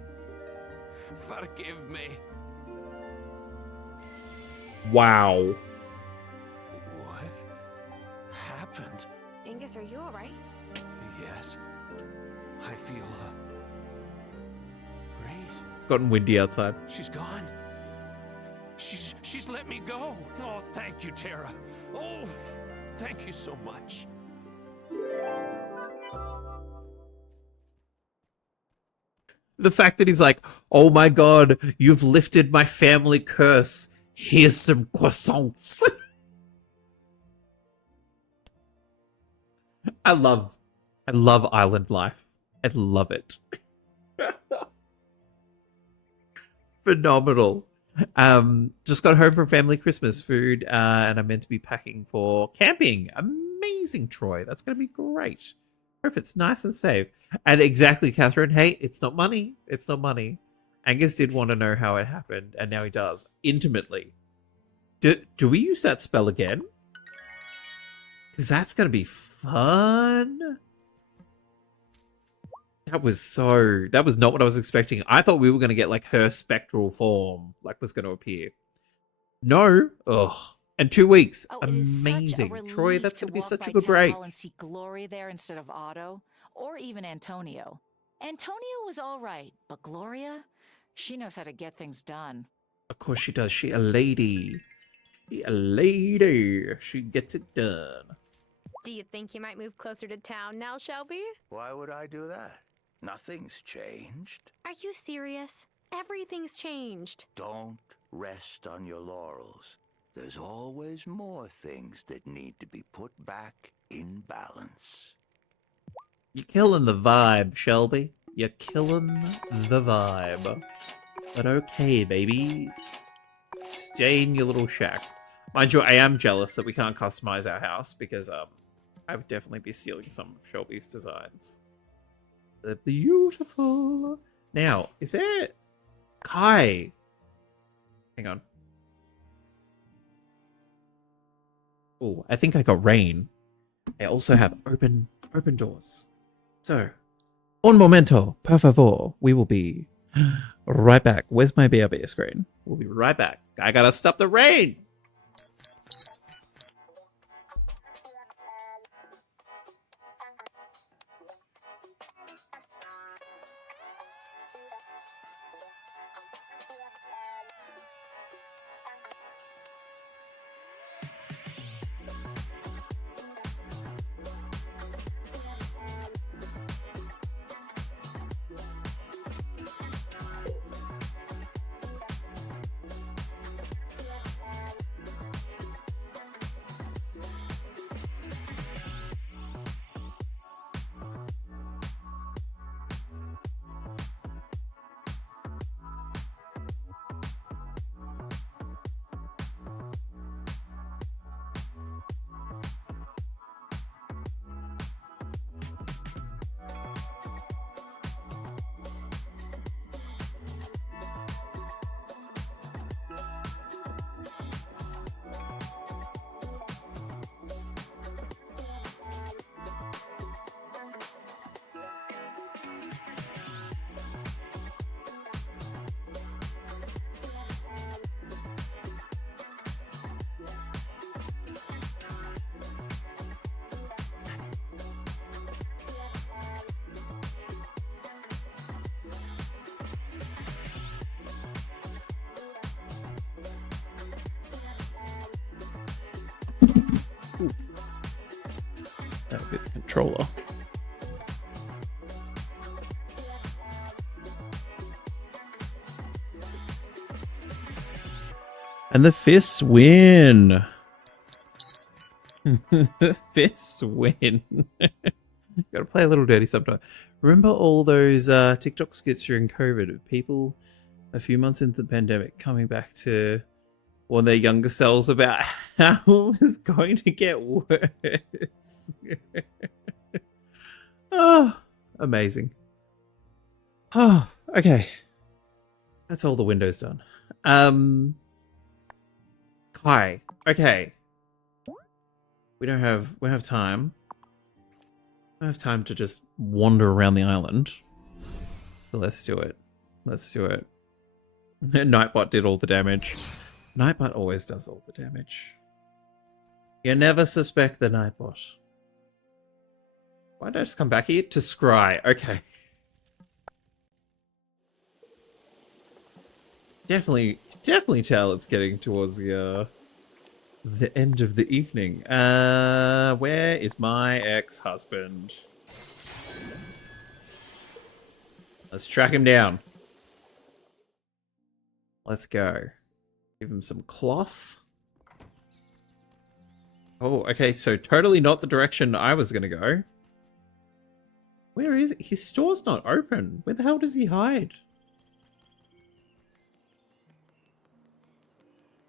Forgive me. Wow. What happened? Angus, are you alright? Yes. I feel great. It's gotten windy outside. She's gone. She's let me go. Oh, thank you, Tara. Oh, thank you so much. The fact that he's like, oh my god, you've lifted my family curse. Here's some croissants. I love island life. I love it. Phenomenal. Just got home from family Christmas food, and I'm meant to be packing for camping. Amazing, Troy. That's going to be great. Hope it's nice and safe. And exactly, Catherine. Hey, it's not money. It's not money. Angus did want to know how it happened, and now he does. Intimately. Do we use that spell again? Because that's going to be fun. That was not what I was expecting. I thought we were going to get like her spectral form, like was going to appear. No. Ugh. And 2 weeks. Amazing. Troy, that's going to be such a good break. And see Glory there instead of Otto, or even Antonio. Antonio was all right, but Gloria, she knows how to get things done. Of course she does. She a lady. She a lady. She gets it done. Do you think you might move closer to town now, Shelby? Why would I do that? Nothing's changed. Are you serious? Everything's changed. Don't rest on your laurels. There's always more things that need to be put back in balance. You're killing the vibe, Shelby. You're killing the vibe. But okay, baby. Stay in your little shack. Mind you, I am jealous that we can't customize our house because I would definitely be stealing some of Shelby's designs. They're beautiful. Now, is there Kai? Hang on. Oh, I think I got rain. I also have open doors. So, un momento, per favor. We will be right back. Where's my BRB screen? We'll be right back. I gotta stop the rain. That would be the controller. And the fists win. Fists win. Gotta play a little dirty sometimes. Remember all those TikTok skits during COVID of people a few months into the pandemic coming back to warn their younger selves about how it was going to get worse. Oh, amazing. Oh, okay. That's all the windows done. Kai. Okay. We don't have time. We don't have time to just wander around the island. So let's do it. Let's do it. Nightbot did all the damage. Nightbot always does all the damage. You never suspect the Nightbot. Why did I just come back here? To scry. Okay. Definitely tell it's getting towards the end of the evening. Where is my ex-husband? Let's track him down. Let's go. Give him some cloth. Oh, okay, so totally not the direction I was gonna go. Where is it? His store's not open. Where the hell does he hide?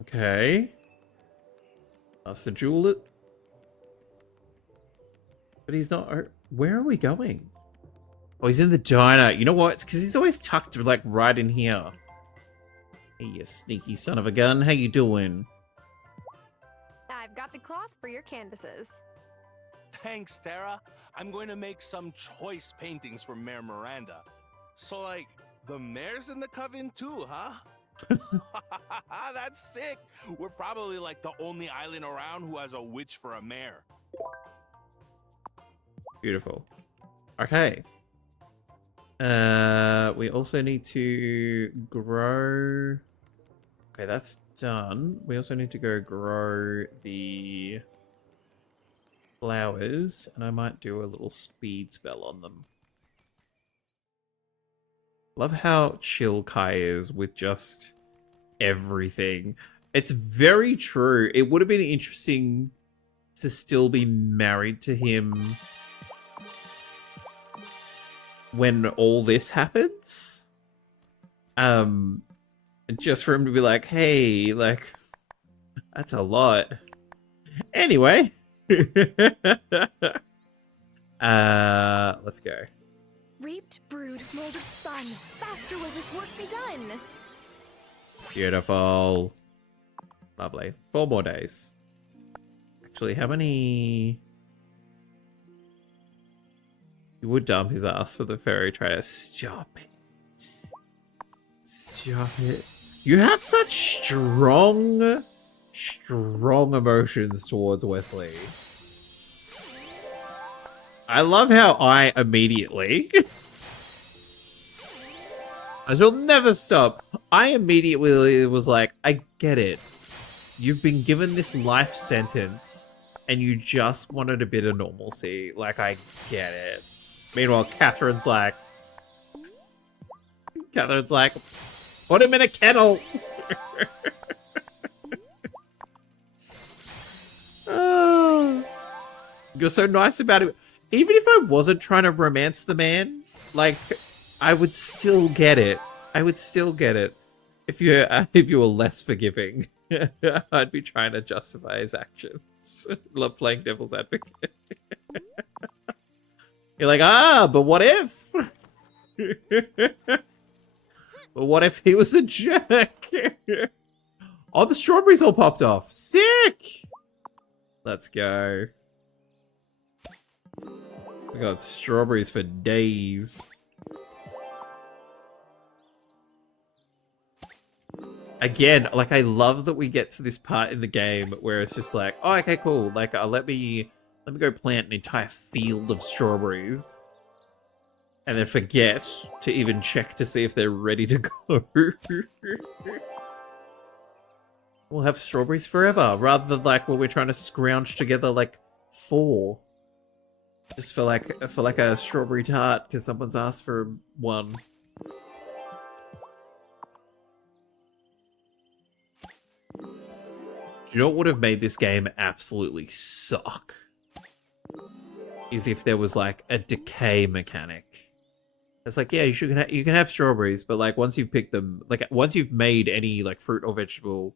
Okay. That's the jeweler. But he's not... Where are we going? Oh, he's in the diner. You know what? It's because he's always tucked like right in here. Hey, you sneaky son of a gun. How you doing? I've got the cloth for your canvases. Thanks, Tara. I'm going to make some choice paintings for Mayor Miranda. So, like, the mayor's in the coven too, huh? That's sick. We're probably like the only island around who has a witch for a mayor. Beautiful. Okay. We also need to grow... Okay, that's done. We also need to go grow the flowers, and I might do a little speed spell on them. Love how chill Kai is with just everything. It's very true. It would have been interesting to still be married to him when all this happens. Just for him to be like, hey, like, that's a lot. Anyway. Let's go. Reaped, brood, mold of sun. Faster will this work be done. Beautiful. Lovely. 4 more days. Actually, how many... You would dump his ass for the fairy trader. Stop it. Stop it. You have such strong emotions towards Wesley. I love how I immediately... I shall never stop. I immediately was like, I get it. You've been given this life sentence and you just wanted a bit of normalcy. Like, I get it. Meanwhile, Catherine's like, put him in a kennel. Oh, you're so nice about it. Even if I wasn't trying to romance the man, like, I would still get it. I would still get it if you were less forgiving. I'd be trying to justify his actions. Love playing devil's advocate. You're like, but what if? But what if he was a jerk? Oh, the strawberries all popped off. Sick! Let's go. We got strawberries for days. Again, like, I love that we get to this part in the game where it's just like, oh, okay, cool. Like, let me go plant an entire field of strawberries. And then forget to even check to see if they're ready to go. We'll have strawberries forever, rather than like when we're trying to scrounge together like 4. Just for like a strawberry tart because someone's asked for one. You know what would have made this game absolutely suck? Is if there was like a decay mechanic. It's like, yeah, you can have strawberries, but like once you've picked them, like once you've made any like fruit or vegetable,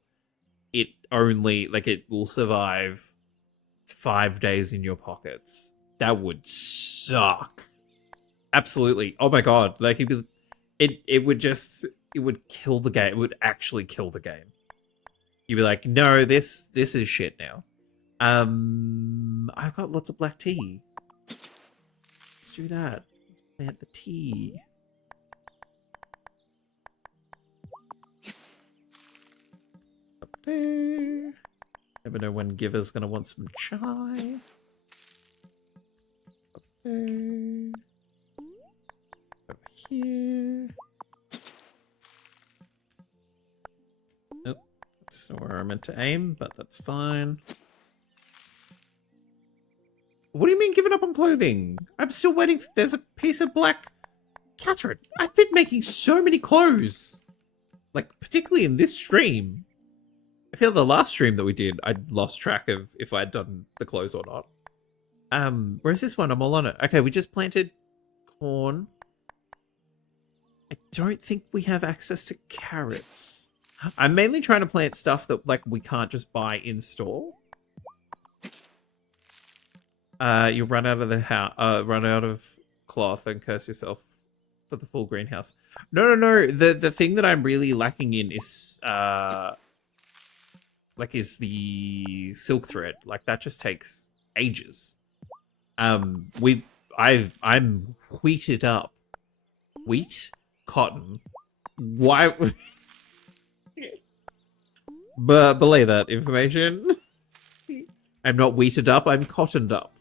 it only like it will survive 5 days in your pockets. That would suck. Absolutely. Oh my god. Like it would kill the game. It would actually kill the game. You'd be like, no, this is shit now. I've got lots of black tea. Let's do that. Let's plant the tea. Up there. Never know when Giver's gonna want some chai. Up there. Over here. Nope. That's not where I meant to aim, but that's fine. What do you mean giving up on clothing? I'm still waiting for... There's a piece of black... Catherine, I've been making so many clothes. Like, particularly in this stream. I feel the last stream that we did, I lost track of if I had done the clothes or not. Where's this one? I'm all on it. Okay, we just planted corn. I don't think we have access to carrots. I'm mainly trying to plant stuff that, like, we can't just buy in store. You run out of the house, run out of cloth and curse yourself for the full greenhouse. No. The thing that I'm really lacking in is is the silk thread. Like that just takes ages. I'm wheated up. Wheat, cotton. Why? But belay that information. I'm not wheated up, I'm cottoned up.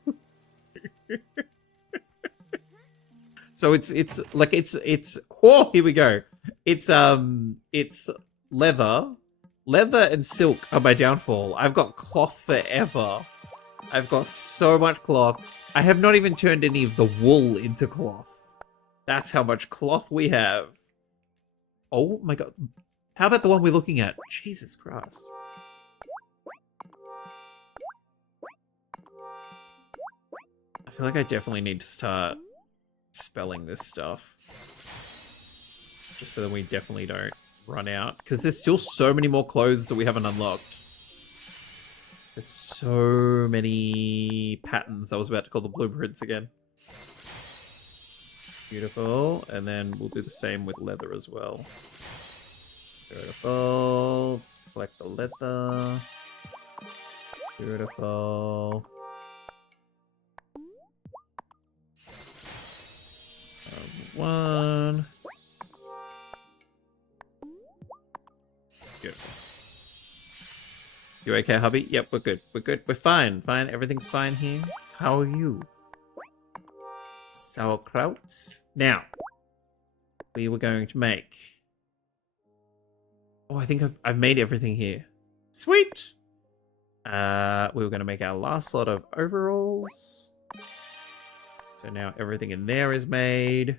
So it's oh, here we go. It's leather. Leather and silk are my downfall. I've got cloth forever. I've got so much cloth. I have not even turned any of the wool into cloth. That's how much cloth we have. Oh my god. How about the one we're looking at? Jesus Christ. I feel like I definitely need to start spelling this stuff. Just so that we definitely don't run out. Because there's still so many more clothes that we haven't unlocked. There's so many patterns. I was about to call the blueprints again. Beautiful. And then we'll do the same with leather as well. Beautiful. Collect the leather. Beautiful. One. Beautiful. You okay, hubby? Yep, we're good. We're good. We're fine. Fine. Everything's fine here. How are you? Sauerkraut. Now, we were going to make... Oh, I think I've made everything here. Sweet! We were going to make our last lot of overalls. So now everything in there is made.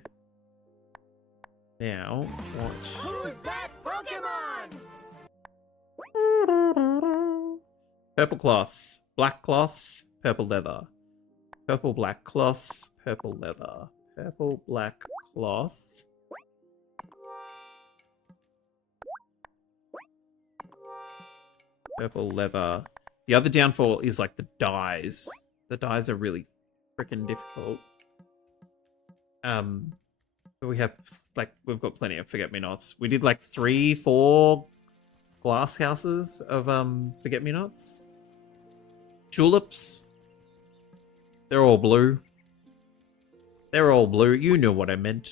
Now, what? Who's that Pokemon? Purple cloth, black cloth, purple leather. Purple black cloth, purple leather. Purple black cloth. Purple leather. The other downfall is like the dyes. The dyes are really freaking difficult. But we have like we've got plenty of forget-me-nots. We did like 3-4 glass houses of forget-me-nots. Tulips. They're all blue. They're all blue. You know what I meant.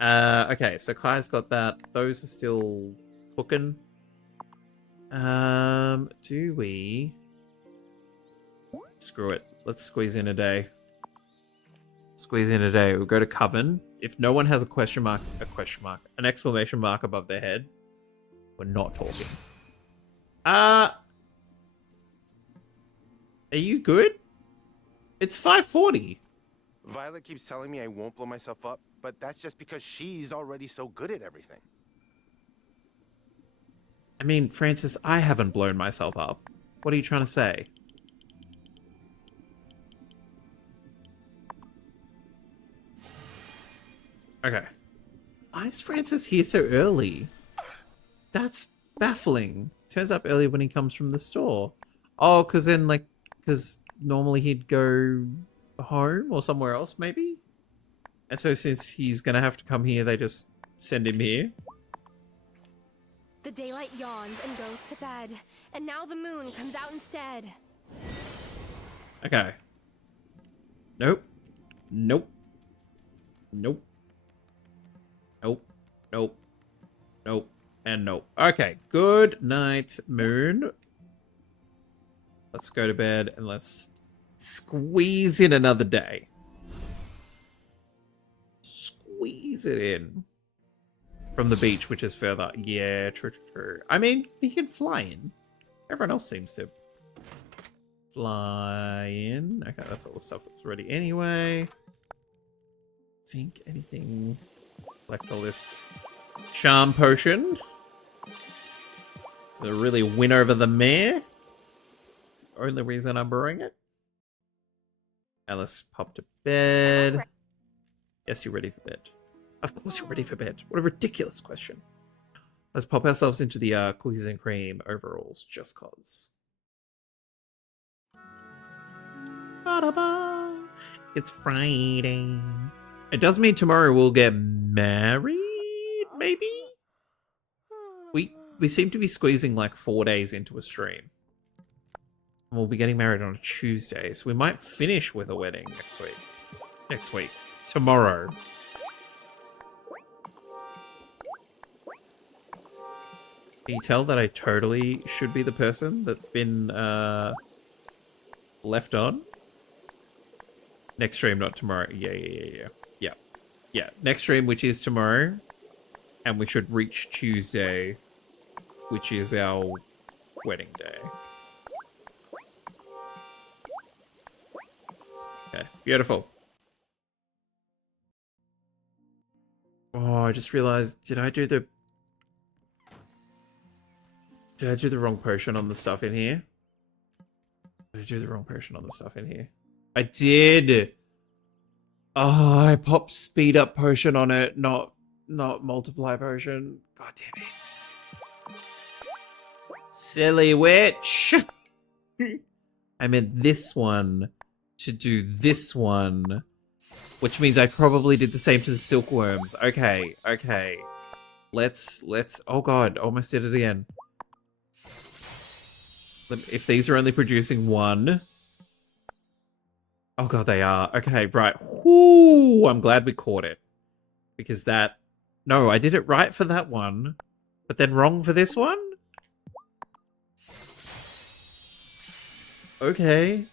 Okay, so Kai's got that. Those are still cooking. Do we? Screw it. Let's squeeze in a day. Squeeze in a day. We'll go to Coven. If no one has a question mark, an exclamation mark above their head, we're not talking. Are you good? It's 5:40. Violet keeps telling me I won't blow myself up, but that's just because she's already so good at everything. I mean, Francis, I haven't blown myself up. What are you trying to say? Okay. Why is Francis here so early? That's baffling. Turns up early when he comes from the store. Oh, because then, like, because normally he'd go home or somewhere else, maybe? And so since he's going to have to come here, they just send him here? The daylight yawns and goes to bed, and now the moon comes out instead. Okay. Nope. Nope. Nope. Nope. Nope. Nope. And nope. Okay. Good night, moon. Let's go to bed and let's squeeze in another day. Squeeze it in. From the beach, which is further. Yeah, true, true, true. I mean, he can fly in. Everyone else seems to fly in. Okay, that's all the stuff that's ready anyway. Think anything like all this charm potion to really win over the mayor. It's the only reason I'm brewing it. And let's pop to bed. Yes, you're ready for bed. Of course you're ready for bed. What a ridiculous question. Let's pop ourselves into the cookies and cream overalls, just cause. Ba-da-ba. It's Friday. It does mean tomorrow we'll get married, maybe? We seem to be squeezing like 4 days into a stream. And we'll be getting married on a Tuesday, so we might finish with a wedding next week. Next week. Tomorrow. Can you tell that I totally should be the person that's been left on? Next stream, not tomorrow. Yeah. Next stream, which is tomorrow. And we should reach Tuesday, which is our wedding day. Okay, beautiful. Oh, I just realized, did I do the wrong potion on the stuff in here? Did I do the wrong potion on the stuff in here? I did! Oh, I popped speed up potion on it, not multiply potion. God damn it. Silly witch! I meant this one to do this one. Which means I probably did the same to the silkworms. Okay. Let's, oh god, almost did it again. If these are only producing one. Oh god, they are. Okay, right. Whoo! I'm glad we caught it. Because that... No, I did it right for that one. But then wrong for this one? Okay.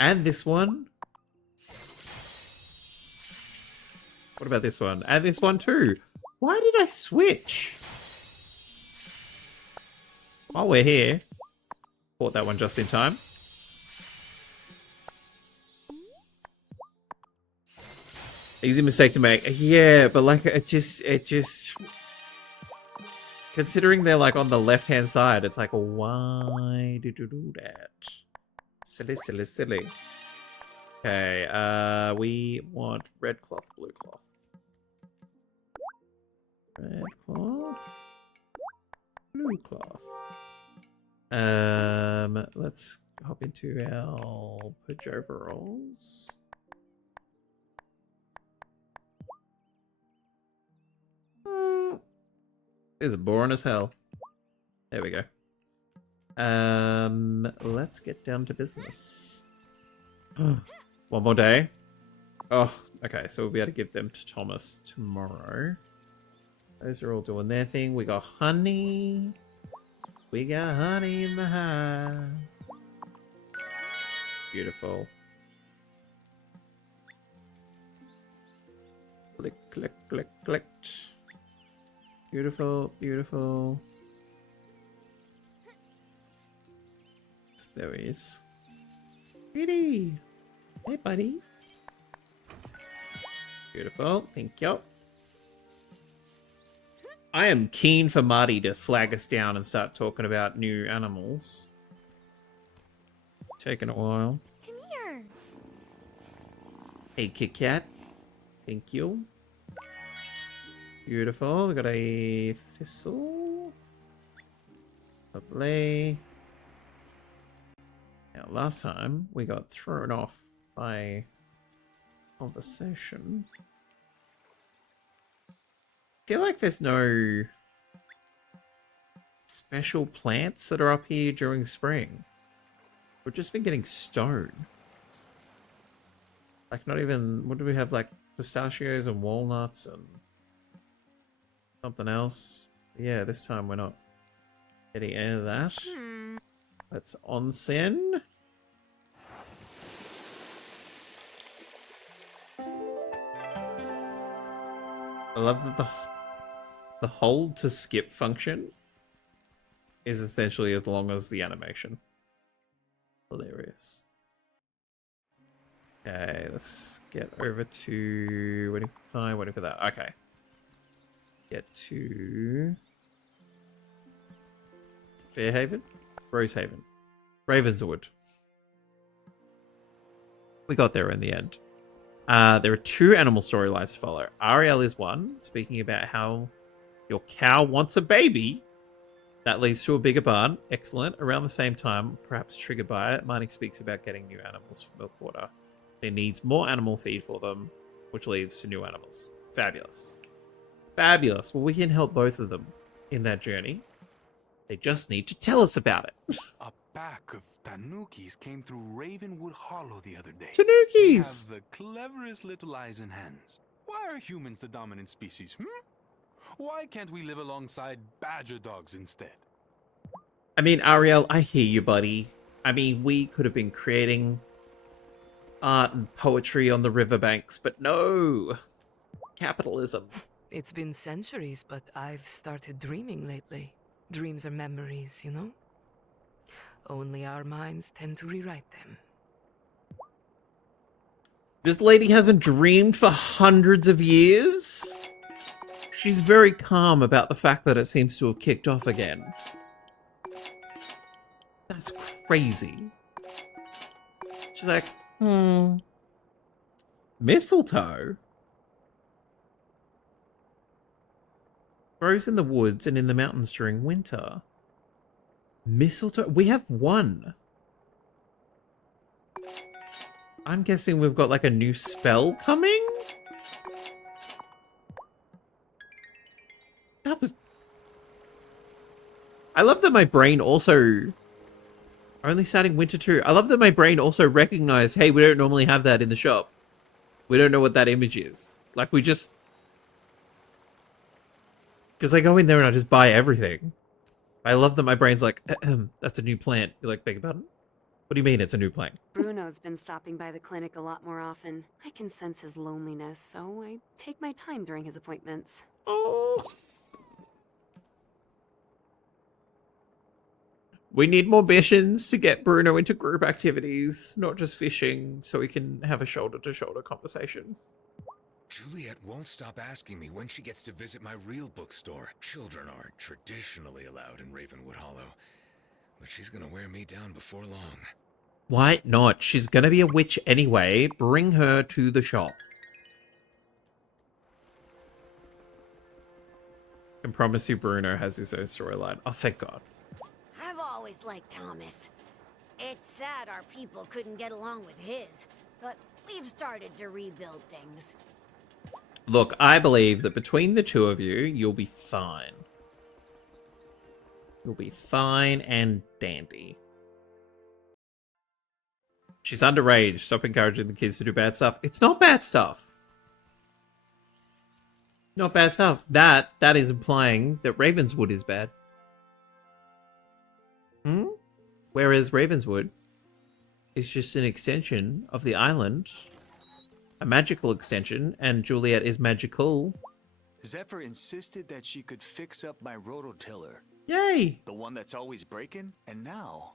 And this one. What about this one? And this one too. Why did I switch? While we're here. Caught that one just in time. Easy mistake to make. Yeah, but like it just considering they're like on the left hand side, it's like, why did you do that? Silly. Okay, we want red cloth, blue cloth. Red cloth. Blue cloth. Let's hop into our pudge overalls. This is boring as hell. There we go. Let's get down to business. One more day. Oh, okay. So we'll be able to give them to Thomas tomorrow. Those are all doing their thing. We got honey. We got honey in the hive. Beautiful. Click. Beautiful. There he is. Pretty. Hey, buddy. Beautiful. Thank you. I am keen for Marty to flag us down and start talking about new animals. Taking a while. Come here. Hey, Kit Kat. Thank you. Beautiful. We got a thistle. Lovely. Now, last time we got thrown off by conversation. I feel like there's no special plants that are up here during spring. We've just been getting stone. Like, not even... What do we have? Like, pistachios and walnuts and something else. Yeah, this time we're not getting any of that. That's onsen. I love that the hold to skip function is essentially as long as the animation. Hilarious. Okay, let's get over to... Waiting for that. Okay. Get to... Fairhaven? Rosehaven. Ravenswood. We got there in the end. There are 2 animal storylines to follow. Ariel is one, speaking about how your cow wants a baby. That leads to a bigger barn. Excellent. Around the same time, perhaps triggered by it, Marnie speaks about getting new animals for Milkwater. It needs more animal feed for them, which leads to new animals. Fabulous. Fabulous. Well, we can help both of them in that journey. They just need to tell us about it. A pack of tanukis came through Ravenwood Hollow the other day. Tanukis! They have the cleverest little eyes and hands. Why are humans the dominant species, Why can't we live alongside badger dogs instead? I mean, Ariel, I hear you, buddy. I mean, we could have been creating art and poetry on the riverbanks, but no. Capitalism. It's been centuries, but I've started dreaming lately. Dreams are memories, you know? Only our minds tend to rewrite them. This lady hasn't dreamed for hundreds of years? She's very calm about the fact that it seems to have kicked off again. That's crazy. She's like, mistletoe? Grows in the woods and in the mountains during winter. Mistletoe? We have one. I'm guessing we've got like a new spell coming? That was... I love that my brain also... Only starting winter 2. I love that my brain also recognized, hey, we don't normally have that in the shop. We don't know what that image is. Like, we just... Because I go in there and I just buy everything. I love that my brain's like, that's a new plant. You're like, beg your pardon? What do you mean it's a new plant? Bruno's been stopping by the clinic a lot more often. I can sense his loneliness, so I take my time during his appointments. Oh. We need more missions to get Bruno into group activities, not just fishing, so we can have a shoulder-to-shoulder conversation. Juliet won't stop asking me when she gets to visit my real bookstore. Children are traditionally allowed in Ravenwood Hollow, but she's gonna wear me down before long. Why not? She's gonna be a witch anyway. Bring her to the shop. I can promise you Bruno has his own storyline. Oh, thank God. I've always liked Thomas. It's sad our people couldn't get along with his, but we've started to rebuild things. Look, I believe that between the two of you, you'll be fine. You'll be fine and dandy. She's underage. Stop encouraging the kids to do bad stuff. It's not bad stuff. Not bad stuff. That is implying that Ravenswood is bad. Whereas Ravenswood is just an extension of the island. A magical extension, and Juliet is magical. Zephyr insisted that she could fix up my rototiller. Yay! The one that's always breaking, and now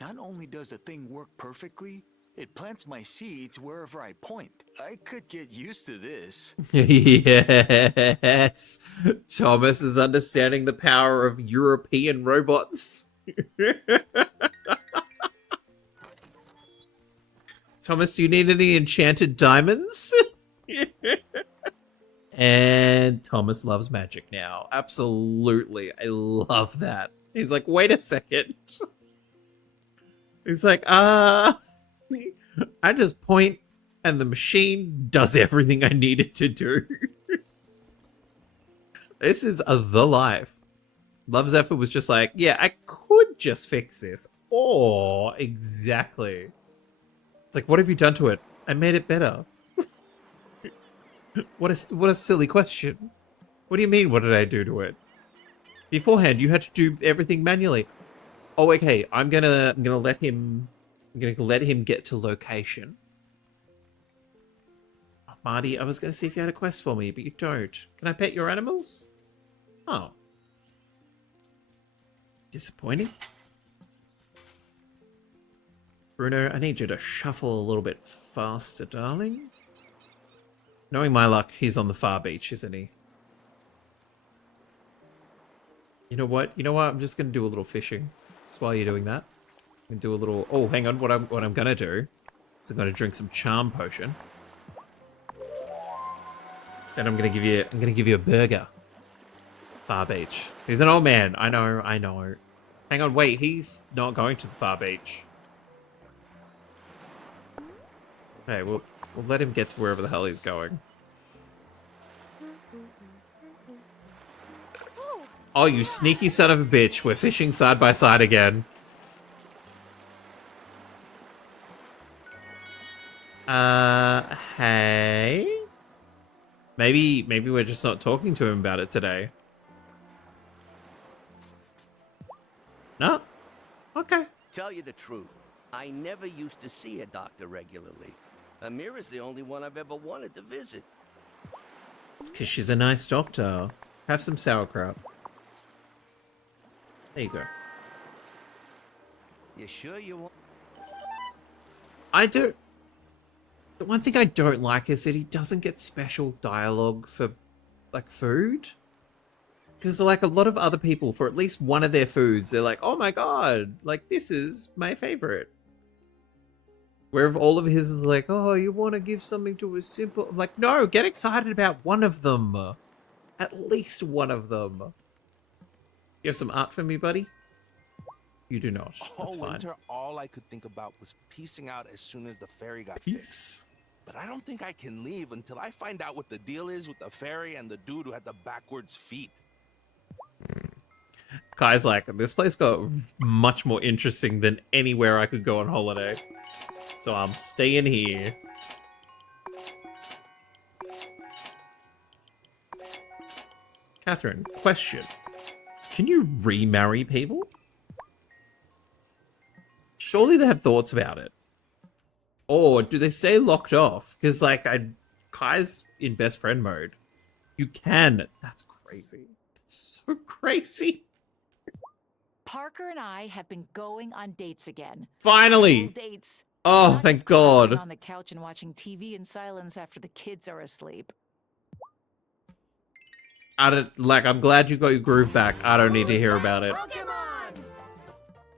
Not only does the thing work perfectly, it plants my seeds wherever I point. I could get used to this. Yes. Thomas is understanding the power of European robots. Thomas, do you need any enchanted diamonds? And Thomas loves magic now. Absolutely. I love that. He's like, wait a second. He's like, I just point and the machine does everything I need it to do. This is the life. Love Zephyr was just like, yeah, I could just fix this. Or, exactly. It's like, what have you done to it? I made it better. What a silly question. What do you mean, what did I do to it? Beforehand, you had to do everything manually. Oh, okay, I'm gonna let him get to location. Oh, Marty, I was gonna see if you had a quest for me, but you don't. Can I pet your animals? Oh. Disappointing. Bruno, I need you to shuffle a little bit faster, darling. Knowing my luck, he's on the far beach, isn't he? You know what? I'm just gonna do a little fishing. Just while you're doing that. I'm gonna do a little... Oh, hang on. What I'm gonna do is I'm gonna drink some charm potion. Instead, I'm gonna give you a burger. Far beach. He's an old man. I know. Hang on, wait. He's not going to the far beach. Okay, we'll let him get to wherever the hell he's going. Oh, you sneaky son of a bitch. We're fishing side by side again. Hey? Maybe we're just not talking to him about it today. No? Okay. Tell you the truth, I never used to see a doctor regularly. Amira's the only one I've ever wanted to visit. It's because she's a nice doctor. Have some sauerkraut. There you go. You sure you want? I do. The one thing I don't like is that he doesn't get special dialogue for, like, food. Because, like, a lot of other people, for at least one of their foods, they're like, oh my god, like, this is my favorite. Where all of his is like, oh, you want to give something to a simple... I'm like, no, get excited about one of them. At least one of them. You have some art for me, buddy? You do not. All That's fine. winter, all I could think about was peacing out as soon as the ferry got Peace. fixed. But I don't think I can leave until I find out what the deal is with the ferry and the dude who had the backwards feet. Kai's like, this place got much more interesting than anywhere I could go on holiday. So I'm staying here. Catherine, question. Can you remarry people? Surely they have thoughts about it. Or do they stay locked off? Because, like, Kai's in best friend mode. You can. That's crazy. That's so crazy. Parker and I have been going on dates again. Finally! Actual dates. Oh, Not thank just collapsing God. on the couch and watching TV in silence after the kids are asleep. I'm glad you got your groove back. I don't need to hear about it.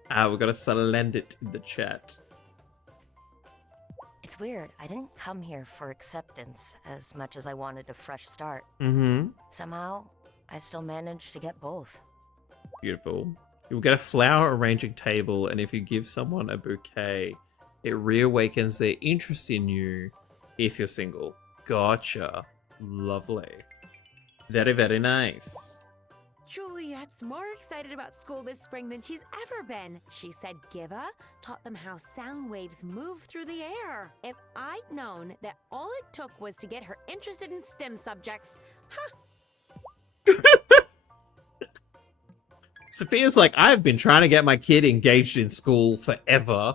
We gotta send it in the chat. It's weird. I didn't come here for acceptance as much as I wanted a fresh start. Mm-hmm. Somehow, I still managed to get both. Beautiful. You'll get a flower arranging table, and if you give someone a bouquet, it reawakens their interest in you if you're single. Gotcha. Lovely. Very, very nice. Juliet's more excited about school this spring than she's ever been. She said Giva taught them how sound waves move through the air. If I'd known that all it took was to get her interested in STEM subjects, Sophia's like, I've been trying to get my kid engaged in school forever.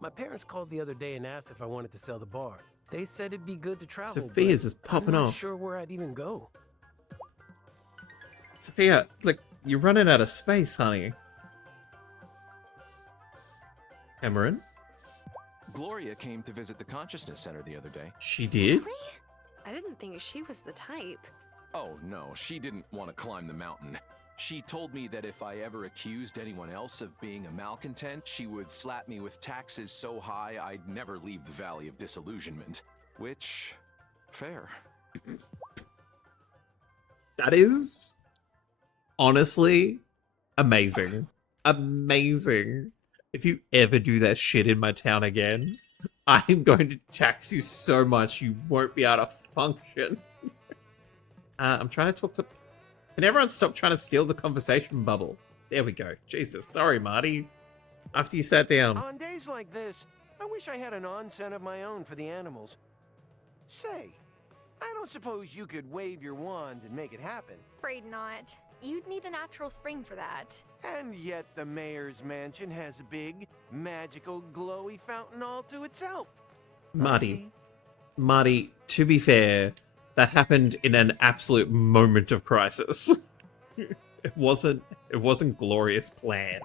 My parents called the other day and asked if I wanted to sell the bar. They said it'd be good to travel. Sophia's but is popping I'm not off. sure where I'd even go. Sophia, like, you're running out of space, honey. Cameron? Gloria came to visit the Consciousness Center the other day. She did? I didn't think she was the type. Oh no, she didn't want to climb the mountain. She told me that if I ever accused anyone else of being a malcontent, she would slap me with taxes so high I'd never leave the Valley of Disillusionment. Which, fair. That is honestly amazing. Amazing. If you ever do that shit in my town again, I'm going to tax you so much you won't be able to function. I'm trying to talk to... Can everyone stop trying to steal the conversation bubble? There we go. Jesus, sorry, Marty. After you sat down. On days like this, I wish I had an onsen of my own for the animals. Say, I don't suppose you could wave your wand and make it happen. Afraid not. You'd need a natural spring for that. And yet the mayor's mansion has a big, magical, glowy fountain all to itself. Marty, to be fair, that happened in an absolute moment of crisis. It wasn't Gloria's plan.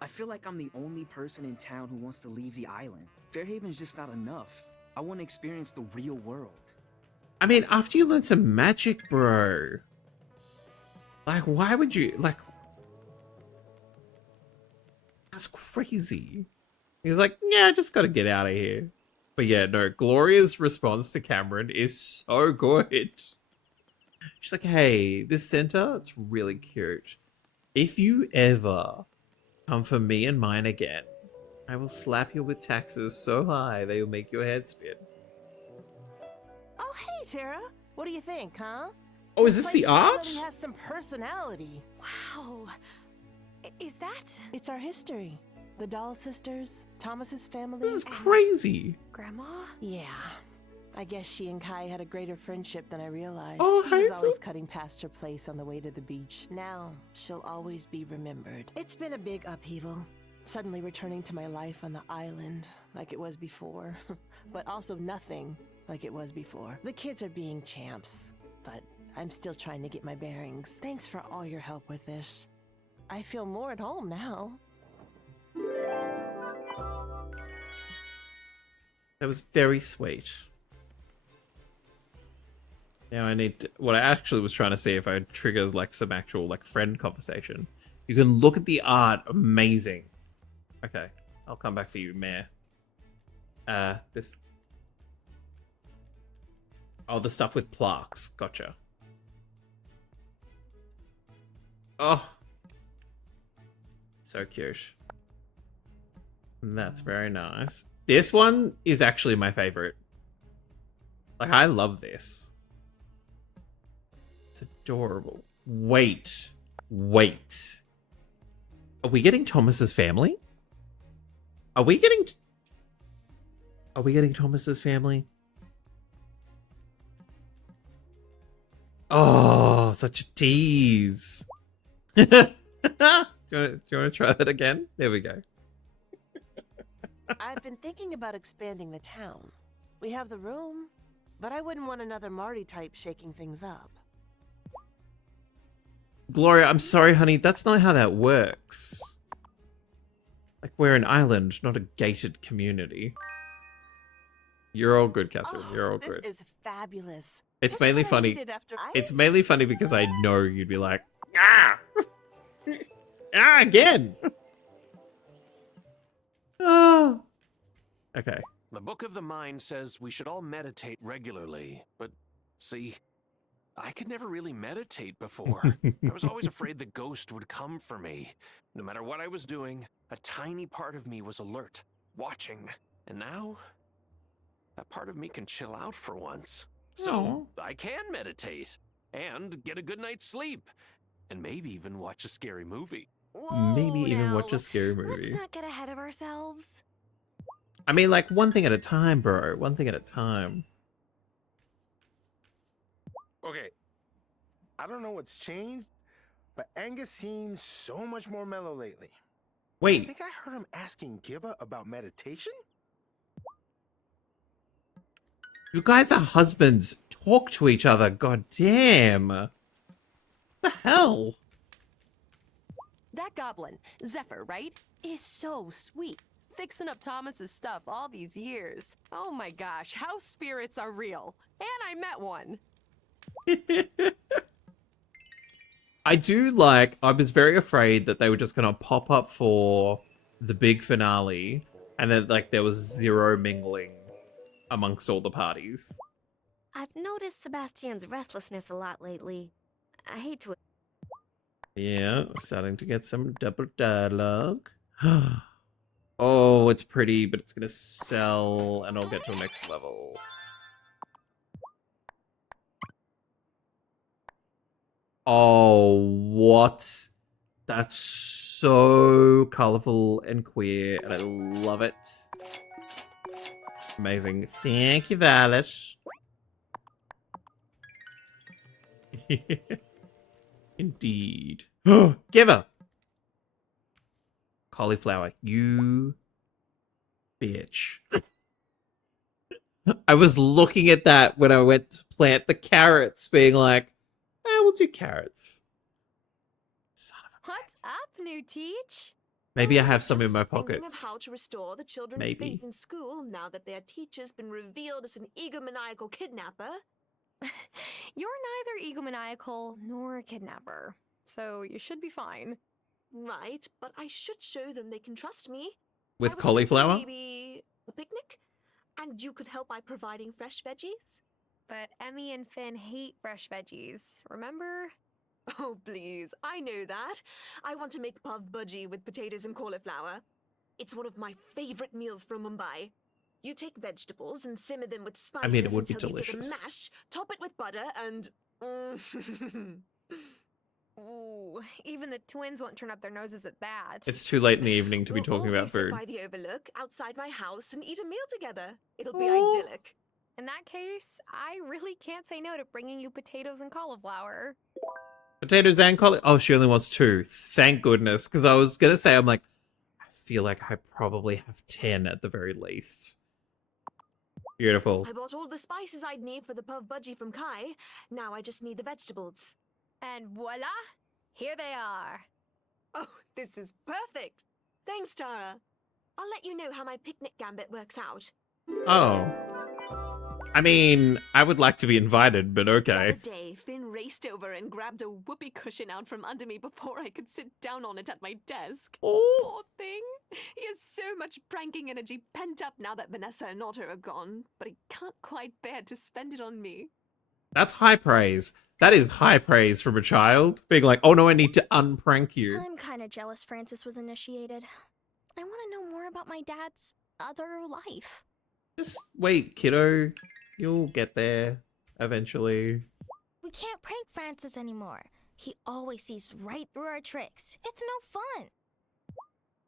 I feel like I'm the only person in town who wants to leave the island. Fairhaven's just not enough. I want to experience the real world. I mean, after you learn some magic, bro. Like, why would you, like... That's crazy. He's like, yeah, I just gotta get out of here. But yeah, no, Gloria's response to Cameron is so good. She's like, hey, this center, it's really cute. If you ever come for me and mine again, I will slap you with taxes so high they will make your head spin. Oh, hey, Tara. What do you think, huh? Oh, is this the art? It has some personality. Wow. Is that? It's our history. The Doll sisters, Thomas's family. This is crazy. Grandma? Yeah. I guess she and Kai had a greater friendship than I realized. Oh, She was Hazel. always cutting past her place on the way to the beach. Now, she'll always be remembered. It's been a big upheaval. Suddenly returning to my life on the island like it was before. But also nothing like it was before. The kids are being champs, but I'm still trying to get my bearings. Thanks for all your help with this. I feel more at home now. That was very sweet. Now I need to, what I actually was trying to see if I trigger like some actual like friend conversation. You can look at the art, amazing. Okay, I'll come back for you, Mayor. This. Oh, the stuff with plaques. Gotcha. Oh. So cute. That's very nice. This one is actually my favorite. Like, I love this. It's adorable. Wait. Are we getting Thomas's family? Are we getting Thomas's family? Oh, such a tease. Do you want to try that again? There we go. I've been thinking about expanding the town. We have the room, but I wouldn't want another Marty type shaking things up. Gloria, I'm sorry, honey. That's not how that works. Like, we're an island, not a gated community. You're all good, Catherine. You're all good. This is fabulous. It's Just mainly what I funny. needed after It's mainly funny because I know you'd be like, ah, again. Oh. Okay. The Book of the Mind says we should all meditate regularly, but see, I could never really meditate before. I was always afraid the ghost would come for me. No matter what I was doing, a tiny part of me was alert, watching. And now, that part of me can chill out for once. So I can meditate and get a good night's sleep and maybe even watch a scary movie. Maybe even watch a scary movie. Let's not get ahead of ourselves. I mean, like, one thing at a time, bro. One thing at a time. Okay, I don't know what's changed, but Angus seems so much more mellow lately. Wait. I think I heard him asking Gibba about meditation? You guys are husbands. Talk to each other. God damn. What the hell? That goblin, Zephyr, right, is so sweet. fixing up Thomas's stuff all these years. Oh my gosh, house spirits are real. And I met one. I was very afraid that they were just gonna pop up for the big finale and then like there was zero mingling amongst all the parties. I've noticed Sebastian's restlessness a lot lately. I hate to. Yeah, starting to get some double dialogue. Oh, it's pretty, but it's gonna sell and I'll get to the next level. Oh, what? That's so colorful and queer, and I love it. Amazing. Thank you, Violet. Indeed. Give her! Cauliflower, you bitch. I was looking at that when I went to plant the carrots, being like, we'll do carrots. What's up, new teach? Maybe I have some in my Thinking of pockets. how to restore the children's Maybe. faith in school now that their teacher's been revealed as an egomaniacal kidnapper. You're neither egomaniacal nor a kidnapper, so you should be fine. Right, but I should show them they can trust me. With I was cauliflower? thinking maybe a picnic? And you could help by providing fresh veggies? But Emmy and Finn hate fresh veggies, remember? Oh, please, I know that. I want to make pav bhaji with potatoes and cauliflower. It's one of my favorite meals from Mumbai. You take vegetables and simmer them with spices I mean, it would be until you get delicious. a mash, top it with butter, and... Ooh, even the twins won't turn up their noses at that. It's too late in the evening to be We'll talking all about go sit food. by the overlook outside my house and eat a meal together. It'll be idyllic. In that case, I really can't say no to bringing you potatoes and cauliflower. Potatoes and cauliflower. Oh, she only wants 2. Thank goodness. Because I was going to say, I'm like, I feel like I probably have 10 at the very least. Beautiful. I bought all the spices I'd need for the pav bhaji from Kai. Now I just need the vegetables. And voila! Here they are. Oh, this is perfect. Thanks, Tara. I'll let you know how my picnic gambit works out. Oh. I mean, I would like to be invited, but The okay. other day, Finn raced over and grabbed a whoopee cushion out from under me before I could sit down on it at my desk. Poor thing. He has so much pranking energy pent up now that Vanessa and Otter are gone, but he can't quite bear to spend it on me. That's high praise. That is high praise from a child. Being like, oh no, I need to unprank you. I'm kind of jealous Francis was initiated. I want to know more about my dad's other life. Just wait, kiddo. You'll get there eventually. We can't prank Francis anymore. He always sees right through our tricks. It's no fun.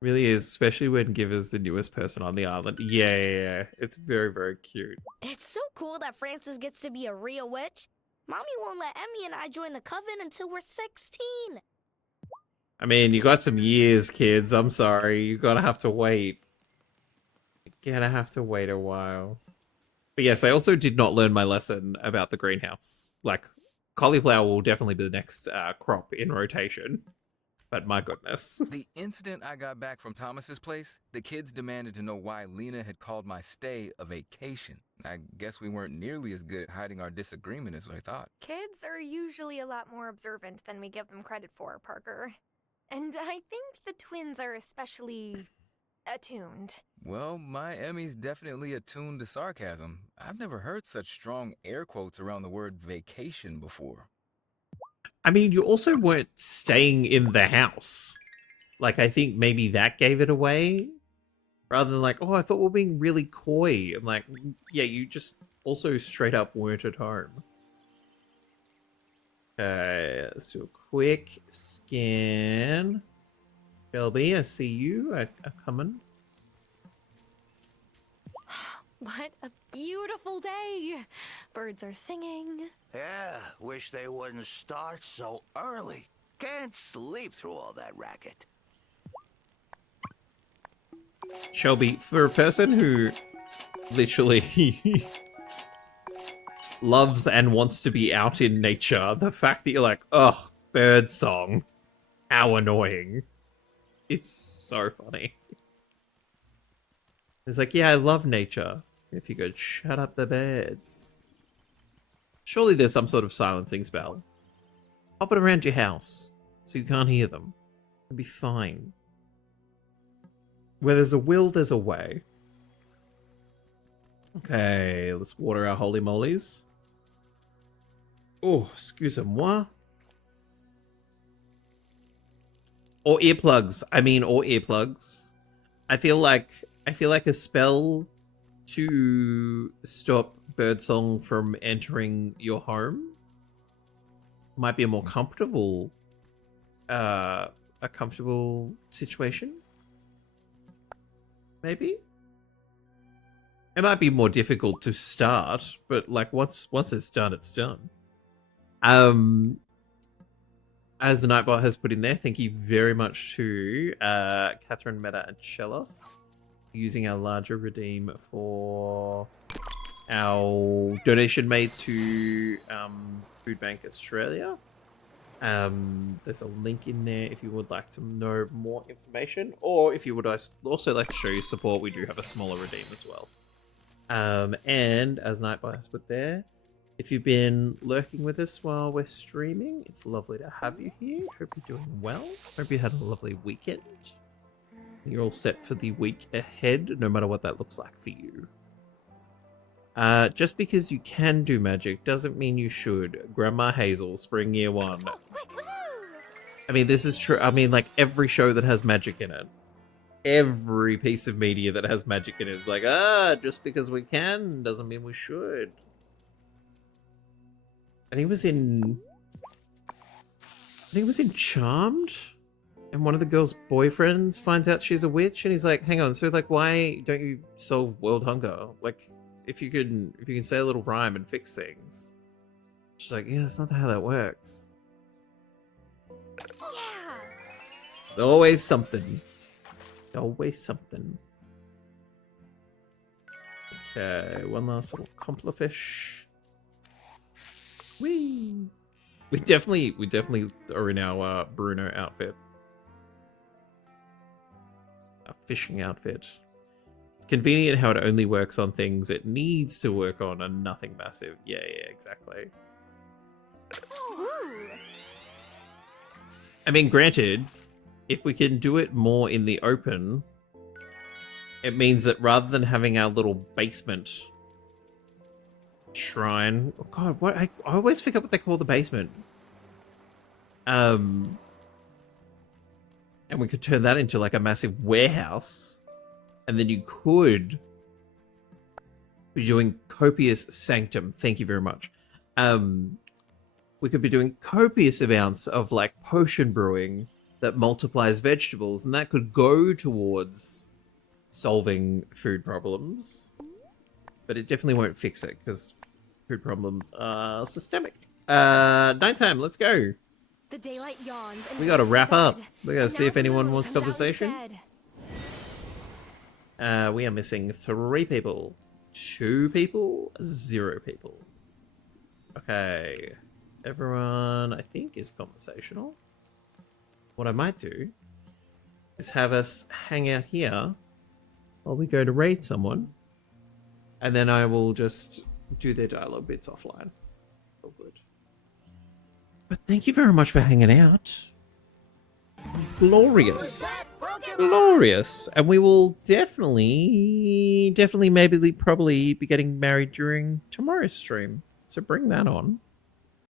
Really is, especially when Giver's the newest person on the island. Yeah. It's very, very cute. It's so cool that Francis gets to be a real witch. Mommy won't let Emmy and I join the coven until we're 16. I mean, you got some years, kids. I'm sorry. You're gonna have to wait. You're gonna have to wait a while. But yes, I also did not learn my lesson about the greenhouse. Like, cauliflower will definitely be the next crop in rotation. But my goodness. The incident I got back from Thomas's place, the kids demanded to know why Lena had called my stay a vacation. I guess we weren't nearly as good at hiding our disagreement as I thought. Kids are usually a lot more observant than we give them credit for, Parker. And I think the twins are especially attuned. Well, my Emmy's definitely attuned to sarcasm. I've never heard such strong air quotes around the word vacation before. I mean, you also weren't staying in the house. Like, I think maybe that gave it away. Rather than like, oh, I thought we were being really coy. I'm like, yeah, you just also straight up weren't at home. Okay, let's do a quick scan. Shelby, I see you. I coming. What a beautiful day! Birds are singing. Yeah, wish they wouldn't start so early. Can't sleep through all that racket. Shelby, for a person who literally loves and wants to be out in nature, the fact that you're like, ugh, bird song, how annoying. It's so funny. It's like, yeah, I love nature. If you could shut up the birds. Surely there's some sort of silencing spell. Pop it around your house so you can't hear them. It'll be fine. Where there's a will, there's a way. Okay, let's water our holy molies. Oh, excusez-moi. Or earplugs. I mean, or earplugs. I feel like a spell to stop birdsong from entering your home might be a more comfortable situation. Maybe. It might be more difficult to start, but like once it's done, it's done. As the Nightbot has put in there, thank you very much to Catherine Meta and Chelos using our larger redeem for our donation made to Food Bank Australia. There's a link in there if you would like to know more information, or if you would also like to show your support, we do have a smaller redeem as well. And as Nightbot has put there, if you've been lurking with us while we're streaming, it's lovely to have you here. Hope you're doing well. Hope you had a lovely weekend. You're all set for the week ahead, no matter what that looks like for you. Just because you can do magic doesn't mean you should. Grandma Hazel, Spring Year 1. I mean, this is true. I mean, like, every show that has magic in it. Every piece of media that has magic in it is like, just because we can doesn't mean we should. I think it was in Charmed, and one of the girl's boyfriends finds out she's a witch, and he's like, hang on, so like, why don't you solve world hunger? Like, if you can say a little rhyme and fix things. She's like, yeah, that's not how that works. Yeah. Always something. Always something. Okay, one last little complefish. Whee! We definitely are in our Bruno outfit. A fishing outfit. It's convenient how it only works on things it needs to work on and nothing massive. Yeah, exactly. I mean, granted, if we can do it more in the open, it means that rather than having our little basement shrine, oh god, what I always forget what they call the basement. And we could turn that into like a massive warehouse, and then you could be doing copious sanctum. Thank you very much. We could be doing copious amounts of like potion brewing that multiplies vegetables, and that could go towards solving food problems. But it definitely won't fix it because food problems are systemic. Nighttime, let's go. The daylight yawns. We gotta wrap up. We gotta see if anyone wants conversation. We are missing 3 people. 2 people, 0 people. Okay. Everyone, I think, is conversational. What I might do is have us hang out here while we go to raid someone. And then I will just do their dialogue bits offline. Oh, good. But thank you very much for hanging out. Glorious. Glorious. And we will definitely, maybe, probably be getting married during tomorrow's stream. So bring that on.